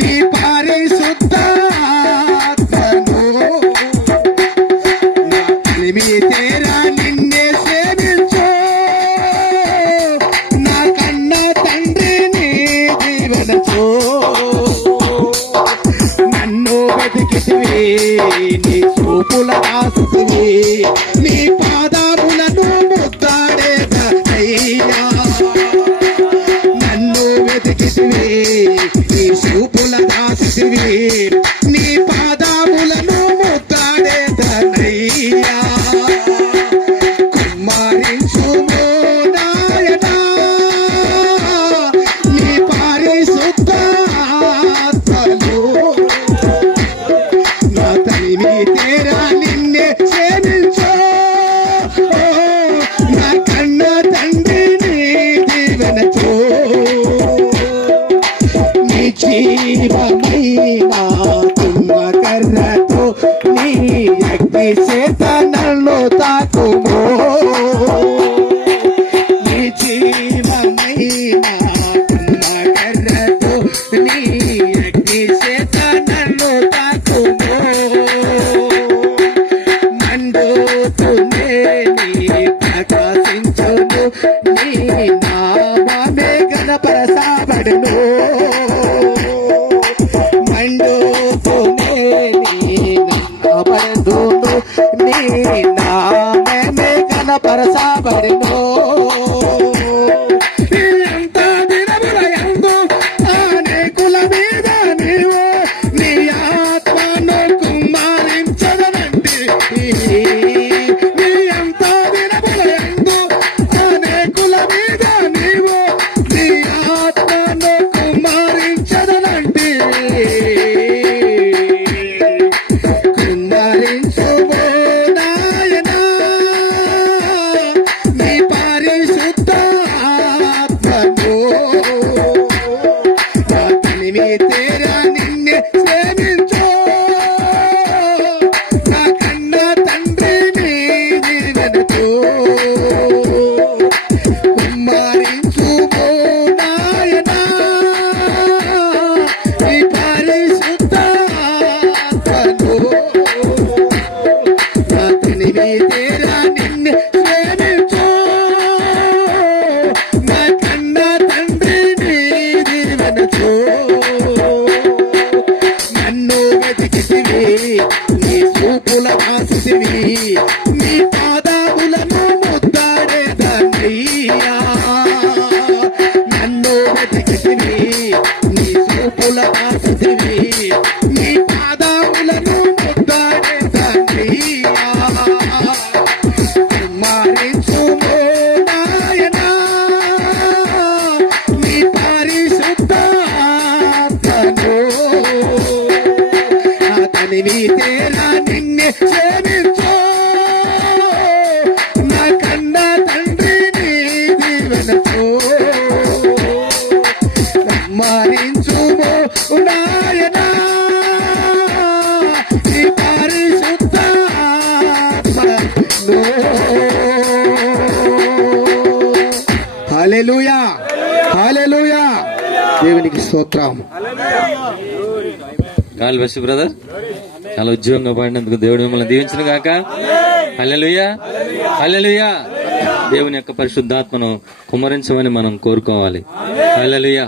నీ పరిశుద్ధాత్మను, నా కలిమి తేరా నిన్నే సేవించు. చూపుల దాసితివి నీ పాదములను ముద్దాడేదయ్యా నన్ను వెతికితివి నీ చూపుల దాసితివి నీ పాదములను ముద్దాడేదయ్యా కుమ్మరించుము నాయనా నీ పరిశుద్ధ ఆత్మలో నా తనివి తేరా నిన్నే సేవించో నా కన్న తండ్రి నీ దీవెనతో నీ జీవమైన తుమ్మకర్రతో నీ అగ్ని చేత నన్ను తాకుమో నీ జీవమైన తుమ్మకర్రతో నీ అగ్ని చేత నన్ను తాకుమో మండుతూనే నీ ప్రకాశించును నీ నామమే గణపరచబడును మండుతూనే నీ నామబడును నీ నామమే గణపరచబడును ఎంత దినముల యందు అనేకుల మీద నీవు నీ ఆత్మను కుమ్మరించదనండి నీ ఎంత దినముల యందు అనేకుల మీద నీవు నీ ఆత్మను కుమ్మరించదనండి కుమ్మరించుమో నాయనా నీ పరిశుద్ధ ఆత్మను నా తనివి తేరా నిన్నే సేవించో నా కన్న తండ్రి నీ దీవెనతో కుమ్మరించుమో నాయనా నీ పరిశుద్ధ ఆత్మను నా తనివి తేరా నిన్నే సేవించో నా కన్న తండ్రి నీ దీవెనతో నన్ను వెతికితివి నీ చూపుల దాసితివి నీ పాదములను ముద్దాడేదయ్యా నన్ను వెతికితివి నీ చూపుల దాసితివి నీ పాదములను ముద్దాడేదయ్యా కుమ్మరించుమో నాయనా నీ పరిశుద్ధ ఆత్మను నా తనివి తేరా నిన్నే సేవించో నా కన్న తండ్రి నీ దీవెనతో కుమ్మరించుమో నాయనా నీ పరిశుద్ధ ఆత్మను హల్లెలూయా హల్లెలూయా దేవునికి స్తోత్రం గాలి బస్సు బ్రదర్ చాలా ఉద్యోగంగా పాడినందుకు దేవుడు మిమ్మల్ని దీవించిన గాక. హల్లెలూయా హల్లెలూయా. దేవుని యొక్క పరిశుద్ధాత్మను కుమ్మరించమని మనం కోరుకోవాలి. హల్లెలూయా.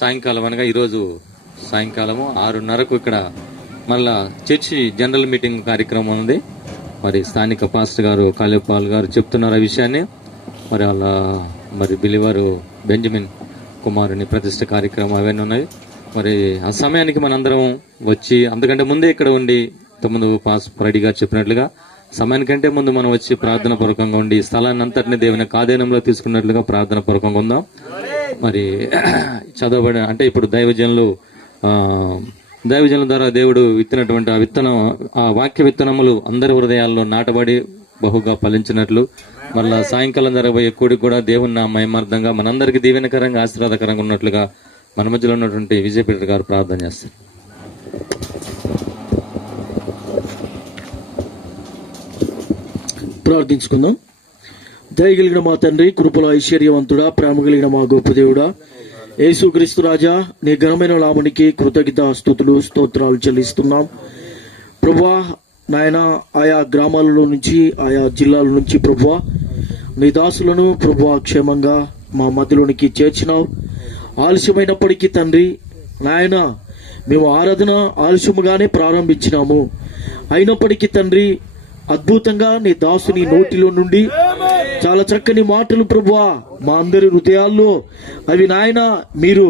సాయంకాలం అనగా ఈరోజు సాయంకాలము 6:30కు ఇక్కడ మళ్ళా చర్చి జనరల్ మీటింగ్ కార్యక్రమం ఉంది. మరి స్థానిక పాస్టర్ గారు కాళేపాల్ గారు చెప్తున్నారు ఆ విషయాన్ని. మరి వాళ్ళ మరి బిలివారు బెంజమిన్ కుమారుని ప్రతిష్ఠ కార్యక్రమం అవన్నీ ఉన్నాయి. మరి ఆ సమయానికి మనందరం వచ్చి అంతకంటే ముందే ఇక్కడ ఉండి ఇంతకుముందు పాస్ రెడీగా చెప్పినట్లుగా సమయానికంటే ముందు మనం వచ్చి ప్రార్థన పూర్వకంగా ఉండి స్థలాన్ని అంతటిని దేవుని ఆధీనంలో తీసుకున్నట్లుగా ప్రార్థన పూర్వకంగా ఉందాం. మరి చదవబడి అంటే ఇప్పుడు దైవజనుల ద్వారా దేవుడు విత్తినటువంటి ఆ విత్తనం, ఆ వాక్య విత్తనములు అందరి హృదయాల్లో నాటబడి బహుగా ఫలించినట్లు మళ్ళా సాయంకాలం జరగబోయే కూడి కూడా దేవుని నా మహిమార్థంగా మనందరికీ దీవెనకరంగా ఆశీర్వాదకరంగా ఉన్నట్లుగా మన మధ్యలో ఉన్నటువంటి విజయ్ పీటర్ గారు ప్రార్థన చేస్తారు. ప్రార్థించుకుందాం. దయగలిగిన మా తండ్రి, కృపల ఐశ్వర్యవంతుడా, ప్రేమ కలిగిన మా గొప్ప దేవుడా, యేసుక్రీస్తు రాజా, నీ ఘనమైన నామమునికి కృతజ్ఞత స్తుతులు స్తోత్రాలు చెల్లిస్తున్నాం. ప్రభువా, నాయన ఆయా గ్రామాలలో నుంచి ఆయా జిల్లాల నుంచి ప్రభువా నీ దాసులను ప్రభువా క్షేమంగా మా మధ్యలోనికి చేర్చినావు. ఆలస్యమైనప్పటికీ తండ్రి నాయన మేము ఆరాధన ఆలస్యముగానే ప్రారంభించినాము. అయినప్పటికీ తండ్రి అద్భుతంగా నీ దాసుని నోటిలో నుండి చాలా చక్కని మాటలు ప్రభువా మా అందరి హృదయాల్లో అవి నాయన మీరు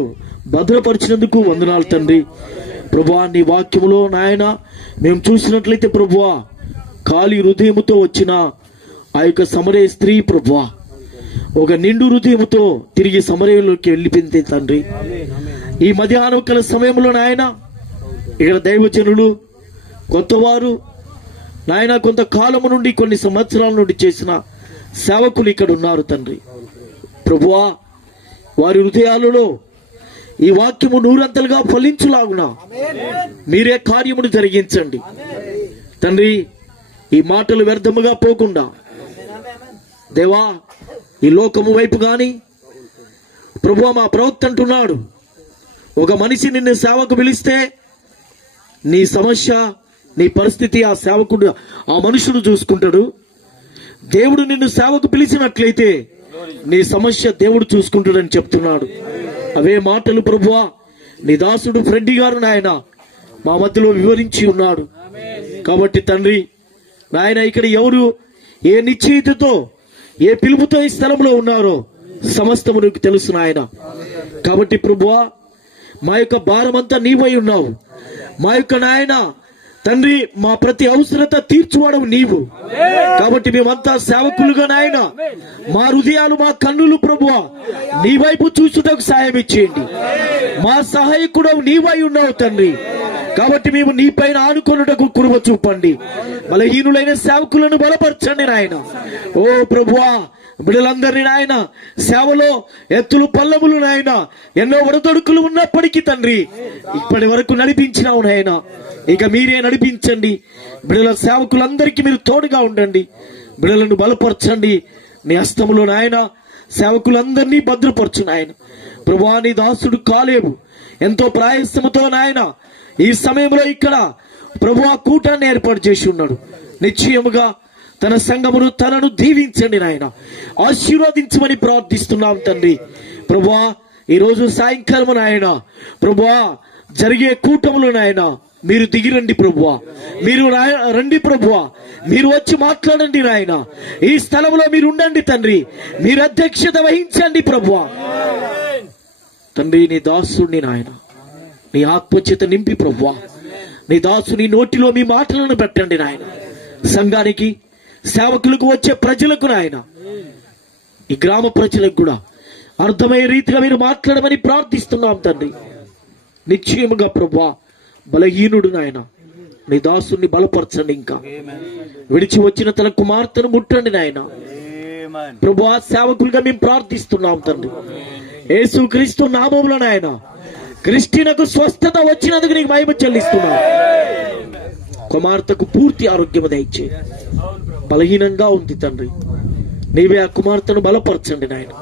భద్రపరిచినందుకు వందనాలు తండ్రి. ప్రభువా నీ వాక్యములో నాయన మేము చూసినట్లయితే ప్రభువా ఖాళీ హృదయముతో వచ్చిన ఆ యొక్క సమరయ స్త్రీ ప్రభువా ఒక నిండు హృదయముతో తిరిగి సమరయంలోకి వెళ్ళిపోయింది తండ్రి. ఈ మధ్యాహ్నం కాల సమయంలో నాయన ఇక్కడ దైవజనులు కొత్తవారు నాయన కొంతకాలము నుండి కొన్ని సంవత్సరాల నుండి చేసిన సేవకులు ఇక్కడ ఉన్నారు తండ్రి. ప్రభువా వారి హృదయాలలో ఈ వాక్యము నూరంతలుగా ఫలించులాగున మీరే కార్యమును జరిగించండి తండ్రి. ఈ మాటలు వ్యర్థముగా పోకుండా దేవా ఈ లోకము వైపు గాని ప్రభువా మా ప్రవక్త అంటున్నాడు, ఒక మనిషి నిన్ను సేవకు పిలిస్తే నీ సమస్య నీ పరిస్థితి ఆ సేవకుడు ఆ మనుషుడు చూసుకుంటాడు. దేవుడు నిన్ను సేవకు పిలిచినట్లయితే నీ సమస్య దేవుడు చూసుకుంటాడని చెప్తున్నాడు. అవే మాటలు ప్రభువా నీ దాసుడు ఫ్రెడ్డి గారు నాయన మా మధ్యలో వివరించి ఉన్నాడు. కాబట్టి తండ్రి నాయన ఇక్కడ ఎవరు ఏ నిశ్చయితతో ఏ పిలుపుతో ఈ స్థలంలో ఉన్నారో సమస్తము నీకు తెలుసు నాయన. కాబట్టి ప్రభువా మా యొక్క భారమంతా నీవై ఉన్నావు. మా యొక్క నాయన తండ్రి మా ప్రతి అవసరత తీర్చువాడవు నీవు. కాబట్టి మేమంతా సేవకులుగా నాయన మా హృదయాలు మా కన్నులు ప్రభువా నీ వైపు చూసుటకు సాయం ఇచ్చేయండి. మా సహాయకుడవు నీవై ఉన్నావు తండ్రి. కాబట్టి మేము నీ పైన ఆనుకొనుటకు కృప చూపండి. బలహీనులైన సేవకులను బలపరచండి నాయన. ఓ ప్రభువా బిడ్డలందరినీ నాయన సేవలో ఎత్తులు పల్లములు నాయన ఎన్నో ఒడదొడుకులు ఉన్నప్పటికీ తండ్రి ఇప్పటి వరకు నడిపించినావు నాయన. ఇక మీరే నడిపించండి. బిడ్డల సేవకులందరికీ మీరు తోడుగా ఉండండి. బిడ్డలను బలపరచండి. నీ హస్తములో నాయన సేవకులందరినీ భద్రపరచు నాయన. ప్రభువా నీ దాసుడు కాలేబు ఎంతో ప్రయాసముతో నాయన ఈ సమయంలో ఇక్కడ ప్రభువా కూటాన్ని ఏర్పాటు చేసి ఉన్నాడు. నిశ్చయముగా తన సంఘమును తనను దీవించండి నాయన. ఆశీర్వదించమని ప్రార్థిస్తున్నాం తండ్రి. ప్రభువా ఈరోజు సాయంకాలం నాయన ప్రభువా జరిగే కూటములు నాయన మీరు దిగిరండి ప్రభువా. మీరు రండి ప్రభువా. మీరు వచ్చి మాట్లాడండి నాయన. ఈ స్థలంలో మీరు ఉండండి తండ్రి. మీరు అధ్యక్షత వహించండి ప్రభువా. తండ్రి నీ దాసుని నాయన నీ ఆత్మచేత నింపి ప్రభువా నీ దాసుని నోటిలో మీ మాటలను పెట్టండి నాయన. సంఘానికి సేవకులకు వచ్చే ప్రజలకు నాయన ఈ గ్రామ ప్రజలకు కూడా అర్థమయ్యే రీతిగా మీరు మాట్లాడమని ప్రార్థిస్తున్నాం తండ్రి. నిశ్చయముగా ప్రభువా బలహీనుడు నాయన నీ దాసుని బలపరచండి. ఇంకా విడిచి వచ్చిన తన కుమార్తెను ముట్టండి నాయన. ప్రభువా సేవకులుగా మేము ప్రార్థిస్తున్నాం తండ్రి. యేసుక్రీస్తు నామములో నాయన క్రిస్టియన్కు స్వస్థత వచ్చినందుకు నీకు మహిమ చెల్లిస్తున్నాం. కుమార్తెకు పూర్తి ఆరోగ్యం దయచే. బలహీనంగా ఉంది తండ్రి. నీవే ఆ కుమార్తెను బలపరచండి నాయన.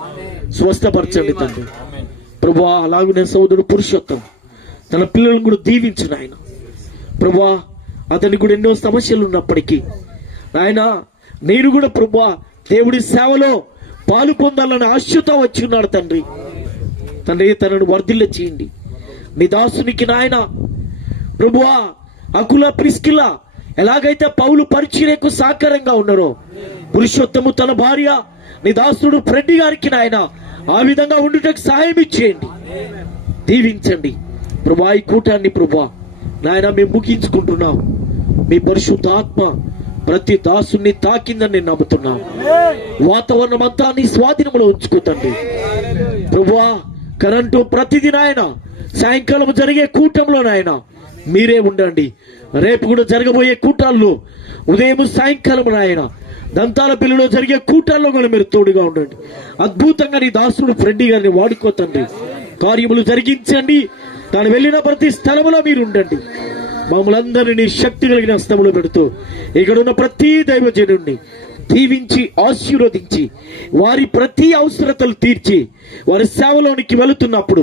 స్వస్థపరచండి తండ్రి. ప్రభువా అలాగనే సోదరుడు పురుషోత్తం తన పిల్లలను కూడా దీవించు నాయన. ప్రభువా అతనికి కూడా ఎన్నో సమస్యలు ఉన్నప్పటికీ నాయన నేను కూడా ప్రభువా దేవుడి సేవలో పాలు పొందాలని ఆశతో వచ్చి ఉన్నాడు తండ్రి. తండ్రి తనను వర్ధిల్ల చేయండి. నీ దాసునికి నాయన ప్రభువా అకుల ప్రిస్కిల ఎలాగైతే పౌలు పరిచర్యకు సాకారంగా ఉన్నారో పురుషోత్తము తన భార్య నీ దాసుడు ఫ్రెడ్డి గారికి నాయన ఆ విధంగా ఉండుటకు సహాయం ఇచ్చేయండి. దీవించండి ప్రభువా. ఈ కూటాన్ని ప్రభువా నాయన మేము ముగించుకుంటున్నాం. మీ పరిశుద్ధ ఆత్మ ప్రతి దాసుని తాకిందని నేను నమ్ముతున్నాం. వాతావరణం అంతా నీ స్వాధీనంలో ఉంచుకుంటండి ప్రభువా. కరెంటు ప్రతిదీ నాయన సాయంకాలం జరిగే కూటంలో నాయన మీరే ఉండండి. రేపు కూడా జరగబోయే కూటాల్లో ఉదయం సాయంకాలం నాయన దంతాల పిల్లలో జరిగే కూటాల్లో కూడా మీరు తోడుగా ఉండండి. అద్భుతంగా నీ దాసుడు ఫ్రెండి గారిని వాడుకోతండి. కార్యములు జరిగించండి. తాను వెళ్ళిన ప్రతి స్థలంలో మీరు ఉండండి. మమ్మల్ని అందరినీ శక్తి కలిగిన స్థలంలో పెడుతూ ఇక్కడున్న ప్రతి దైవజనుడిని దీవించి ఆశీర్వదించి వారి ప్రతి అవసరతలు తీర్చి వారి సేవలోనికి వెళుతున్నప్పుడు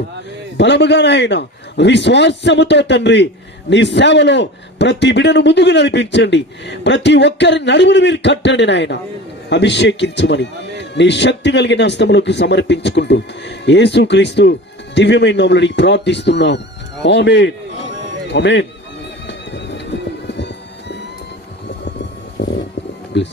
బలముగా నాయన విశ్వాసముతో తండ్రి నీ సేవలో ప్రతి బిడను ముందుకు నడిపించండి. ప్రతి ఒక్కరి నడుమును మీరు కట్టండి నాయన. అభిషేకించుమని నీ శక్తి కలిగిన హస్తములకు సమర్పించుకుంటూ యేసుక్రీస్తు దివ్యమైన నామములో అడిగి ప్రార్థిస్తున్నాం. ఆమేన్. ఆమేన్. ప్లీజ్.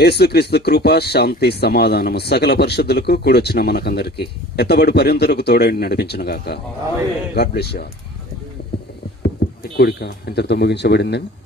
యేసుక్రీస్తు కృప, శాంతి, సమాధానము సకల పరిశుద్ధులకు కూడొచ్చిన మనకందరికి ఎత్తబడి పర్యంతరకు తోడైండి నడిపించును గాక. God bless you all. కూడిక ఇంతటితో ముగించబడిందండి.